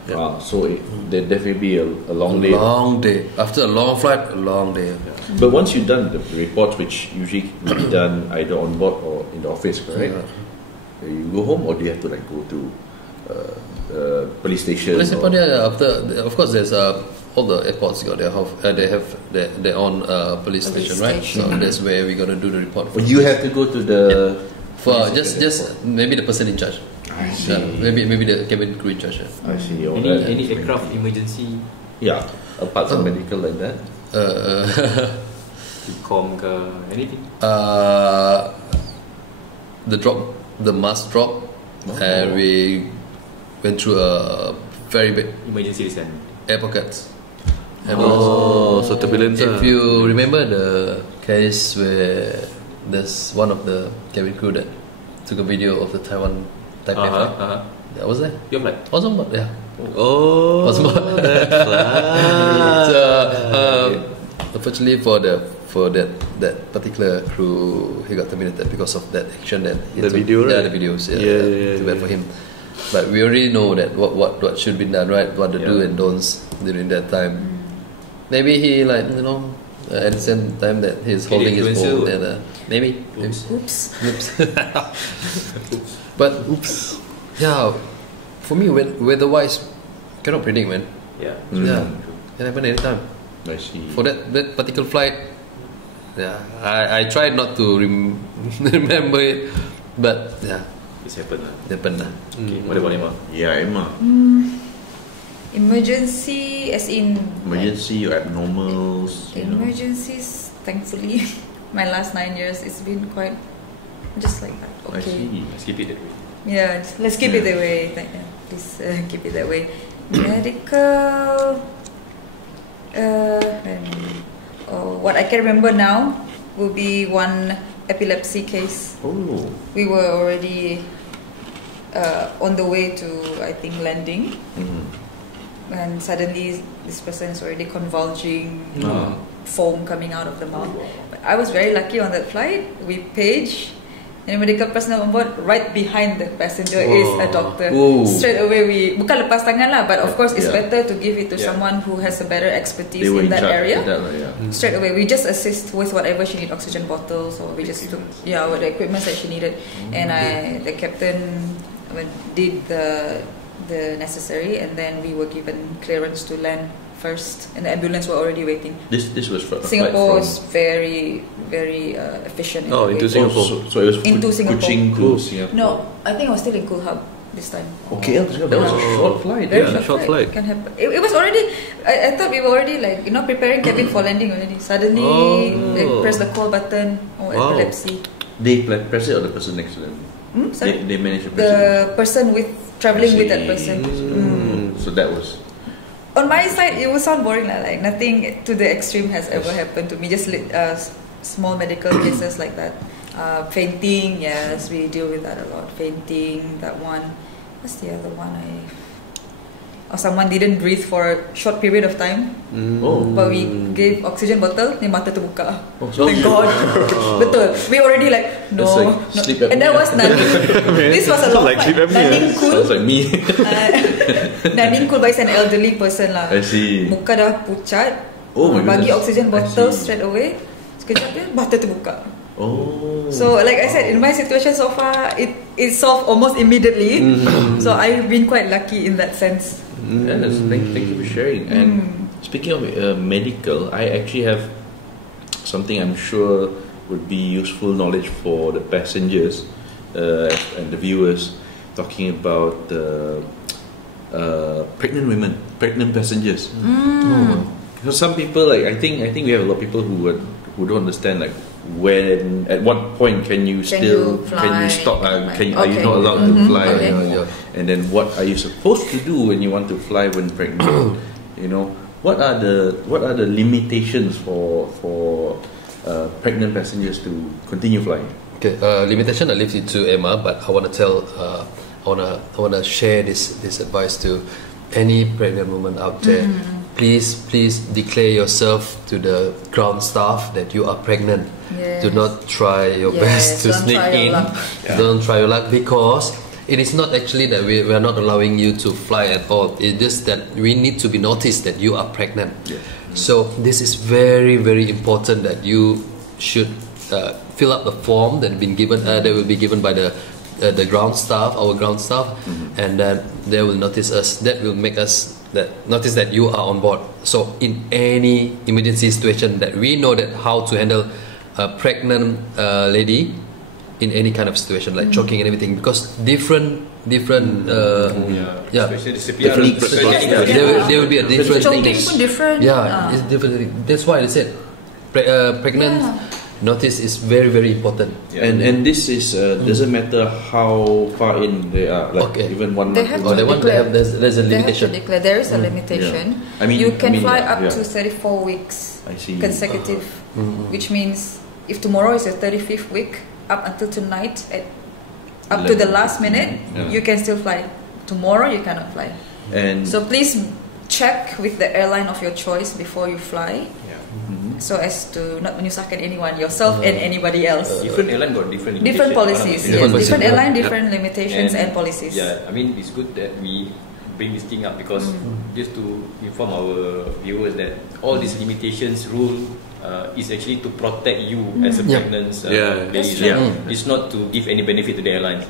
Wow, so there definitely be a long day. Long day. After a long flight, a long day. But once you've done the reports, which usually will be done either on board or in the office, correct? You go home, or do you have to like go to police station? Police station, after, of course, there's all the airports got they have their own police station, right? So that's where we're gonna do the report. You have to go to the for just maybe the person in charge. I see. Maybe the cabin crew in charge. I see. Any aircraft emergency? Yeah, apart from medical like that. Anything? The mask drop, and we went through a very big emergency descent. Air pockets. So turbulence. If you remember the case where there's one of the cabin crew that took a video of the Taiwan Taipei flight. That was there. Your flight? Was on board, yeah. Was on board. So, unfortunately for that particular crew, he got terminated because of that action that he took. Video, right? Yeah, the videos. Yeah. Too bad for him. But we already know that what should be done, right? What to do and don'ts during that time. Maybe he at the same time that he's holding his phone and maybe. Oops. But yeah, for me, weather-wise, cannot predict, man. Yeah. Can happen anytime. I see. For that particular flight, I tried not to remember it, but it's happened. Happened. Okay. What about Emma? Yeah, Emma. Emergency, as in emergency or abnormals. Emergencies, thankfully, my last 9 years, it's been quite just like that. Okay. I see. Let's keep it that way. Yeah, let's keep it that way. Please keep it that way. Medical. What I can remember now will be one epilepsy case. Oh. We were already on the way to, I think, landing. And suddenly this person is already convulging, foam coming out of the mouth. But I was very lucky on that flight. We paged, and the medical personnel on board, right behind the passenger is a doctor. Straight away we bukan lepas tangan lah, but of course it's better to give it to someone who has a better expertise in that area. Straight away we just assist with whatever she need, oxygen bottles, or we just took with the equipment that she needed. And the captain did the necessary, and then we were given clearance to land first, and the ambulance were already waiting. This was from Singapore was very efficient. Into Singapore. So it was into Singapore. Kuching to Singapore. No, I think I was still in Cool Hub this time. Okay, that was a short flight. Very short flight. Can happen. It was already. I thought we were already preparing cabin for landing already. Suddenly they press the call button. Epilepsy. They press it, or the person next to them? They managed to press the person traveling with that person. So that was. On my side, it will sound boring, like nothing to the extreme has ever happened to me. Just small medical cases like that. Fainting, yes, we deal with that a lot. Fainting, that one. What's the other one? Or someone didn't breathe for a short period of time. But we gave oxygen bottle, ni mata terbuka. Thank God. Betul. We already no. And that was this was a long flight. Naning Cool. Sounds like me. Naning Cool, but it's an elderly person lah. I see. Muka dah pucat. Bagi oxygen bottle straight away. Sekejap dia mata terbuka. So like I said, in my situation so far, it solved almost immediately. So I've been quite lucky in that sense. Thank you for sharing. And speaking of medical, I actually have something I'm sure would be useful knowledge for the passengers and the viewers, talking about pregnant passengers. Because some people, I think we have a lot of people who don't understand when, at what point can you stop? Are you not allowed to fly? And then what are you supposed to do when you want to fly when pregnant? What are the limitations for pregnant passengers to continue flying? Okay, limitation I leave it to Emma, but I want to I want to share this advice to any pregnant woman out there. please declare yourself to the ground staff that you are pregnant. Do not try your best to sneak in. Don't try your luck, because it is not actually that we are not allowing you to fly at all. It's just that we need to be noticed that you are pregnant. So this is very, very important that you should fill up the form that been given. That will be given by the ground staff, our ground staff, and then they will notice us. That will make us notice that you are on board. So in any emergency situation, that we know that how to handle a pregnant lady in any kind of situation, like choking and everything, because different techniques. There will be a different techniques. It's different. That's why I said pregnant notice is very, very important. And this is doesn't matter how far in they are, like even 1 month. There's a limitation. There is a limitation. I mean, you can fly up to 34 weeks consecutive, which means if tomorrow is your 35th week, up until tonight, up to the last minute, you can still fly. Tomorrow you cannot fly. And so please check with the airline of your choice before you fly, so as to not menyusahkan anyone, yourself and anybody else. Different airline got different policies. Different airline, different limitations and policies. I mean, it's good that we bring this thing up, because just to inform our viewers that all these limitations rule is actually to protect you as a pregnant lady. It's not to give any benefit to the airlines.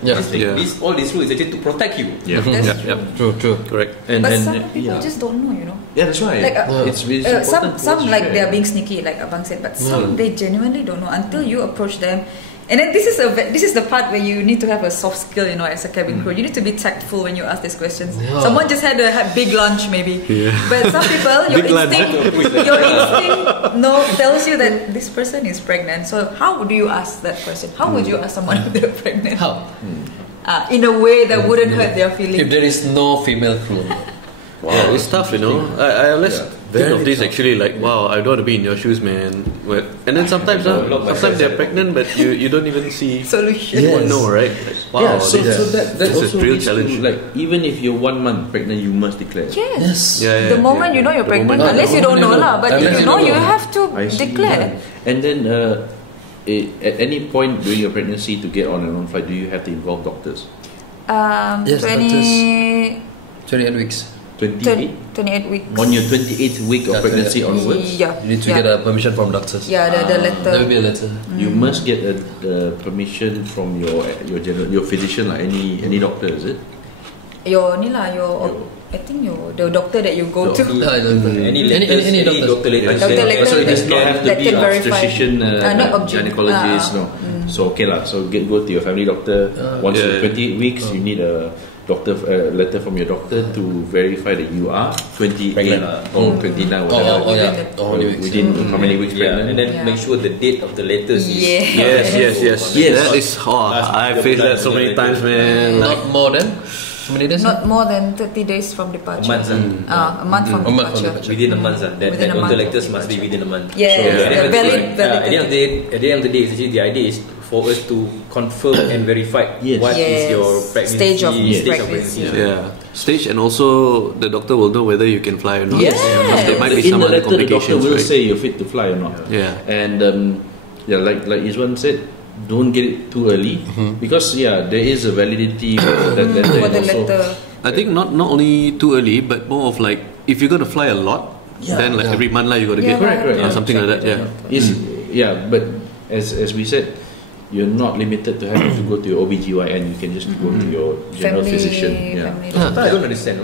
All these rules is actually to protect you. True, correct. But some people just don't know, you know. Yeah, that's right. Like, it's important. Some like they are being sneaky, like Abang said, but some they genuinely don't know until you approach them. And then this is the part where you need to have a soft skill, you know, as a cabin crew. You need to be tactful when you ask these questions. Someone just had a big lunch, maybe. But some people, your instinct tells you that this person is pregnant. So how do you ask that question? How would you ask someone if they're pregnant? How? In a way that wouldn't hurt their feelings. If there is no female crew. Wow, it's tough, you know. I always think of this actually like, wow, I don't want to be in your shoes, man. And then sometimes they're pregnant, but you don't even see solution. You won't know, right? Like, wow, so that is a real challenge. Like even if you're 1 month pregnant, you must declare. Yes. The moment you know you're pregnant, unless you don't know lah, but if you know, you have to declare. And then at any point during your pregnancy to get on and on flight, do you have to involve doctors? 28 weeks. 28 weeks. On your 28th week of pregnancy onwards? You need to get a permission from doctors. The letter. There will be a letter. You must get a permission from your physician, like any doctor, is it? I think the doctor that you go to. Any doctor later. So it does not have to be obstetrician, gynecologist, no. So So go to your family doctor. Once you're 28 weeks, you need a letter from your doctor to verify that you are 28 or 29 within how many weeks pregnant, and then make sure the date of the letters is yes. That is hard. I faced that so many times, man. Not more than how many days? Not more than 30 days from departure. A month, a month from departure. Within a month, that all the letters must be within a month. Valid. At the end of the day, actually the idea is for us to confirm and verify what is your pregnancy stage of pregnancy. Stage, and also the doctor will know whether you can fly or not. Because there might be some other complications. The doctor will say you're fit to fly or not. And like Izwan said, don't get it too early, because there is a validity for that letter. I think not only too early, but more of like if you're going to fly a lot, then like every month you got to get something like that. But as we said, you're not limited to having to go to your OBGYN. You can just go to your general physician. But I don't understand.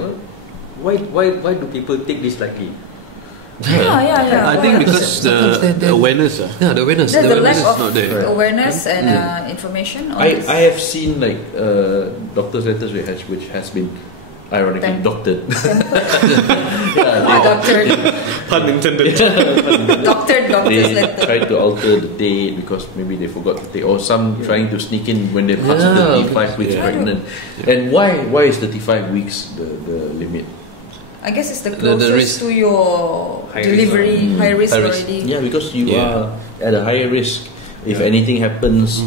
Why do people take this lightly? I think because the awareness. The awareness. There's the lack of not there. awareness and information. I have seen like doctor's letters which has been ironically doctored. Doctored. Pun intended. Doctor's letter. They tried to alter the date because maybe they forgot to take, or some trying to sneak in when they passed 35 weeks pregnant. And why is 35 weeks the limit? I guess it's the closest to your delivery, high risk already. Yeah, because you are at a higher risk. If anything happens,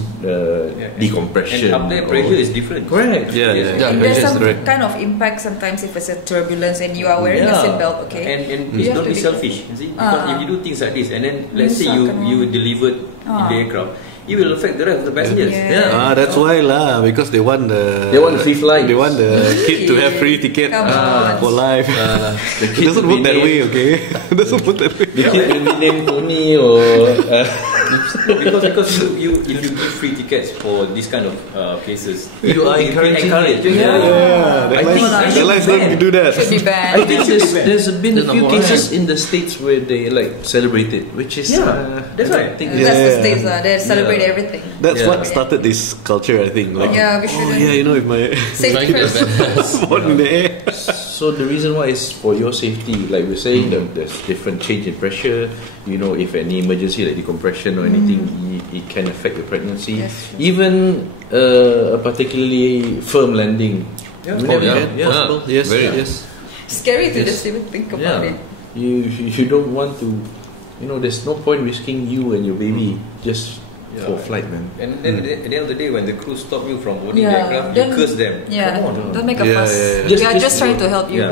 decompression. And up there, pressure is different. Correct. There's some kind of impact sometimes if it's a turbulence and you are wearing a seatbelt. Okay. And please don't be selfish. You see, because if you do things like this, and then let's say you delivered in the aircraft, it will affect the rest of the passengers. That's why lah. Because they want the free flight. They want the kid to have free ticket for life. The kid doesn't work that way, okay? It doesn't work that way. The kid will be named Tony or. because if you give free tickets for this kind of cases, you are encouraging. I think airlines don't do that. Should be banned. I think there's been a few cases in the States where they like celebrate it, which is that's right. That's the States they celebrate everything. That's what started this culture, I think. Like, we shouldn't. you know, if my born in the air. So the reason why is for your safety. Like we're saying, that there's different change in pressure. You know, if any emergency like decompression or anything, it can affect the pregnancy. Even a particularly firm landing. Possible. Yes. Scary to just even think about it. You don't want to. You know, there's no point risking you and your baby just for flight, man. And then at the end of the day, when the crew stop you from boarding the aircraft, you curse them. Come on, don't make a fuss. We are just trying to help you.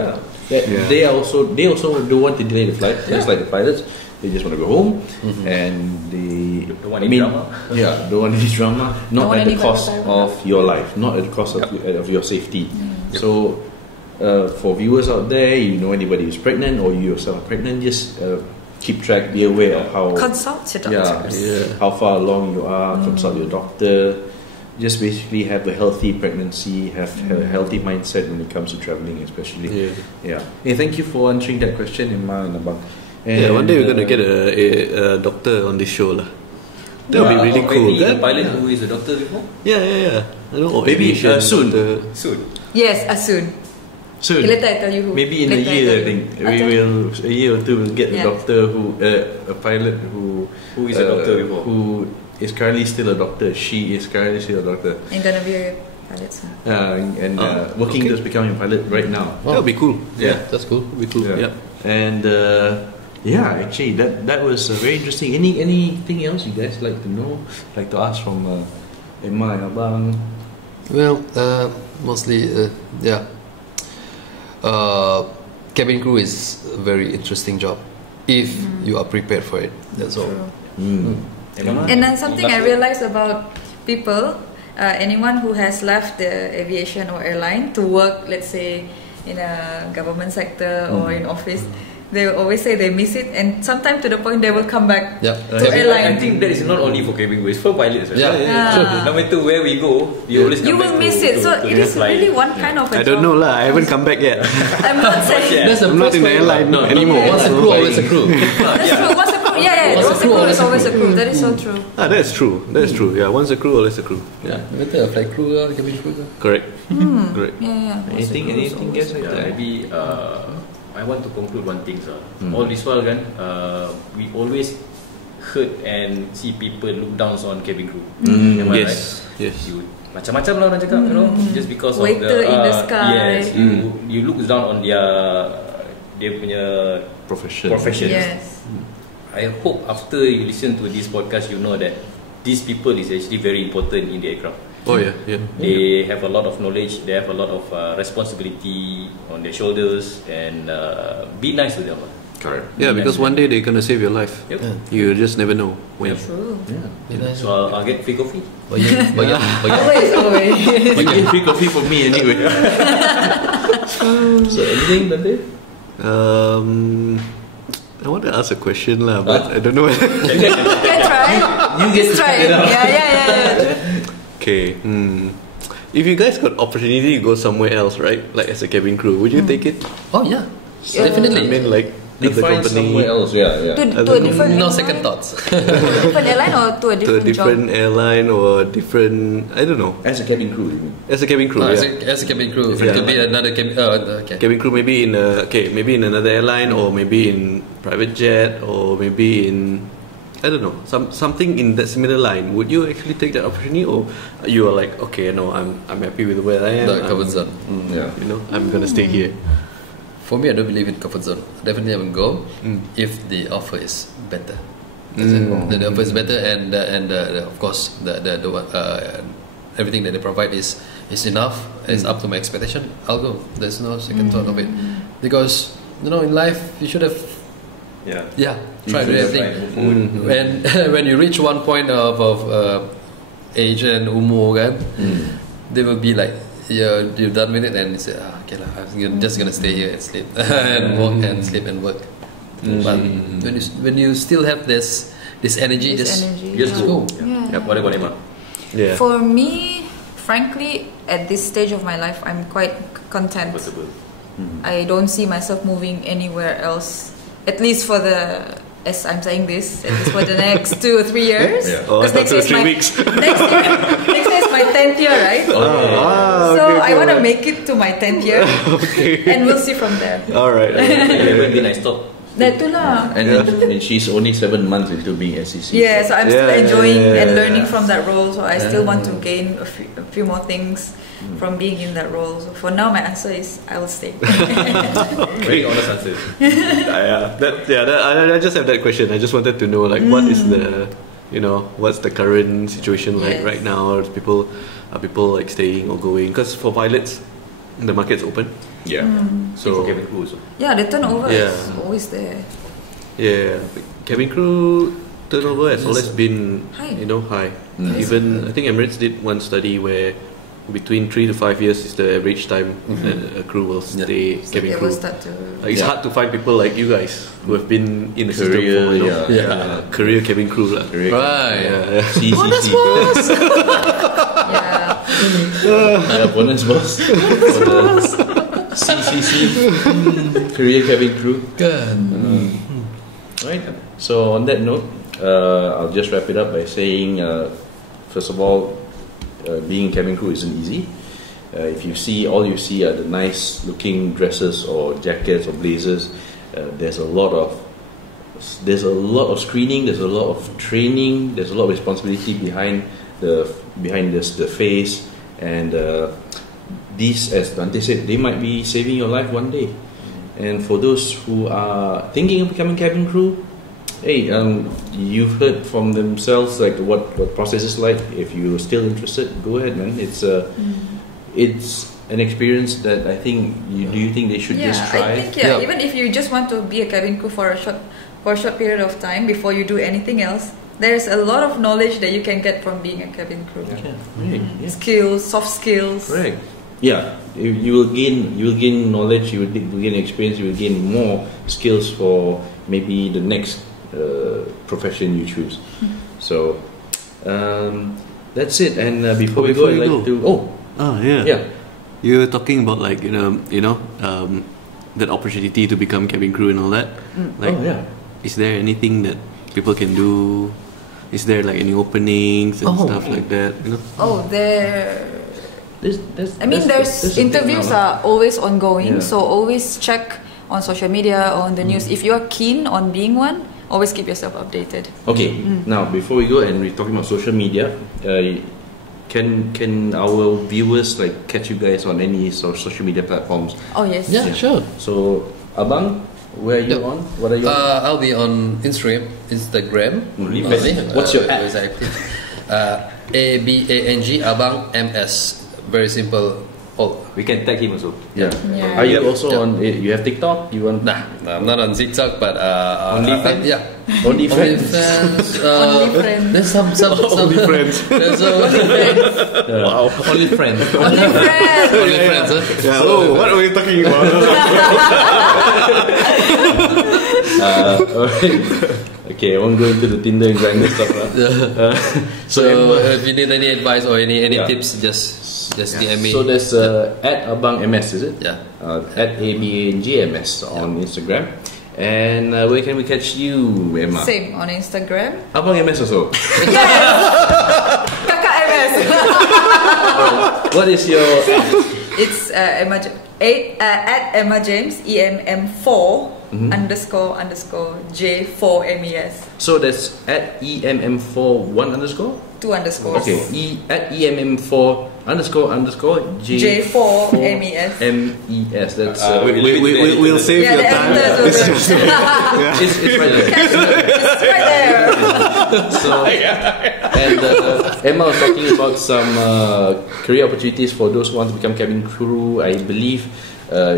They also don't want to delay the flight, just like the pilots. They just want to go home, and they don't want any drama. Don't want any drama. Not at the cost of your life, not at the cost of your safety. So, for viewers out there, you know anybody who's pregnant or you yourself are pregnant, just keep track, be aware of how consult your doctors. How far along you are, consult your doctor. Just basically have a healthy pregnancy, have a healthy mindset when it comes to traveling, especially. Hey, thank you for answering that question, Emma and Abang. And one day we're gonna get a doctor on this show lah. That would be really cool. Maybe a pilot who is a doctor before. I don't know. Maybe soon. Yes, soon. Soon. Later I tell you who. Maybe in a year, I think we will. A year or two, we'll get a doctor who, a pilot who is a doctor before, who is currently still a doctor. She is currently still a doctor. And gonna be a pilot soon. And working towards becoming a pilot right now. That would be cool. Yeah, that's cool. Would be cool. Yeah. And actually, that was very interesting. Anything else you guys like to know, like to ask from Emma and Abang? Well, mostly, cabin crew is a very interesting job if you are prepared for it. That's all. And then something I realized about people, anyone who has left the aviation or airline to work, let's say in a government sector or in office, they will always say they miss it, and sometimes to the point they will come back to airline. I think that is not only for cabin crew, it's for pilots. No matter where we go, you always come back. You will miss it. So it is really one kind of a job. I don't know lah. I haven't come back yet. I'm not saying. I'm not in the airline anymore. Once a crew, always a crew. That's true. Once a crew, once a crew is always a crew. That is so true. That's true. That's true. Yeah, once a crew, always a crew. Yeah, better a flight crew or cabin crew. Correct. Correct. Anything else like that? Maybe I want to conclude one thing, sir. All this while kan, we always heard and see people look down on cabin crew. Yes. Macam-macam lah orang cakap, you know, just because waiter of the in the sky. Yes, you look down on dia punya profession. Yes. I hope after you listen to this podcast, you know that these people is actually very important in the aircraft. Oh yeah. They have a lot of knowledge. They have a lot of responsibility on their shoulders, and be nice to them. Correct. Yeah, because one day they're gonna save your life. Yep. You just never know when. True. So I'll get free coffee. Always. You get free coffee for me anyway. So anything that day? I want to ask a question lah, but I don't know. You can try. Just try. Yeah. Okay. If you guys got opportunity to go somewhere else, right? Like as a cabin crew, would you take it? Oh yeah, definitely. I mean, like Define somewhere else. Yeah. To a different. No second thoughts. Different airline or to a different job? Airline or different. I don't know. As a cabin crew, you mean? As a cabin crew. As a cabin crew, it could be another cabin. Cabin crew, maybe in maybe in another airline, or maybe in private jet, or maybe in. I don't know, something in that similar line. Would you actually take that opportunity, or you are like, okay, no, I'm happy with where I am. The comfort zone. You know, I'm gonna stay here. For me, I don't believe in comfort zone. Definitely I will go if the offer is better. The offer is better, and of course the everything that they provide is enough. It's up to my expectation. I'll go. There's no second thought of it, because in life you should have try everything. When you reach one point of age and umur kan, they will be like, you've done with it, and you say, okay lah, I'm just gonna stay here and sleep and work and sleep and work. But when you still have this energy, just go. What about Emma? For me, frankly, at this stage of my life, I'm quite content. I don't see myself moving anywhere else, at least for as I'm saying this, at least for the next 2 or 3 years. Because next year is 3 weeks. Next year is my 10th year, right? So I want to make it to my 10th year, and we'll see from there. Alright. Then I stop. And she's only 7 months into being SEC. Yeah, so I'm still enjoying and learning from that role. So I still want to gain a few more things from being in that role. So for now, my answer is I will stay. Very honest answer. I just have that question. I just wanted to know, like, what is the, what's the current situation like right now? Are people like staying or going? Because for pilots, the market's open. So cabin crew also. The turnover is always there. Cabin crew turnover has always been high. Even I think Emirates did one study where between 3 to 5 years is the average time that a crew will stay cabin crew. It's hard to find people like you guys who have been in the system for career cabin crew lah. Right. Bonus boss. Bonus boss. CCC. Career cabin crew. Right. So on that note, I'll just wrap it up by saying, first of all, being cabin crew isn't easy. If all you see are the nice looking dresses or jackets or blazers, there's a lot of screening, there's a lot of training, there's a lot of responsibility behind the face, and these, as Dante said, they might be saving your life one day. And for those who are thinking of becoming cabin crew, you've heard from themselves like what process is like. If you're still interested, go ahead, man. It's an experience that I think do you think they should just try? I think even if you just want to be a cabin crew for a short period of time before you do anything else, there's a lot of knowledge that you can get from being a cabin crew. Skills, soft skills. Correct. You will gain knowledge, you will gain experience, you will gain more skills for maybe the next profession you choose. So that's it. And before we go, I'd like to you were talking about like that opportunity to become cabin crew and all that. Is there anything that people can do? Is there like any openings and stuff like that? There's interviews are always ongoing, so always check on social media or on the news. If you are keen on being one, always keep yourself updated. Okay. Now, before we go and we're talking about social media, can our viewers like catch you guys on any social media platforms? Oh yes. Yeah, sure. So, Abang, where are you on? What are you on? I'll be on Instagram. What's your ad? Exactly. ABANG Abang MS. Very simple. We can tag him also. Are you also on? You have TikTok? You want? Nah, I'm not on TikTok, but OnlyFans. OnlyFans. There's some OnlyFans. There's Wow. OnlyFriends. OnlyFriends. What are we talking about? Okay, I won't go into the Tinder and Grindr stuff. So if you need any advice or any tips, just DM me. So there's at Abang MS, is it? At ABANGMS on Instagram. And where can we catch you, Emma? Same on Instagram. Abang MS also. Kakak MS. What is your? It's Emma at Emma James EMM4 underscore J4MES. So that's at EMM4 _1 2 underscores. Okay, at EMM4 __ J4MES. MES. That's we'll save your time. It's right there. It's right there. So, and Emma was talking about some career opportunities for those who want to become cabin crew. I believe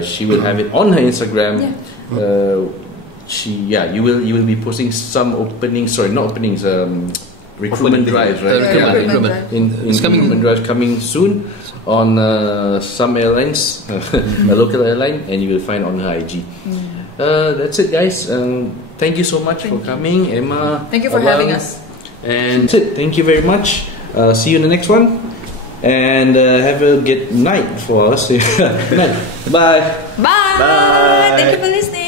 she will have it on her Instagram. You will be posting some openings. Sorry, not openings. Recruitment drives, right? Recruitment drives coming soon on some airlines, a local airline, and you will find on her IG. That's it, guys. Thank you so much for coming, Emma. Thank you for having us. And that's it. Thank you very much. See you in the next one. And have a good night for us. Good night. Bye. Bye. Thank you for listening.